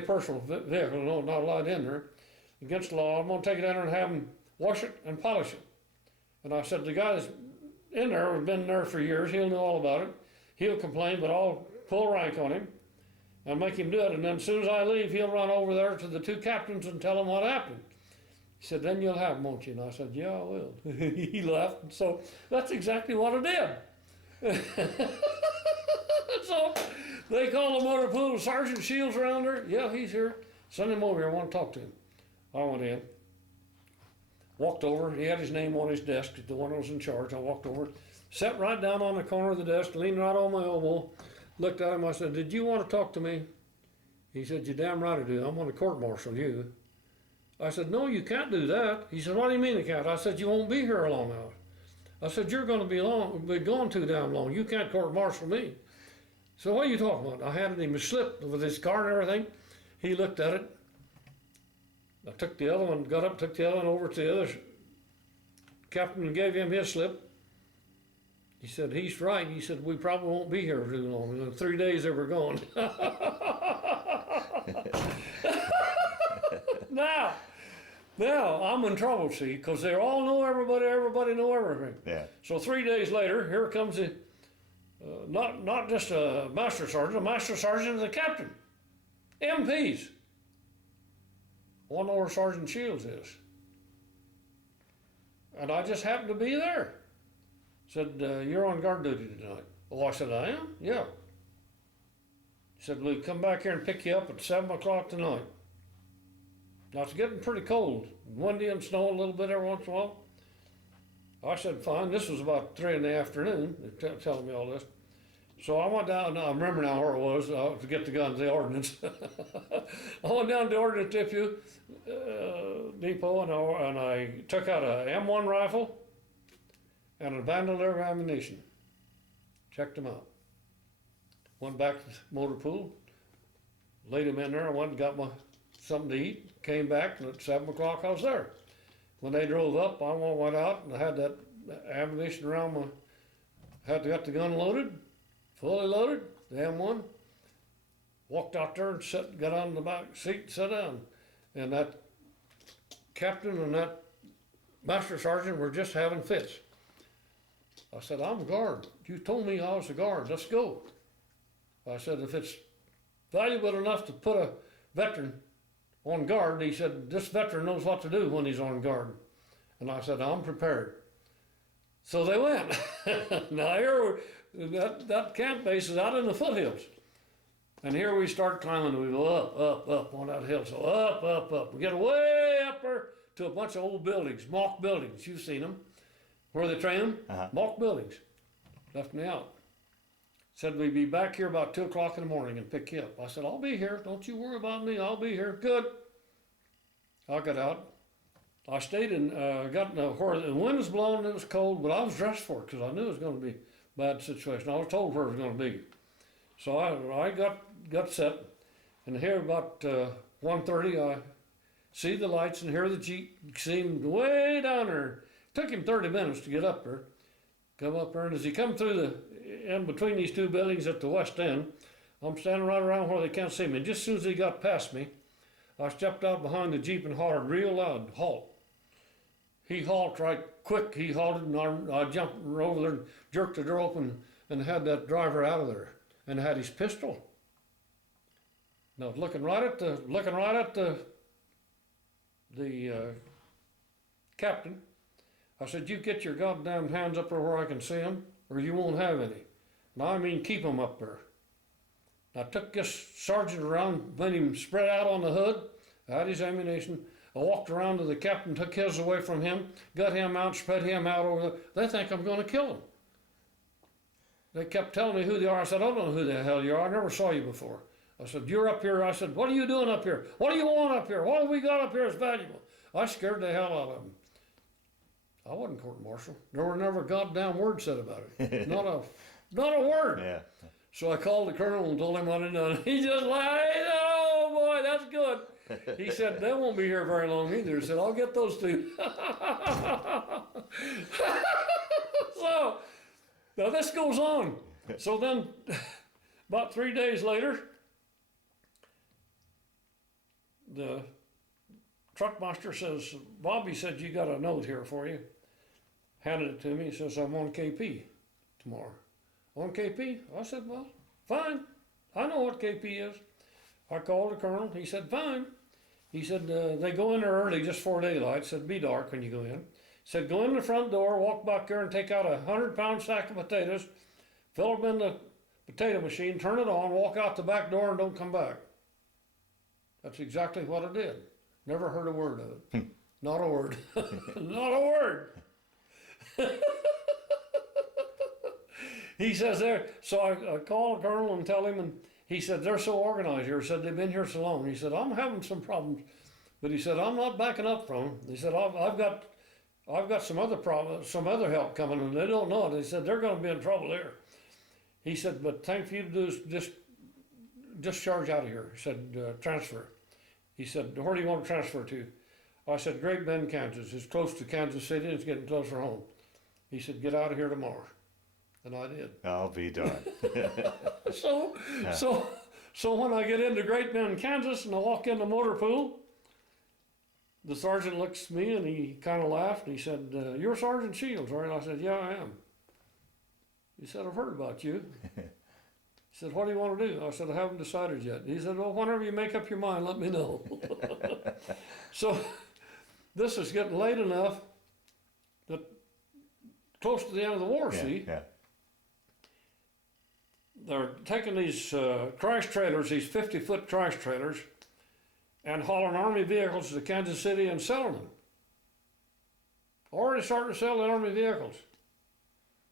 personal vehicle, no, not allowed in there. Against the law, I'm going to take it in there and have them wash it and polish it. And I said, the guy that's in there has been there for years. He'll know all about it. He'll complain, but I'll pull rank on him and make him do it. And then as soon as I leave, he'll run over there to the 2 captains and tell them what happened. He said, then you'll have them, won't you? And I said, yeah, I will. He left. And so that's exactly what I did. So they called the motor pool. Sergeant Shields around there. Yeah, he's here. Send him over here. I want to talk to him. I went in. Walked over. He had his name on his desk, the one that was in charge. I walked over. Sat right down on the corner of the desk, leaned right on my elbow. Looked at him. I said, did you want to talk to me? He said, you're damn right I do. I'm going to court-martial you. I said, no, you can't do that. He said, what do you mean you can't? I said, you won't be here long enough. I said, you're going to be gone too damn long. You can't court-martial me. So what are you talking about? I handed him a slip with his card and everything. He looked at it. I took the other one, got up, took the other one over to the other captain and gave him his slip. He said, he's right. He said, we probably won't be here too long. In 3 days they were gone. Now, I'm in trouble, see, because they all know everybody know everything. Yeah. So 3 days later, here comes the, not just a master sergeant and a captain. MPs. I want to know where Sergeant Shields is. And I just happened to be there. Said, you're on guard duty tonight. Oh, I said, I am? Yeah. He said, we'll come back here and pick you up at 7 o'clock tonight. Now, it's getting pretty cold. Windy and snow a little bit every once in a while. I said, fine. This was about 3 in the afternoon. They're telling me all this. So I went down, I remember now where it was, to get the guns, the ordnance. I went down to the ordnance depot and I took out a M1 rifle and a bandolier of ammunition. Checked them out. Went back to the motor pool, laid them in there. I went and got something to eat, came back, and at 7 o'clock I was there. When they drove up, I went out and I had that ammunition around got the gun loaded, fully loaded, the M1. Walked out there and got on the back seat and sat down. And that captain and that master sergeant were just having fits. I said, I'm a guard. You told me I was a guard. Let's go. I said, if it's valuable enough to put a veteran on guard, he said, this veteran knows what to do when he's on guard. And I said, I'm prepared. So they went. Now here, that camp base is out in the foothills. And here we start climbing. We go up on that hill. So up. We get way up there to a bunch of old buildings, mock buildings. You've seen them. Where they train them? Mock buildings. Left me out. Said we'd be back here about 2 o'clock in the morning and pick you up. I said, I'll be here. Don't you worry about me. I'll be here. Good. I got out. I stayed where the wind was blowing and it was cold, but I was dressed for it because I knew it was going to be a bad situation. I was told where it was going to be. So I got set, and here about 1:30 I see the lights and hear the Jeep seemed way down there. Took him 30 minutes to get up there. Come up there, and as he come through in between these two buildings at the west end, I'm standing right around where they can't see me. And just as soon as he got past me, I stepped out behind the Jeep and hollered real loud, halt. He halted right quick. He halted, and I jumped over there and jerked the door open and had that driver out of there and had his pistol. And I was looking right at the captain. I said, you get your goddamn hands up there where I can see them, or you won't have any. And I mean keep them up there. I took this sergeant around, made him spread out on the hood, I had his ammunition. I walked around to the captain, took his away from him, got him out, spread him out over there. They think I'm going to kill him. They kept telling me who they are. I said, I don't know who the hell you are. I never saw you before. I said, you're up here. I said, what are you doing up here? What do you want up here? What have we got up here that's valuable? I scared the hell out of them. I wasn't court-martial. There were never a goddamn word said about it. Not a word. Yeah. So I called the colonel and told him what I'd done. He just laughed. He said, oh boy, that's good. He said, they won't be here very long either. He said, I'll get those two. So, now this goes on. So then, about 3 days later, the truck master says, Bobby said, you got a note here for you. Handed it to me. He says, I'm on KP tomorrow. On KP? I said, well, fine. I know what KP is. I called the colonel. He said, fine. He said, they go in there early just before daylight. Said, be dark when you go in. Said, go in the front door, walk back there and take out a 100-pound sack of potatoes, fill them in the potato machine, turn it on, walk out the back door and don't come back. That's exactly what I did. Never heard a word of it. Not a word. Not a word. He says there, so I called the colonel and tell him, and he said, they're so organized here. He said, they've been here so long. He said, I'm having some problems. But he said, I'm not backing up from them. He said, I've got some other problems, some other help coming, and they don't know it. He said, they're going to be in trouble here. He said, but thing for you to do is just discharge out of here. He said, transfer. He said, where do you want to transfer to? I said, Great Bend, Kansas. It's close to Kansas City. It's getting closer home. He said, get out of here tomorrow. And I did. I'll be darned. So when I get into Great Bend, Kansas, and I walk in the motor pool, the sergeant looks at me and he kind of laughed. And he said, you're Sergeant Shields, right? I said, yeah, I am. He said, I've heard about you. He said, what do you want to do? I said, I haven't decided yet. He said, well, whenever you make up your mind, let me know. So this is getting late enough that close to the end of the war, see? Yeah. They're taking these trash trailers, these 50-foot trash trailers, and hauling Army vehicles to Kansas City and selling them. already starting to sell the Army vehicles.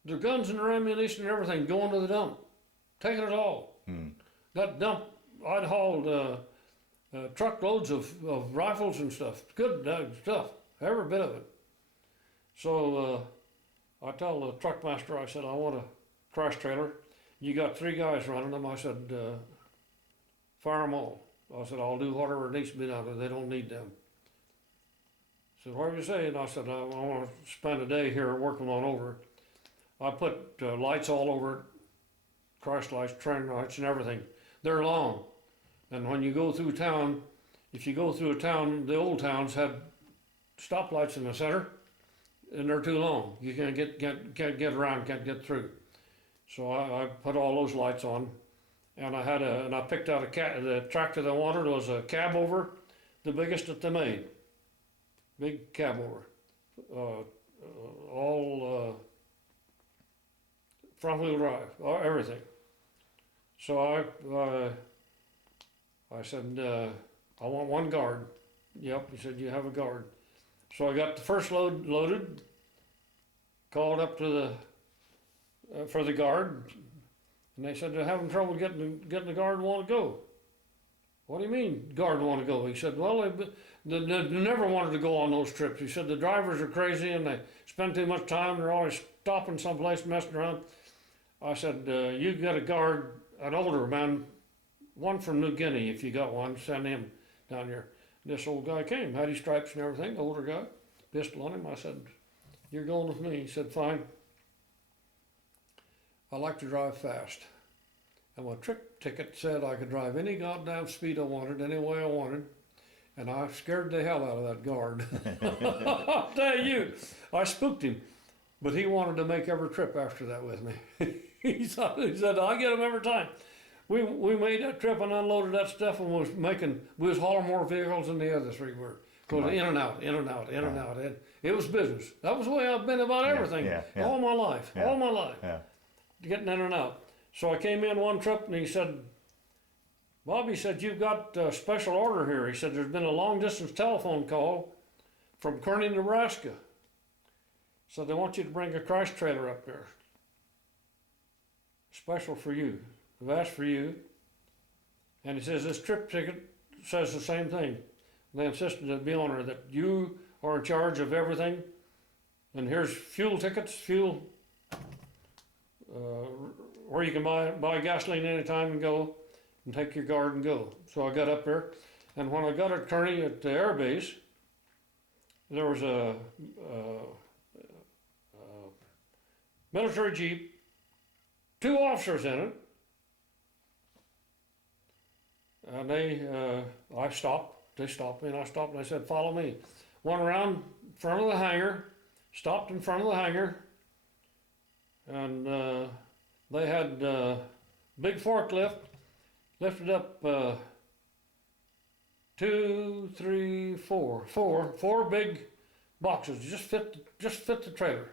Their guns and their ammunition and everything going to the dump, taking it all. That dump, I'd hauled truckloads of rifles and stuff, good stuff, every bit of it. So I tell the truck master, I said, I want a crash trailer. You got 3 guys running them. I said, fire them all. I said, I'll do whatever needs to be done. They don't need them. He said, what are you saying? I said, I want to spend a day here working on over it. I put lights all over it, crash lights, train lights, and everything. They're long. And when you go through town, if you go through a town, the old towns had stoplights in the center, and they're too long. You can't get around, can't get through. So I put all those lights on, and I picked out the tractor that I wanted was a cab over, the biggest that they made. Big cab over, all front wheel drive, everything. So I said, I want 1 guard. Yep, he said, you have a guard. So I got the first load loaded, called up to for the guard, and they said they're having trouble getting the guard to want to go. What do you mean, guard want to go? He said, well, they never wanted to go on those trips. He said the drivers are crazy and they spend too much time. They're always stopping someplace, messing around. I said, you got a guard, an older man, one from New Guinea, if you got one, send him down here. This old guy came, had his stripes and everything, older guy, pistol on him. I said, you're going with me. He said, fine. I like to drive fast. And my trip ticket said I could drive any goddamn speed I wanted, any way I wanted. And I scared the hell out of that guard. I'll tell you, I spooked him. But he wanted to make every trip after that with me. he said, I get him every time. We made that trip and unloaded that stuff and we was hauling more vehicles than the other 3 were. Going in and out, in and out, in and out. It was business. That was the way I've been about everything all my life, all my life. Getting in and out. So I came in one trip and he said, Bobby said, you've got a special order here. He said, there's been a long distance telephone call from Kearney, Nebraska. So they want you to bring a crash trailer up there. Special for you. They've asked for you. And he says, this trip ticket says the same thing. They insisted to be on her that you are in charge of everything. And here's fuel tickets, where you can buy gasoline anytime and go and take your guard and go. So I got up there, and when I got at Kearney at the air base, there was a military jeep, 2 officers in it, and I stopped. They stopped me, and I stopped, and I said, follow me. Went around in front of the hangar, stopped in front of the hangar, and they had big forklift, lifted up 2, 3, 4, 4 big boxes, just fit the trailer.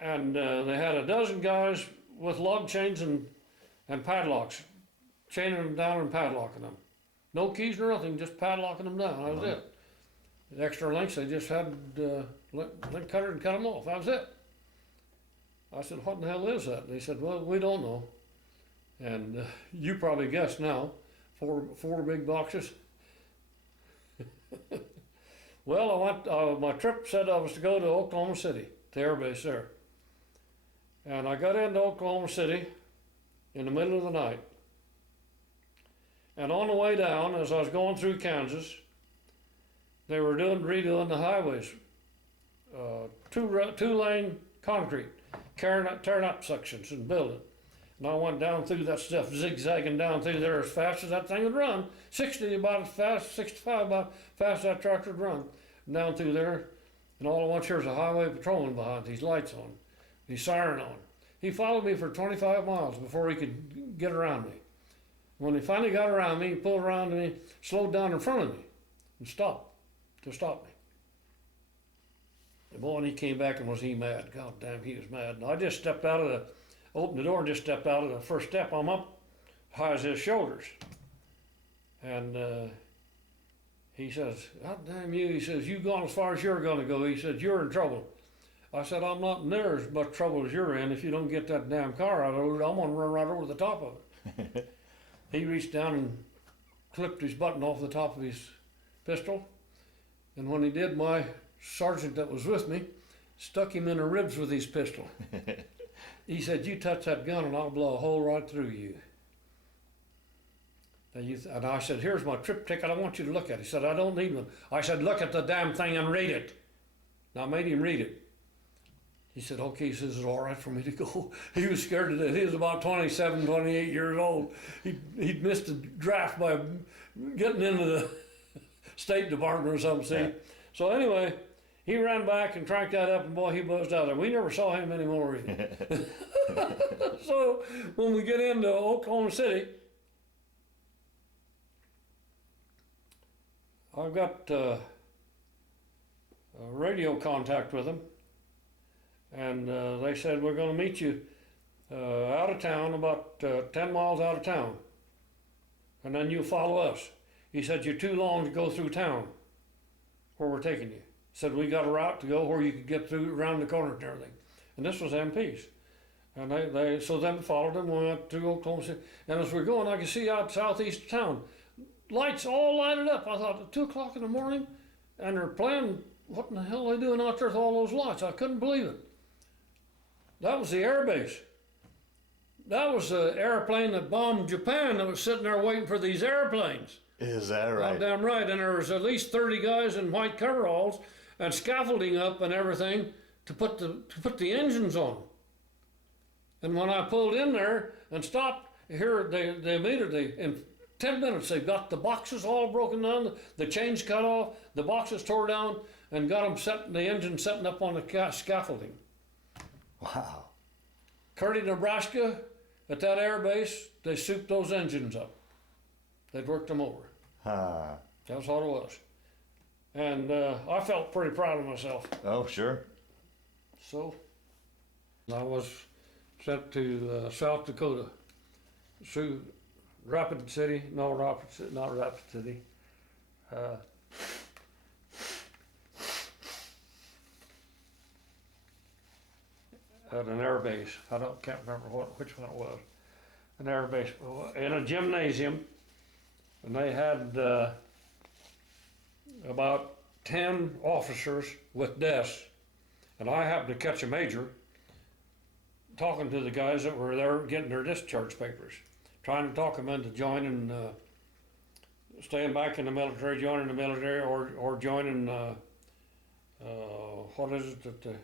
And they had a dozen guys with lug chains and padlocks, chaining them down and padlocking them. No keys or nothing, just padlocking them down. That was it. The extra links, they just had link cutter and cut them off. That was it. I said, what in the hell is that? And they said, well, we don't know. And you probably guessed now, 4 big boxes. Well, I went. My trip said I was to go to Oklahoma City, the air base there. And I got into Oklahoma City in the middle of the night. And on the way down, as I was going through Kansas, they were redoing the highways, 2-lane concrete, tearing up sections and building. And I went down through that stuff, zigzagging down through there as fast as that thing would run. 60 about as fast, 65 about as fast as that tractor would run. Down through there, and all at once here's a highway patrolman behind, these lights on, his siren on. He followed me for 25 miles before he could get around me. When he finally got around me, he pulled around me, slowed down in front of me, and stopped me. And boy, and he came back and was he mad. God damn, he was mad. And I just opened the door and just stepped out of the first step. I'm up high as his shoulders. And He says, God damn you. He says, you gone as far as you're going to go. He said, you're in trouble. I said, I'm not in there as much trouble as you're in. If you don't get that damn car out of it, I'm going to run right over the top of it. He reached down and clipped his button off the top of his pistol. And when he did, my sergeant that was with me stuck him in the ribs with his pistol. He said, you touch that gun and I'll blow a hole right through you. And I said, here's my trip ticket, I want you to look at it. He said, I don't need one. I said, look at the damn thing and read it. And I made him read it. He said, okay, he says, it's all right for me to go. He was scared to death. He was about 27, 28 years old. He'd missed a draft by getting into the State Department or something, see? Yeah. So anyway, he ran back and cranked that up, and boy, he buzzed out there. We never saw him anymore either. So when we get into Oklahoma City, I've got a radio contact with them, and they said, we're going to meet you out of town, about 10 miles out of town, and then you follow us. He said, you're too long to go through town where we're taking you. Said, we got a route to go where you could get through around the corner and everything. And this was MPs. And they so then followed them, we went to Oklahoma City. And as we're going, I could see out southeast of town, lights all lighted up. I thought, at 2 o'clock in the morning, and they're playing, what in the hell are they doing out there with all those lights? I couldn't believe it. That was the air base. That was the airplane that bombed Japan that was sitting there waiting for these airplanes. Is that right? Oh, damn right. And there was at least 30 guys in white coveralls and scaffolding up and everything to put the engines on. And when I pulled in there and stopped, here they immediately, in 10 minutes, they got the boxes all broken down, the chains cut off, the boxes tore down, and got them the engine setting up on the scaffolding. Wow. Kearney, Nebraska, at that air base, they souped those engines up. They'd worked them over. That's all it was. And I felt pretty proud of myself. Oh, sure. So I was sent to South Dakota, to Rapid City, not Rapid City. At an air base. Can't remember which one it was. An air base in a gymnasium, and they had about 10 officers with desks, and I happened to catch a major talking to the guys that were there getting their discharge papers, trying to talk them into joining, staying back in the military, joining the military, or joining, what is it that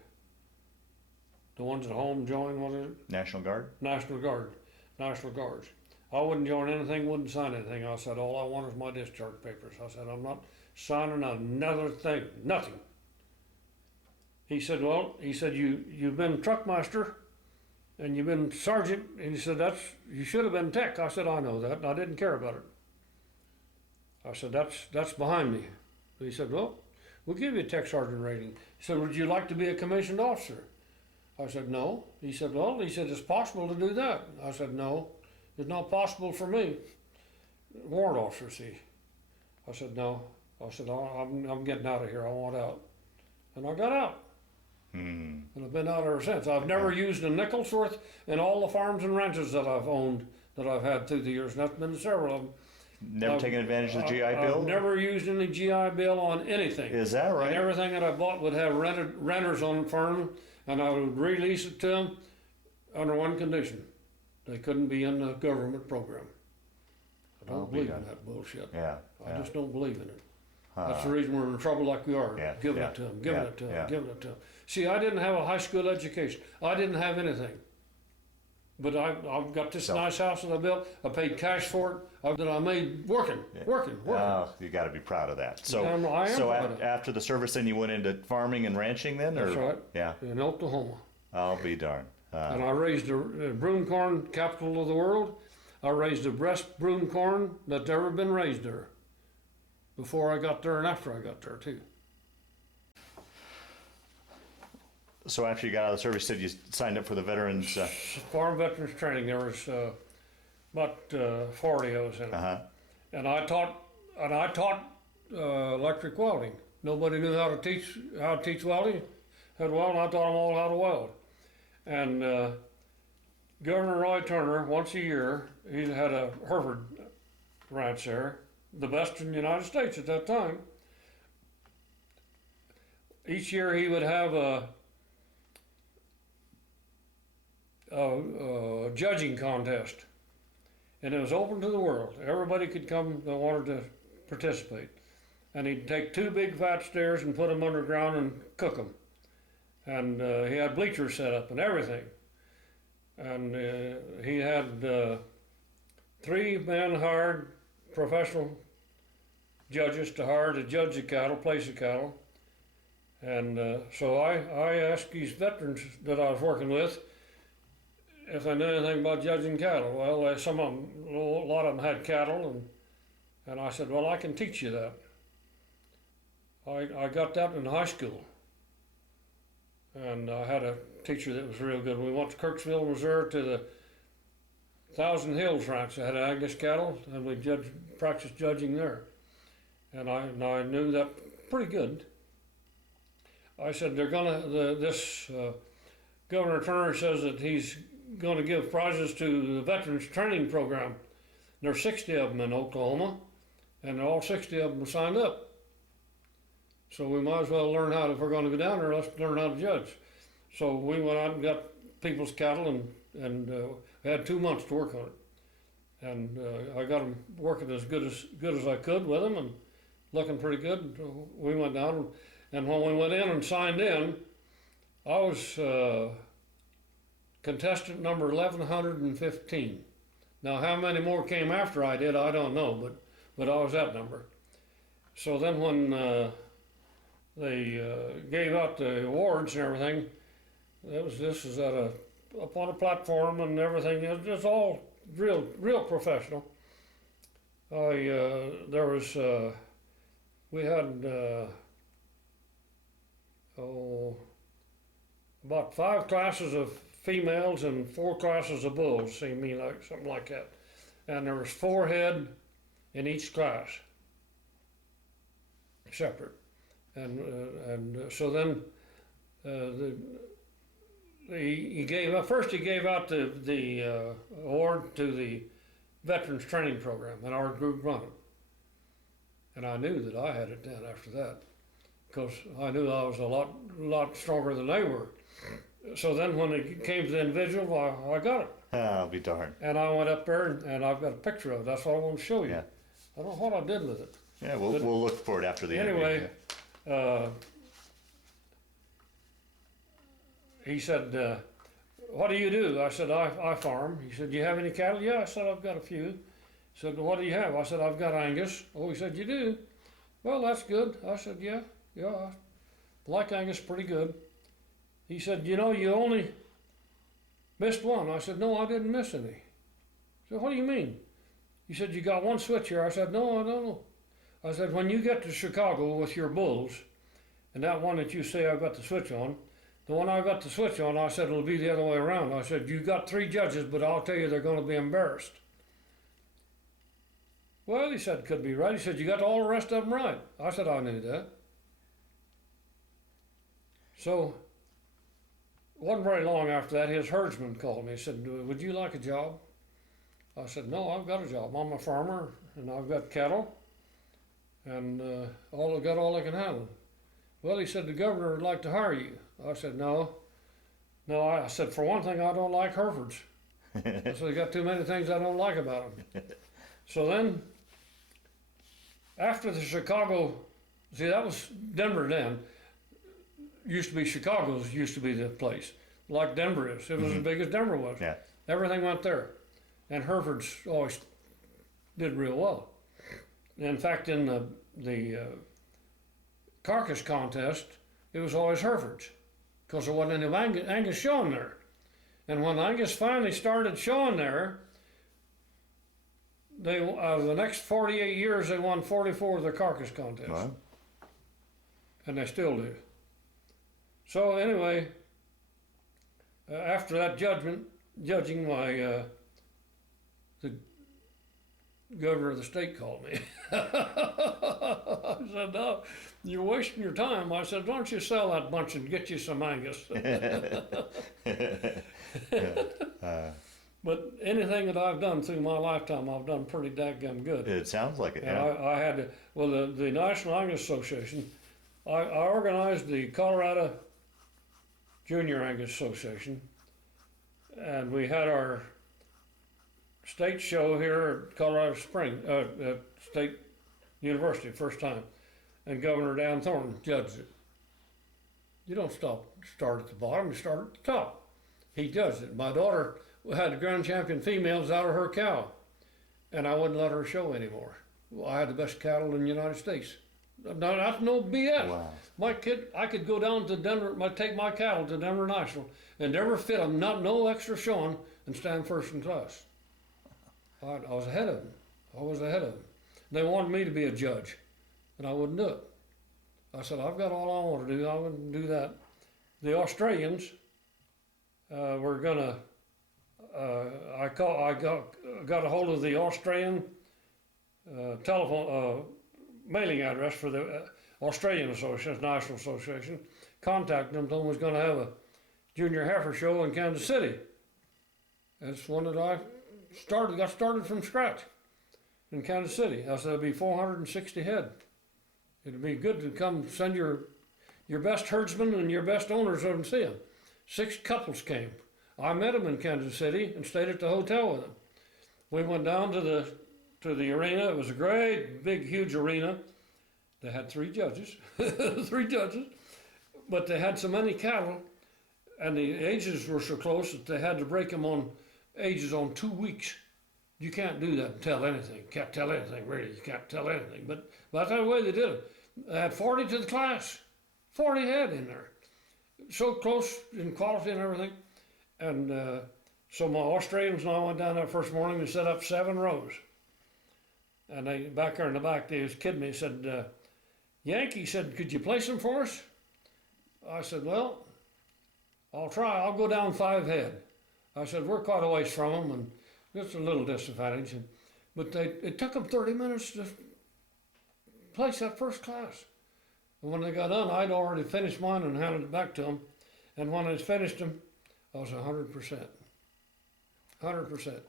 the ones at home join, what is it? National Guard? National Guard. National Guards. I wouldn't join anything, wouldn't sign anything. I said, all I want is my discharge papers. I said, I'm not signing another thing, nothing. He said, well, you've been truckmaster and you've been sergeant, and he said, you should have been tech. I said, I know that, and I didn't care about it. I said, that's behind me. He said, well, we'll give you a tech sergeant rating. He said, would you like to be a commissioned officer? I said, no. He said, well, it's possible to do that. I said, no, it's not possible for me. Warrant officer, see. I said, no. I said, I'm getting out of here. I want out. And I got out. And I've been out ever since. I've never used a nickel's worth in all the farms and ranches that I've owned, that I've had through the years. And that's been several of them. Never taken advantage of the GI Bill? I've never used any GI Bill on anything. Is that right? And everything that I bought would have renters on it for them, and I would release it to them under one condition. They couldn't be in the government program. I don't believe in that bullshit. Yeah. I just don't believe in it. That's the reason we're in trouble like we are. Giving it to them, giving it to them, giving it to them. See, I didn't have a high school education. I didn't have anything. But I've got this nice house that I built. I paid cash for it. That I made working. Oh, you got to be proud of that. So, I am proud of it. After the service, then you went into farming and ranching, then, or That's right. Yeah. In Oklahoma. I'll be darned. And I raised a broom corn capital of the world. I raised the best broom corn that's ever been raised there. Before I got there and after I got there too. So after you got out of the service, you said you signed up for the veterans. Farm veterans training. There was about 40 of us in it. Uh-huh. And I taught electric welding. Nobody knew how to teach welding. Said, well, I taught them all how to weld. And Governor Roy Turner, once a year, he had a Hereford ranch there, the best in the United States at that time. Each year he would have a judging contest, and it was open to the world. Everybody could come that wanted to participate. And he'd take 2 big fat steers and put them underground and cook them. And he had bleachers set up and everything. And he had 3 men hired, professional judges to judge the cattle, place the cattle. And so I asked these veterans that I was working with if they knew anything about judging cattle. Well, some of them, a lot of them had cattle, and I said, well, I can teach you that. I got that in high school. And I had a teacher that was real good. We went to Kirksville, Missouri to the Thousand Hills Ranch. They had Angus cattle, and we practiced judging there. And I knew that pretty good. I said, Governor Turner says that he's going to give prizes to the Veterans Training Program. There's 60 of them in Oklahoma, and all 60 of them signed up. So we might as well learn if we're going to go down there, let's learn how to judge. So we went out and got people's cattle, and we had 2 months to work on it. And I got them working as good as I could with them, and looking pretty good. So we went down, and when we went in and signed in, I was contestant number 1115. Now, how many more came after I did, I don't know, but I was that number. So then when they gave out the awards and everything, this is up on a platform and everything. It's all real professional. We had about 5 classes of females and 4 classes of bulls, seemed to me like something like that. And there was 4 head in each class, separate. And so then he gave out the award to the Veterans Training Program, and our group run it. And I knew that I had it then after that, because I knew I was a lot stronger than they were. So then when it came to the individual, I got it. I'll be darned. And I went up there, and I've got a picture of it. That's what I want to show you. Yeah. I don't know what I did with it. Yeah, we'll look for it after the interview. Anyway, he said, what do you do? I said, I farm. He said, do you have any cattle? Yeah, I said, I've got a few. He said, what do you have? I said, I've got Angus. Oh, he said, you do? Well, that's good. I said, yeah, I like Angus pretty good. He said, you only missed one. I said, no, I didn't miss any. He said, what do you mean? He said, you got 1 switch here. I said, no, I don't know. I said, when you get to Chicago with your bulls, and that one that you say I've got the switch on, the one I got the switch on, I said, it'll be the other way around. I said, you got 3 judges, but I'll tell you they're going to be embarrassed. Well, he said, could be right. He said, you got all the rest of them right. I said, I knew that. So, wasn't very long after that, his herdsman called me. He said, would you like a job? I said, no, I've got a job. I'm a farmer, and I've got cattle, and got all I can handle. Well, he said, the governor would like to hire you. I said, no. I said, for one thing, I don't like Herefords. I said, they got too many things I don't like about them. So then, after the Chicago, see, that was Denver then. Used to be Chicago's used to be the place, like Denver is. It was as big as Denver was. Yeah. Everything went there. And Herefords always did real well. In fact, in the carcass contest, it was always Herefords, because there wasn't any Angus showing there. And when Angus finally started showing there, the next 48 years, they won 44 of the carcass contests. Wow. And they still do. So anyway, after that judging, governor of the state called me. I said, no, you're wasting your time. I said, why don't you sell that bunch and get you some Angus? But anything that I've done through my lifetime, I've done pretty dadgum good. It sounds like it, And yeah. I had to, well, the National Angus Association, I organized the Colorado Junior Angus Association, and we had our state show here at Colorado Springs, at State University, first time, and Governor Dan Thornton judged it. You don't start at the bottom, you start at the top. He judged it. My daughter had the grand champion females out of her cow, and I wouldn't let her show anymore. Well, I had the best cattle in the United States. No, that's no BS. Wow. My kid, I could go down to Denver, take my cattle to Denver National, and never fit them, no extra showing, and stand first in class. I was ahead of them. I was ahead of them. They wanted me to be a judge, and I wouldn't do it. I said, I've got all I want to do. I wouldn't do that. The Australians were gonna. I got a hold of the Australian telephone mailing address for the Australian Association, National Association. Contacted them, told them I was going to have a junior heifer show in Kansas City. That's one that I got started from scratch in Kansas City. I said it'd be 460 head. It'd be good to come send your best herdsmen and your best owners over and see them. 6 couples came. I met them in Kansas City and stayed at the hotel with them. We went down to the arena. It was a great, big, huge arena. They had 3 judges, 3 judges, but they had so many cattle, and the ages were so close that they had to break them on ages on 2 weeks. You can't do that and tell anything. Can't tell anything, really. You can't tell anything. But that's the way they did it. They had 40 to the class, 40 head in there. So close in quality and everything. And so my Australians and I went down that first morning and set up 7 rows. And they, back there in the back, they was kidding me. Said, Yankee said, could you place them for us? I said, well, I'll try. I'll go down 5 head. I said, we're quite a ways from them, and it's a little disadvantage. But it took them 30 minutes to place that first class. And when they got done, I'd already finished mine and handed it back to them. And when I finished them, I was 100%. 100%.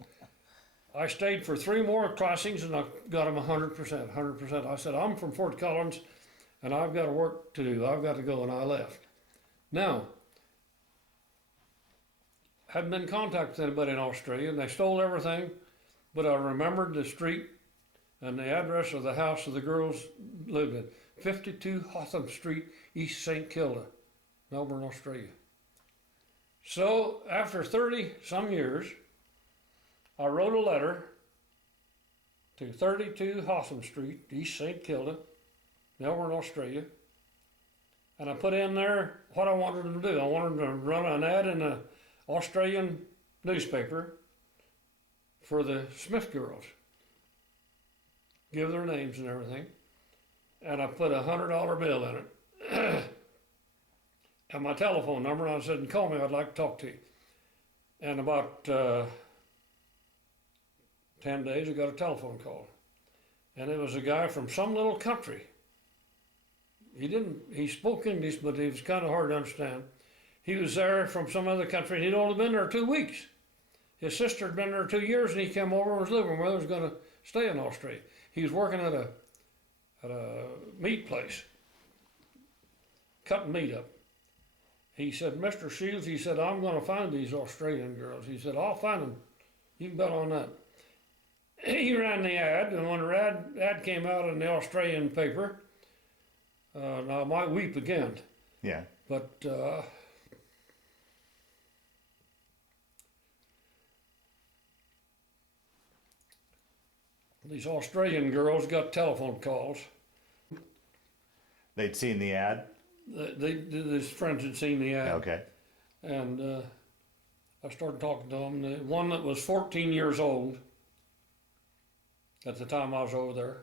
I stayed for 3 more classings and I got them 100%. 100%. I said, I'm from Fort Collins and I've got work to do. I've got to go, and I left. Now, hadn't been in contact with anybody in Australia, and they stole everything, but I remembered the street and the address of the house of the girls lived in. 52 Hotham Street, East St. Kilda, Melbourne, Australia. So after 30 some years, I wrote a letter to 32 Hotham Street, East St. Kilda, Melbourne, Australia, and I put in there what I wanted them to do. I wanted them to run an ad in an Australian newspaper for the Smith girls, give their names and everything, and I put a $100 bill in it. And my telephone number, and I said, call me, I'd like to talk to you. And about 10 days, I got a telephone call. And it was a guy from some little country. He spoke English, but it was kind of hard to understand. He was there from some other country, and he'd only been there 2 weeks. His sister had been there 2 years, and he came over and was living where he was going to stay in Australia. He was working at a meat place, cutting meat up. He said, Mr. Shields, he said, I'm going to find these Australian girls. He said, I'll find them. You can bet on that. He ran the ad, and when the ad came out in the Australian paper, now I might weep again. Yeah. But these Australian girls got telephone calls. They'd seen the ad? His friends had seen the ad. Okay. And I started talking to them. The one that was 14 years old at the time I was over there,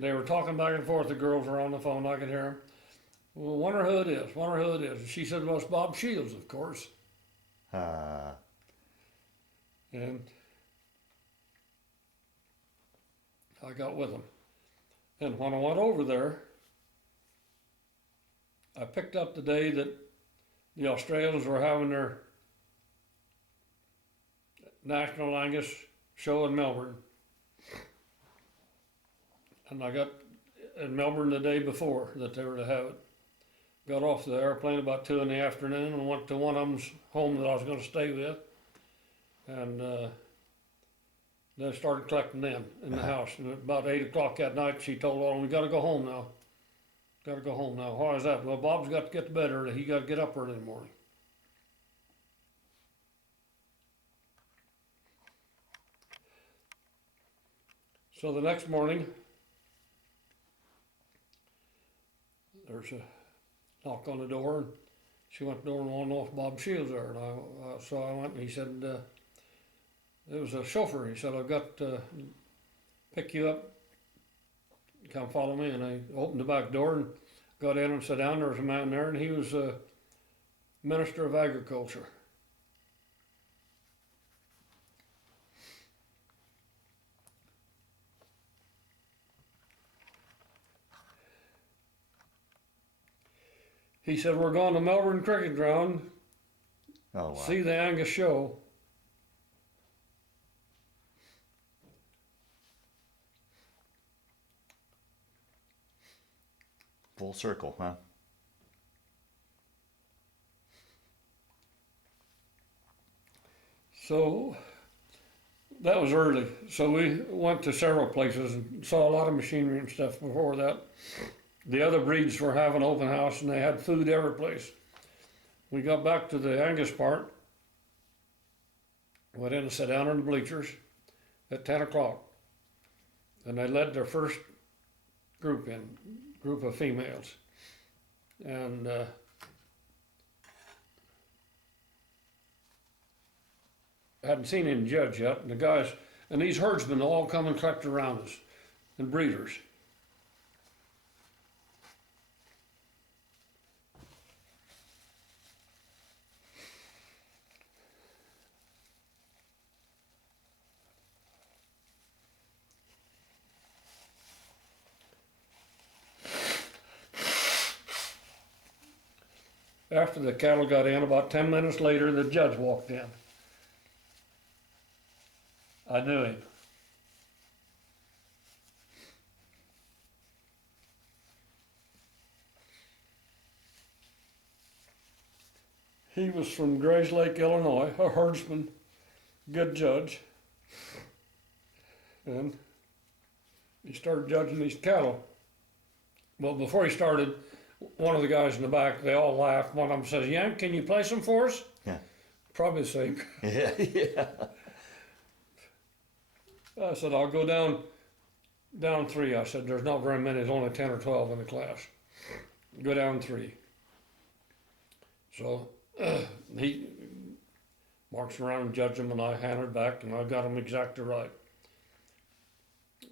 they were talking back and forth. The girls were on the phone. I could hear them. Well, wonder who it is. Wonder who it is. And she said, well, it's Bob Shields, of course. And I got with them. And when I went over there, I picked up the day that the Australians were having their National Angus show in Melbourne. And I got in Melbourne the day before that they were to have it. Got off the airplane about 2 in the afternoon and went to one of them's home that I was going to stay with. And they started collecting them in the house. And about 8 o'clock that night, she told all of them, "We got to go home now. Got to go home now." "Why is that?" "Well, Bob's got to get to bed early. He got to get up early in the morning." So the next morning, there's a knock on the door, and she went to the door and wanted to know if Bob Shields there. And so I went, and he said, it was a chauffeur. He said, "I've got to pick you up. Come follow me." And I opened the back door and got in and sat down. There was a man there, and he was a Minister of Agriculture. He said, "We're going to Melbourne Cricket Ground, Oh, wow. see the Angus show." Full circle, huh? So that was early. So we went to several places and saw a lot of machinery and stuff before that. The other breeds were having open house and they had food every place. We got back to the Angus part, went in and sat down on the bleachers at 10 o'clock. And they led their first group of females. And hadn't seen any judge yet. And the guys, and these herdsmen all come and collect around us, and breeders. After the cattle got in, about 10 minutes later, the judge walked in. I knew him. He was from Grays Lake, Illinois, a herdsman, good judge. And he started judging these cattle. Well, before he started, one of the guys in the back, they all laughed. One of them says, "Yank, can you play some for us?" Yeah. Probably the same. Yeah, yeah. I said, "I'll go down 3. I said, "There's not very many. There's only 10 or 12 in the class. Go down 3. So he marched around and judged them, and I handed back, and I got them exactly right.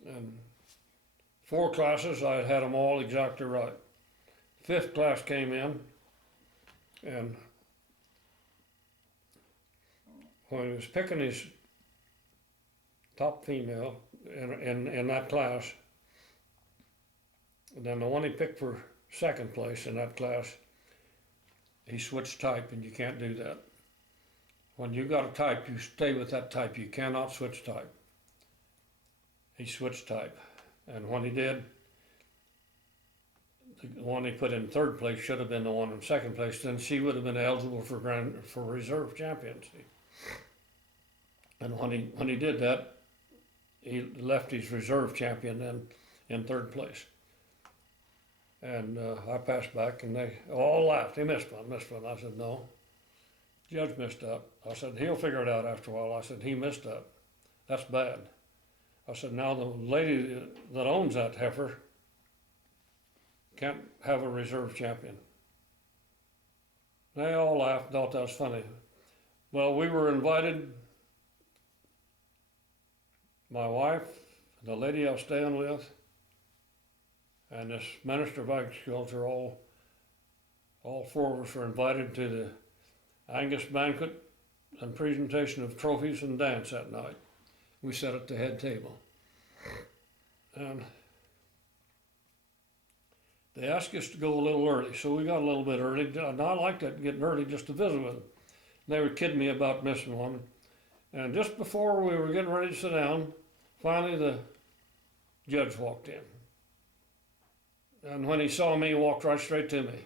And 4 classes, I had them all exactly right. 5th class came in, and when he was picking his top female in that class, and then the one he picked for 2nd place in that class, he switched type, and you can't do that. When you got a type, you stay with that type. You cannot switch type. He switched type, and when he did, the one he put in 3rd place should have been the one in 2nd place. Then she would have been eligible for reserve championship. And when he did that, he left his reserve champion in 3rd place. And I passed back, and they all laughed. "He missed one." I said, "No, judge messed up." I said, "He'll figure it out after a while." I said, "He messed up. That's bad." I said, "Now the lady that owns that heifer can't have a reserve champion." They all laughed, thought that was funny. Well, we were invited, my wife, the lady I was staying with, and this Minister of Agriculture, all 4 of us were invited to the Angus banquet and presentation of trophies and dance that night. We sat at the head table. And they asked us to go a little early, so we got a little bit early. And I liked it, getting early just to visit with them. They were kidding me about missing one. And just before we were getting ready to sit down, finally the judge walked in. And when he saw me, he walked right straight to me.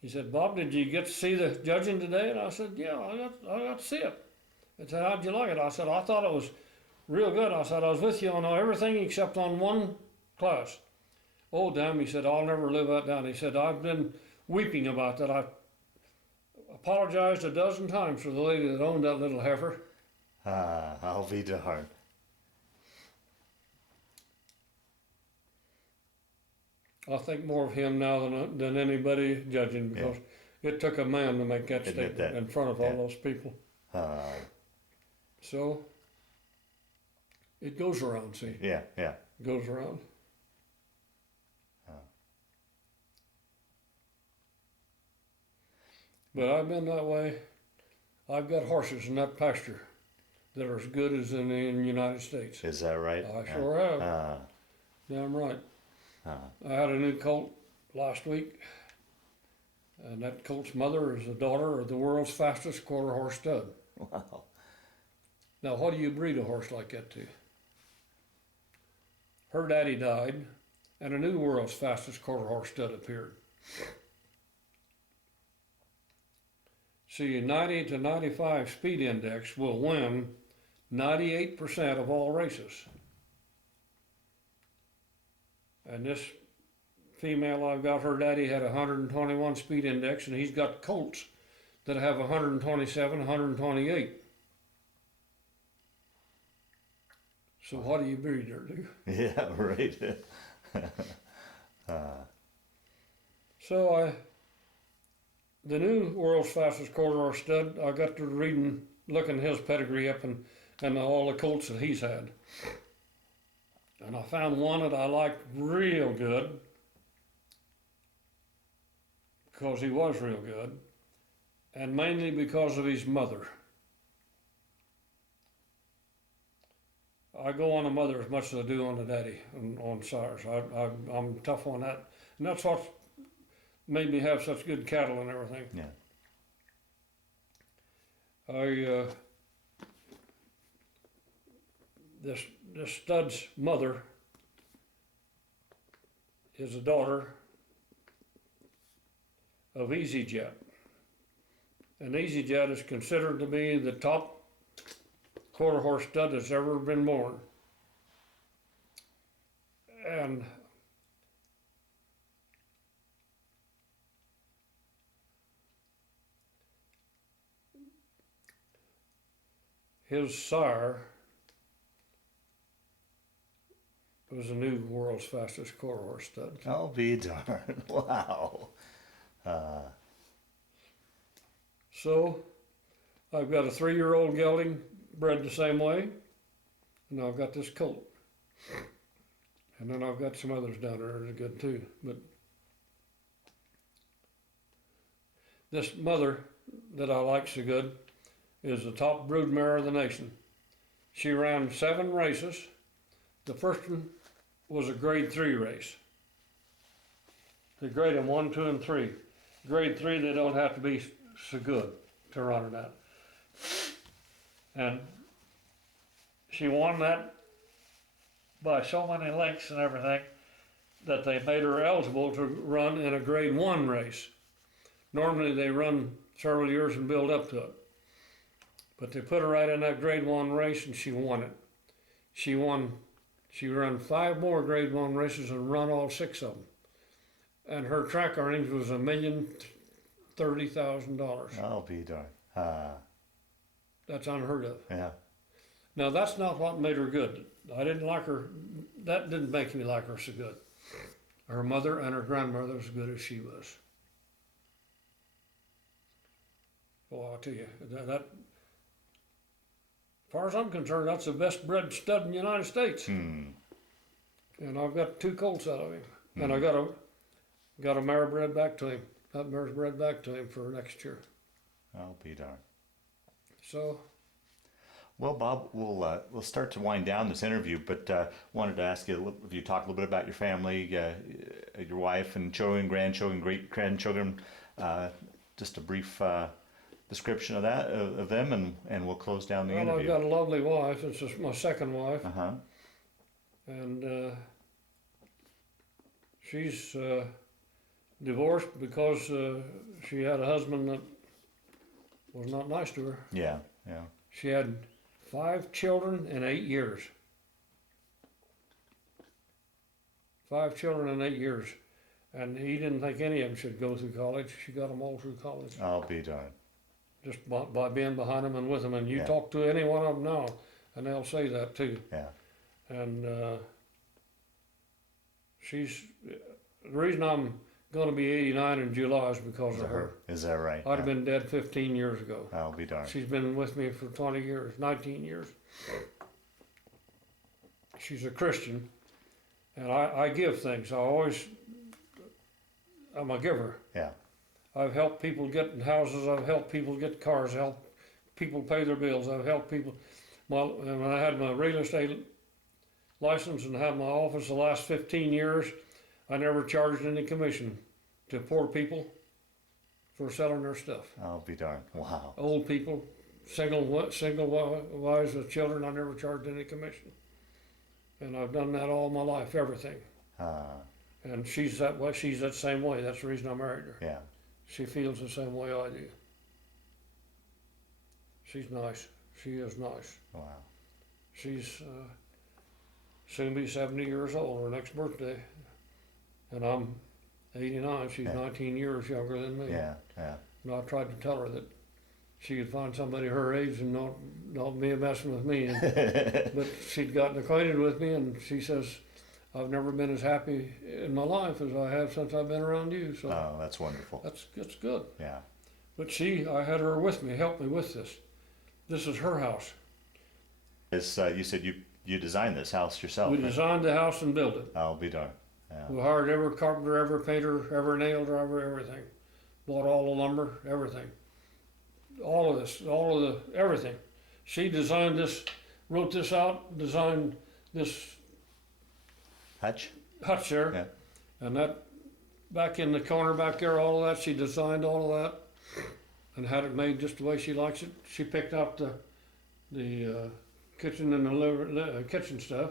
He said, "Bob, did you get to see the judging today?" And I said, "Yeah, I got to see it." He said, "How'd you like it?" I said, "I thought it was real good." I said, "I was with you on everything except on one class." "Oh, damn," he said, "I'll never live that down." He said, "I've been weeping about that. I apologized a dozen times for the lady that owned that little heifer." I'll be darned. I think more of him now than anybody judging, because it took a man to make that Admit statement that. in front of all those people. So it goes around, see? Yeah. It goes around. But I've been that way. I've got horses in that pasture that are as good as in the United States. Is that right? I sure have. Damn right. I had a new colt last week, and that colt's mother is the daughter of the world's fastest quarter horse stud. Wow. Now, what do you breed a horse like that to? Her daddy died, and a new world's fastest quarter horse stud appeared. See, 90 to 95 speed index will win 98% of all races. And this female I've got, her daddy had 121 speed index, and he's got colts that have 127, 128. So what do you breed her to? Yeah, right. So the new world's fastest quarter horse stud, I got to reading, looking his pedigree up and all the colts that he's had. And I found one that I liked real good, because he was real good, and mainly because of his mother. I go on the mother as much as I do on the daddy, on sires. I'm tough on that. And that's what made me have such good cattle and everything. Yeah. This stud's mother is a daughter of EasyJet. And EasyJet is considered to be the top quarter horse stud that's ever been born. And his sire was the new world's fastest quarter horse stud. I'll be darned. Wow. So I've got a 3-year-old gelding bred the same way, and I've got this colt. And then I've got some others down there that are good too. But this mother that I like so good is the top brood mare of the nation. She ran 7 races. The first one was a grade 3 race. They grade them 1, 2, and 3. Grade 3, they don't have to be so good to run it at. And she won that by so many lengths and everything that they made her eligible to run in a grade 1 race. Normally they run several years and build up to it. But they put her right in that grade 1 race, and she won it. She ran 5 more grade 1 races and run all 6 of them. And her track earnings was $1,030,000. I'll be darned. That's unheard of. Yeah. Now that's not what made her good. I didn't like her. That didn't make me like her so good. Her mother and her grandmother was as good as she was. Well, I'll tell you, that as far as I'm concerned, that's the best bred stud in the United States. And I've got 2 colts out of him. And I got a mare bred back to him. That mare's bred back to him for next year. I'll be darned. So. Well, Bob, we'll start to wind down this interview, but wanted to ask you if you talk a little bit about your family, your wife and children, grandchildren, great grandchildren. Just a brief description of that of them, and we'll close down the Well, I've interview. got a lovely wife. It's just my second wife, Uh-huh. and she's divorced because she had a husband that was not nice to her. Yeah. She had 5 children in 8 years. 5 children in 8 years. And he didn't think any of them should go through college. She got them all through college. I'll be darned. Just by being behind them and with them. And you Yeah. talk to any one of them now, and they'll say that too. Yeah. And the reason I'm going to be 89 in July is because of her. Is that right? I'd have been dead 15 years ago. I'll be darned. She's been with me for 20 years, 19 years. She's a Christian, and I give things. I'm a giver. Yeah. I've helped people get in houses. I've helped people get cars. Helped people pay their bills. I've helped people. When I had my real estate license and had my office the last 15 years, I never charged any commission to poor people for selling their stuff. I'll be darned. Wow. Old people, single wives with children, I never charged any commission. And I've done that all my life, everything. And she's that way. She's that same way. That's the reason I married her. Yeah. She feels the same way I do. She's nice. She is nice. Wow. She's soon be 70 years old, her next birthday. And I'm 89. She's Yeah. 19 years younger than me. Yeah. And I tried to tell her that she could find somebody her age and not be messing with me. But she'd gotten acquainted with me, and she says, I've never been as happy in my life as I have since I've been around you. So Oh, that's wonderful. that's good. Yeah. But I had her with me, help me with this. This is her house. You said you designed this house yourself. We designed the house and built it. I'll be darned. Yeah. We hired every carpenter, every painter, every nail driver, everything. Bought all the lumber, everything. All of this, everything. She designed this, wrote this out, designed this Hutch? hutch there. Yeah. And that, back in the corner back there, all of that, she designed all of that and had it made just the way she likes it. She picked out the kitchen and the kitchen stuff.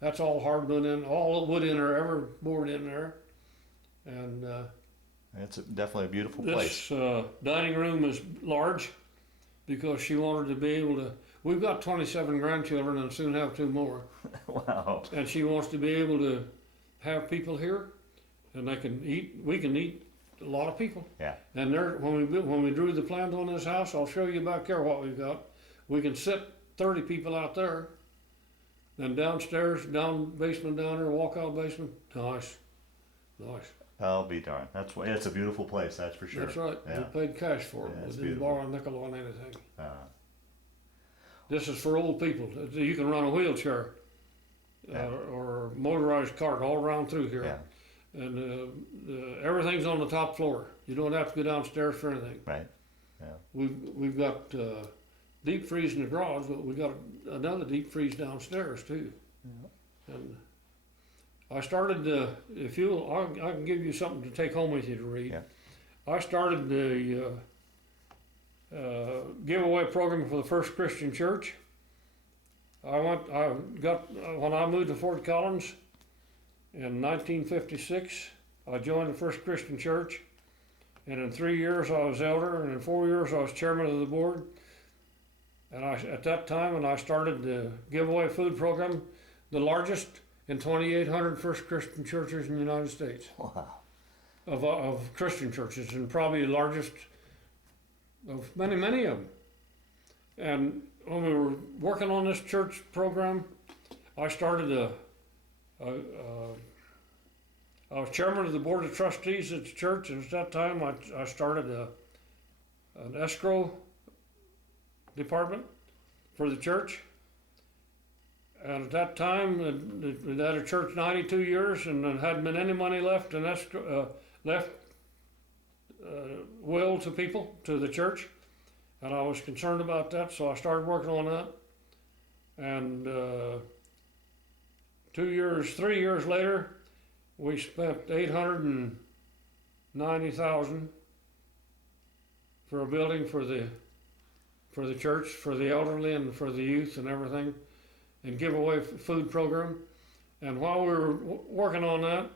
That's all hardwood in, all the wood in there, every board in there. And It's definitely a beautiful this place. dining room is large because she wanted to be able to. We've got 27 grandchildren and soon have 2 more. Wow. And she wants to be able to have people here, and they can eat. We can eat a lot of people. Yeah. And there, when we drew the plans on this house, I'll show you back there what we've got. We can sit 30 people out there. Then downstairs, basement down there, walkout basement. Nice. I'll be darned. It's a beautiful place, that's for sure. That's right. Yeah. We paid cash for it. Yeah, We it's didn't beautiful. borrow a nickel on anything. Uh, This is for old people. You can run a wheelchair Yeah. or motorized cart all around through here. yeah. And everything's on the top floor. You don't have to go downstairs for anything. Right. We've got deep freeze in the garage, but we got another deep freeze downstairs too. Yeah. And I started I can give you something to take home with you to read. Yeah. I started the giveaway program for the First Christian Church. When I moved to Fort Collins in 1956, I joined the First Christian Church, and in 3 years I was elder, and in 4 years I was chairman of the board. And at that time, I started the giveaway food program, the largest in 2,800 First Christian churches in the United States. Wow. Of Christian churches, and probably the largest of many of them. And when we were working on this church program, I started I was chairman of the board of trustees at the church, and at that time I started an escrow department for the church. And at that time, it had a church 92 years, and there hadn't been any money left in escrow, will to people, to the church. And I was concerned about that, so I started working on that. And 3 years later, we spent $890,000 for a building for the church, for the elderly and for the youth and everything, and giveaway food program. And while we were working on that,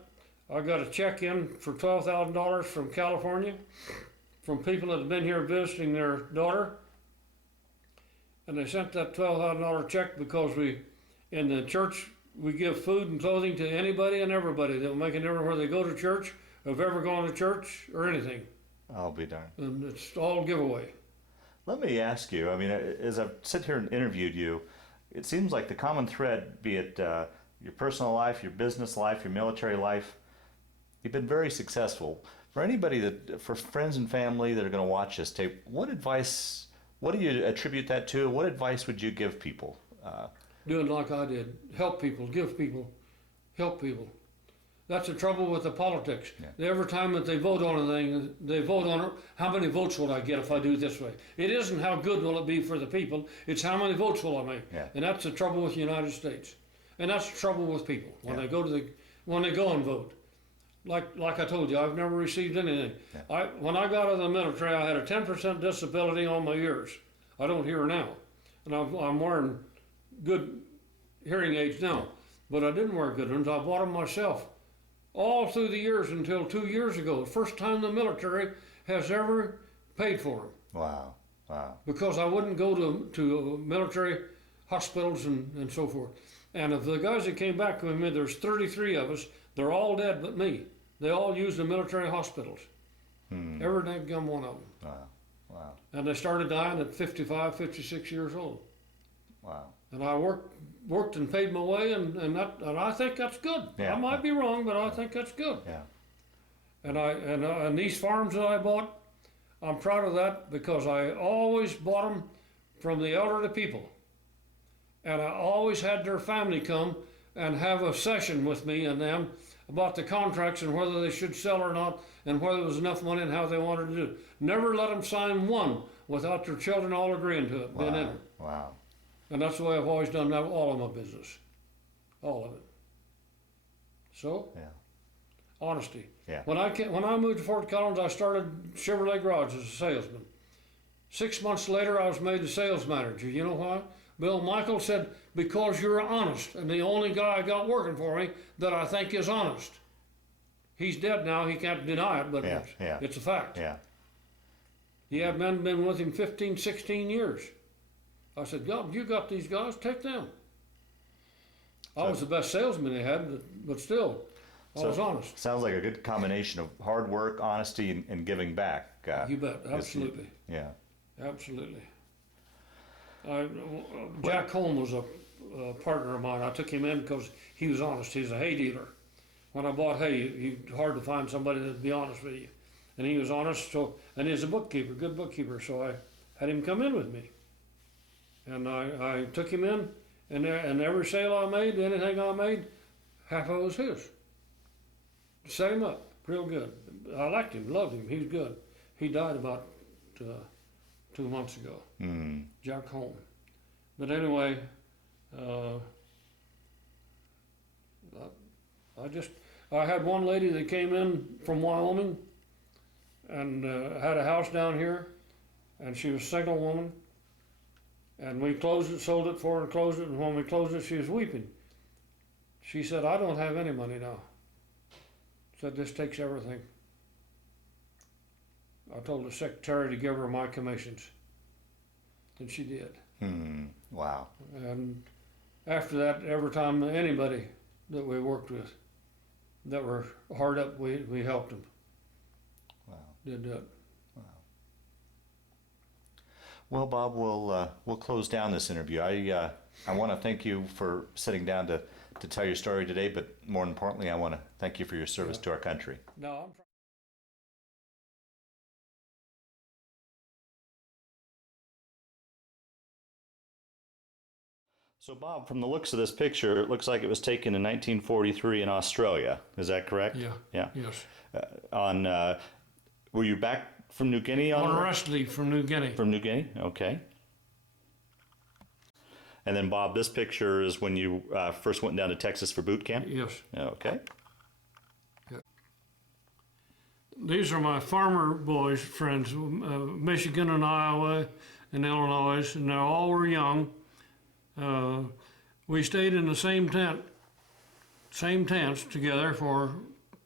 I got a check in for $12,000 from California, from people that had been here visiting their daughter. And they sent that $12,000 check because in the church, we give food and clothing to anybody and everybody. They'll make it everywhere they go to church, or have ever gone to church, or anything. I'll be darned. And it's all giveaway. Let me ask you, I mean, as I've sit here and interviewed you, it seems like the common thread, be it your personal life, your business life, your military life, you've been very successful. For anybody for friends and family that are going to watch this tape, what do you attribute that to? What advice would you give people? Doing like I did. Help people, give people, help people. That's the trouble with the politics. Yeah. Every time that they vote on a thing, they vote on it, how many votes will I get if I do it this way? It isn't how good will it be for the people, it's how many votes will I make. Yeah. And that's the trouble with the United States. And that's the trouble with people when they go and vote. Like I told you, I've never received anything. Yeah. When I got out of the military, I had a 10% disability on my ears. I don't hear now. And I'm wearing good hearing aids now. But I didn't wear good ones. I bought them myself. All through the years until 2 years ago, the first time the military has ever paid for them. Wow, wow. Because I wouldn't go to military hospitals and so forth. And of the guys that came back with me, there's 33 of us, they're all dead but me. They all used the military hospitals. Every damn one of them. Wow, wow. And they started dying at 55, 56 years old. Wow. And I worked and paid my way, and I think that's good. Yeah. I might be wrong, but I think that's good. Yeah. And these farms that I bought, I'm proud of that because I always bought them from the elderly people. And I always had their family come and have a session with me and them about the contracts and whether they should sell or not and whether there was enough money and how they wanted to do it. Never let them sign one without their children all agreeing to it, wow. being in it. Wow. And that's the way I've always done all of my business. All of it. So, honesty. Yeah. When I moved to Fort Collins, I started Chevrolet Garage as a salesman. 6 months later, I was made the sales manager. You know why? Bill Michael said, because you're honest, and the only guy I got working for me that I think is honest. He's dead now, he can't deny it, but it's a fact. Yeah. He had men been with him 15, 16 years. I said, God, you got these guys, take them. I was the best salesman they had, but still, I was honest. Sounds like a good combination of hard work, honesty, and giving back. You bet, absolutely. Yeah. Absolutely. Jack Holm was a partner of mine. I took him in because he was honest. He was a hay dealer. When I bought hay, it's hard to find somebody that'd be honest with you. And he was honest, and he's a bookkeeper, good bookkeeper, so I had him come in with me. And I took him in, and every sale I made, anything I made, half of it was his. Set him up real good. I liked him, loved him, he was good. He died about 2 months ago, Jack Holm. But anyway, I had one lady that came in from Wyoming and had a house down here, and she was a single woman. And we closed it, sold it for her and closed it, and when we closed it, she was weeping. She said, I don't have any money now. Said, this takes everything. I told the secretary to give her my commissions. And she did. Wow. And after that, every time anybody that we worked with that were hard up, we helped them. Wow. Did that. Wow. Well, Bob, we'll close down this interview. I want to thank you for sitting down to tell your story today, but more importantly, I want to thank you for your service to our country. No, So, Bob, from the looks of this picture, it looks like it was taken in 1943 in Australia. Is that correct? Yeah. Yeah. Yes. Were you back from New Guinea? On arrest leave from New Guinea. From New Guinea, okay. And then, Bob, this picture is when you first went down to Texas for boot camp? Yes. Okay. These are my farmer boys friends, Michigan and Iowa and Illinois, and they all were young. We stayed in the same tents together for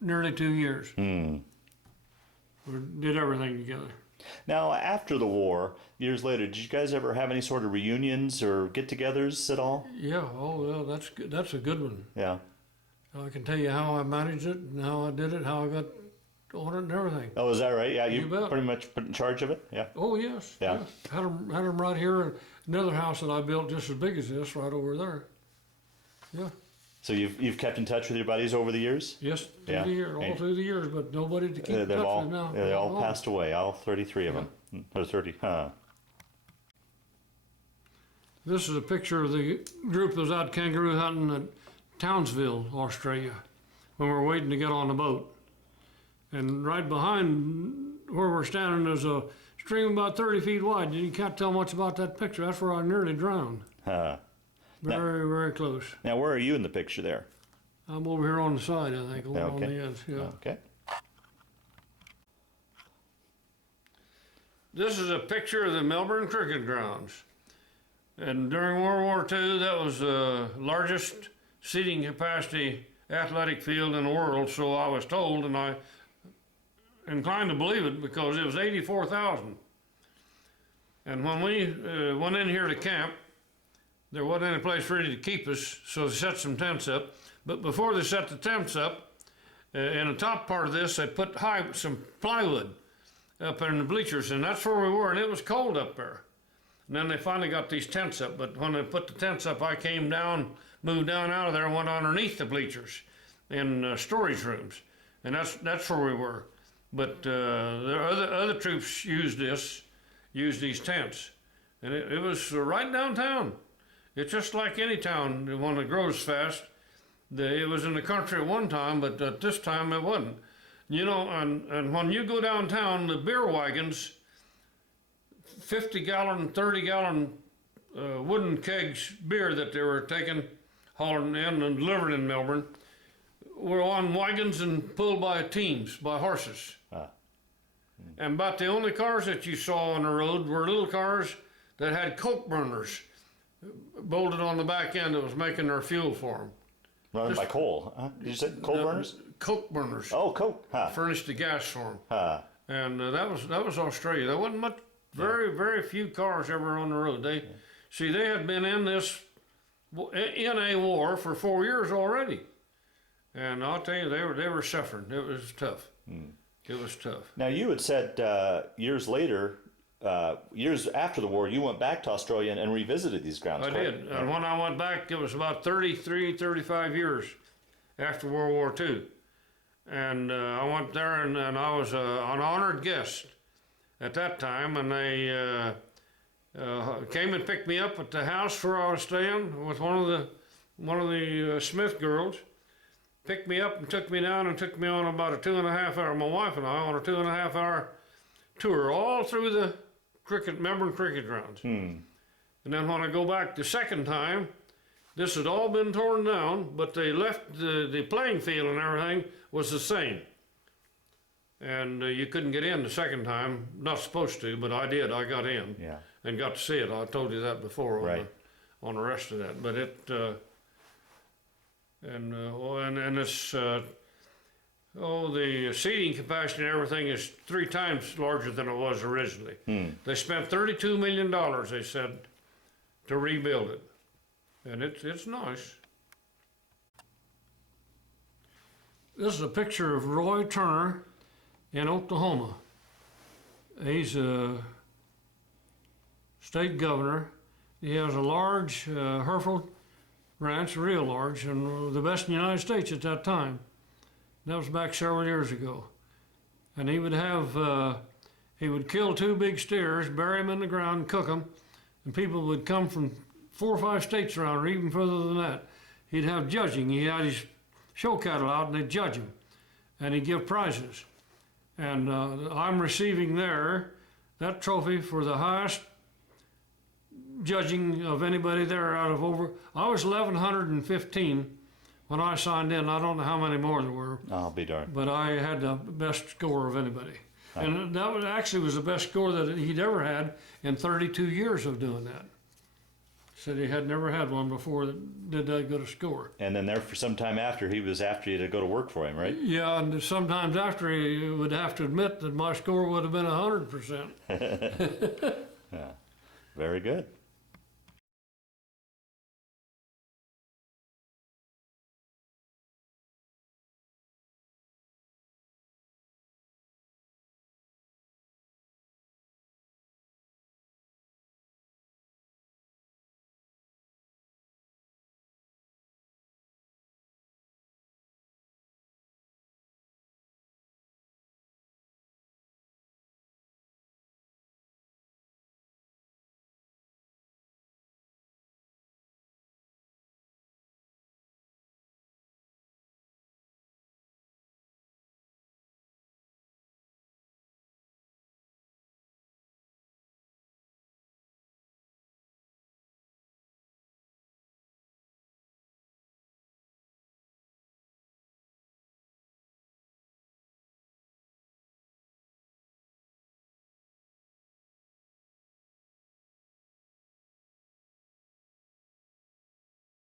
nearly 2 years. We did everything together. Now, after the war, years later, did you guys ever have any sort of reunions or get-togethers at all? Yeah, oh well, that's good. That's a good one. Yeah. I can tell you how I managed it and how I did it, how I got on it and everything. Oh, is that right? Yeah, you bet. pretty much put in charge of it? Yeah. Oh yes. Yeah. Had them right here. Another house that I built just as big as this, right over there. Yeah. So you've kept in touch with your buddies over the years? Yes, Yeah. all through the years, but nobody to keep in touch all, with now. they all passed away, all 33 of them. Or 30, huh? This is a picture of the group that was out kangaroo hunting at Townsville, Australia, when we were waiting to get on the boat. And right behind where we're standing is a stream about 30 feet wide. You can't tell much about that picture. That's where I nearly drowned. Huh. Very close. Now, where are you in the picture there? I'm over here on the side, I think, over on the edge. Yeah. Okay. This is a picture of the Melbourne Cricket Grounds. And during World War II, that was the largest seating capacity athletic field in the world, so I was told, and I inclined to believe it because it was 84,000. And when we went in here to camp, there wasn't any place really to keep us, so they set some tents up. But before they set the tents up, in the top part of this, they put some plywood up in the bleachers, and that's where we were, and it was cold up there. And then they finally got these tents up, but when they put the tents up, I came down, moved down out of there, and went underneath the bleachers in storage rooms, and that's where we were. But the other troops used these tents, and it was right downtown. It's just like any town when it grows fast. It was in the country at one time, but at this time it wasn't. You know, and when you go downtown, the beer wagons, 50-gallon, 30-gallon wooden kegs beer that they were taking, hauling in and delivering in Melbourne, were on wagons and pulled by teams, by horses. And about the only cars that you saw on the road were little cars that had coke burners bolted on the back end that was making their fuel for them. Running by coal, huh? Did you say coal burners? Coke burners. Oh, coke. Huh. Furnished the gas for them. Huh. And that was Australia. There wasn't much, very few cars ever on the road. They had been in a war for 4 years already. And I'll tell you, they were suffering. It was tough. It was tough. Now, you had said years later, years after the war, you went back to Australia and revisited these grounds. I did. And when I went back, it was about 33, 35 years after World War II. And I went there, and I was an honored guest at that time. And they came and picked me up at the house where I was staying with one of the Smith girls. Picked me up and took me down and took me on about a 2.5 hour, my wife and I, on a 2.5 hour tour all through the Melbourne Cricket Grounds. And then when I go back the second time, this had all been torn down, but they left the playing field and everything was the same. And you couldn't get in the second time, not supposed to, but I did. I got in and got to see it. I told you that before on the rest of that. But it, and it's, the seating capacity and everything is 3 times larger than it was originally. They spent $32 million, they said, to rebuild it. And it's nice. This is a picture of Roy Turner in Oklahoma. He's a state governor. He has a large Hereford ranch, real large, and the best in the United States at that time. That was back several years ago. And he would kill 2 big steers, bury them in the ground, cook them, and people would come from 4 or 5 states around, or even further than that. He'd have judging. He had his show cattle out, and they'd judge him, and he'd give prizes. And I'm receiving that trophy for the highest judging of anybody there out of over, I was 1,115 when I signed in. I don't know how many more there were, I'll be darned. but I had the best score of anybody. And that was actually was the best score that he'd ever had in 32 years of doing that. Said he had never had one before that did that good a score. And then there for some time after, he was after you to go to work for him, right? Yeah, and sometimes after he would have to admit that my score would have been 100%. Yeah, very good.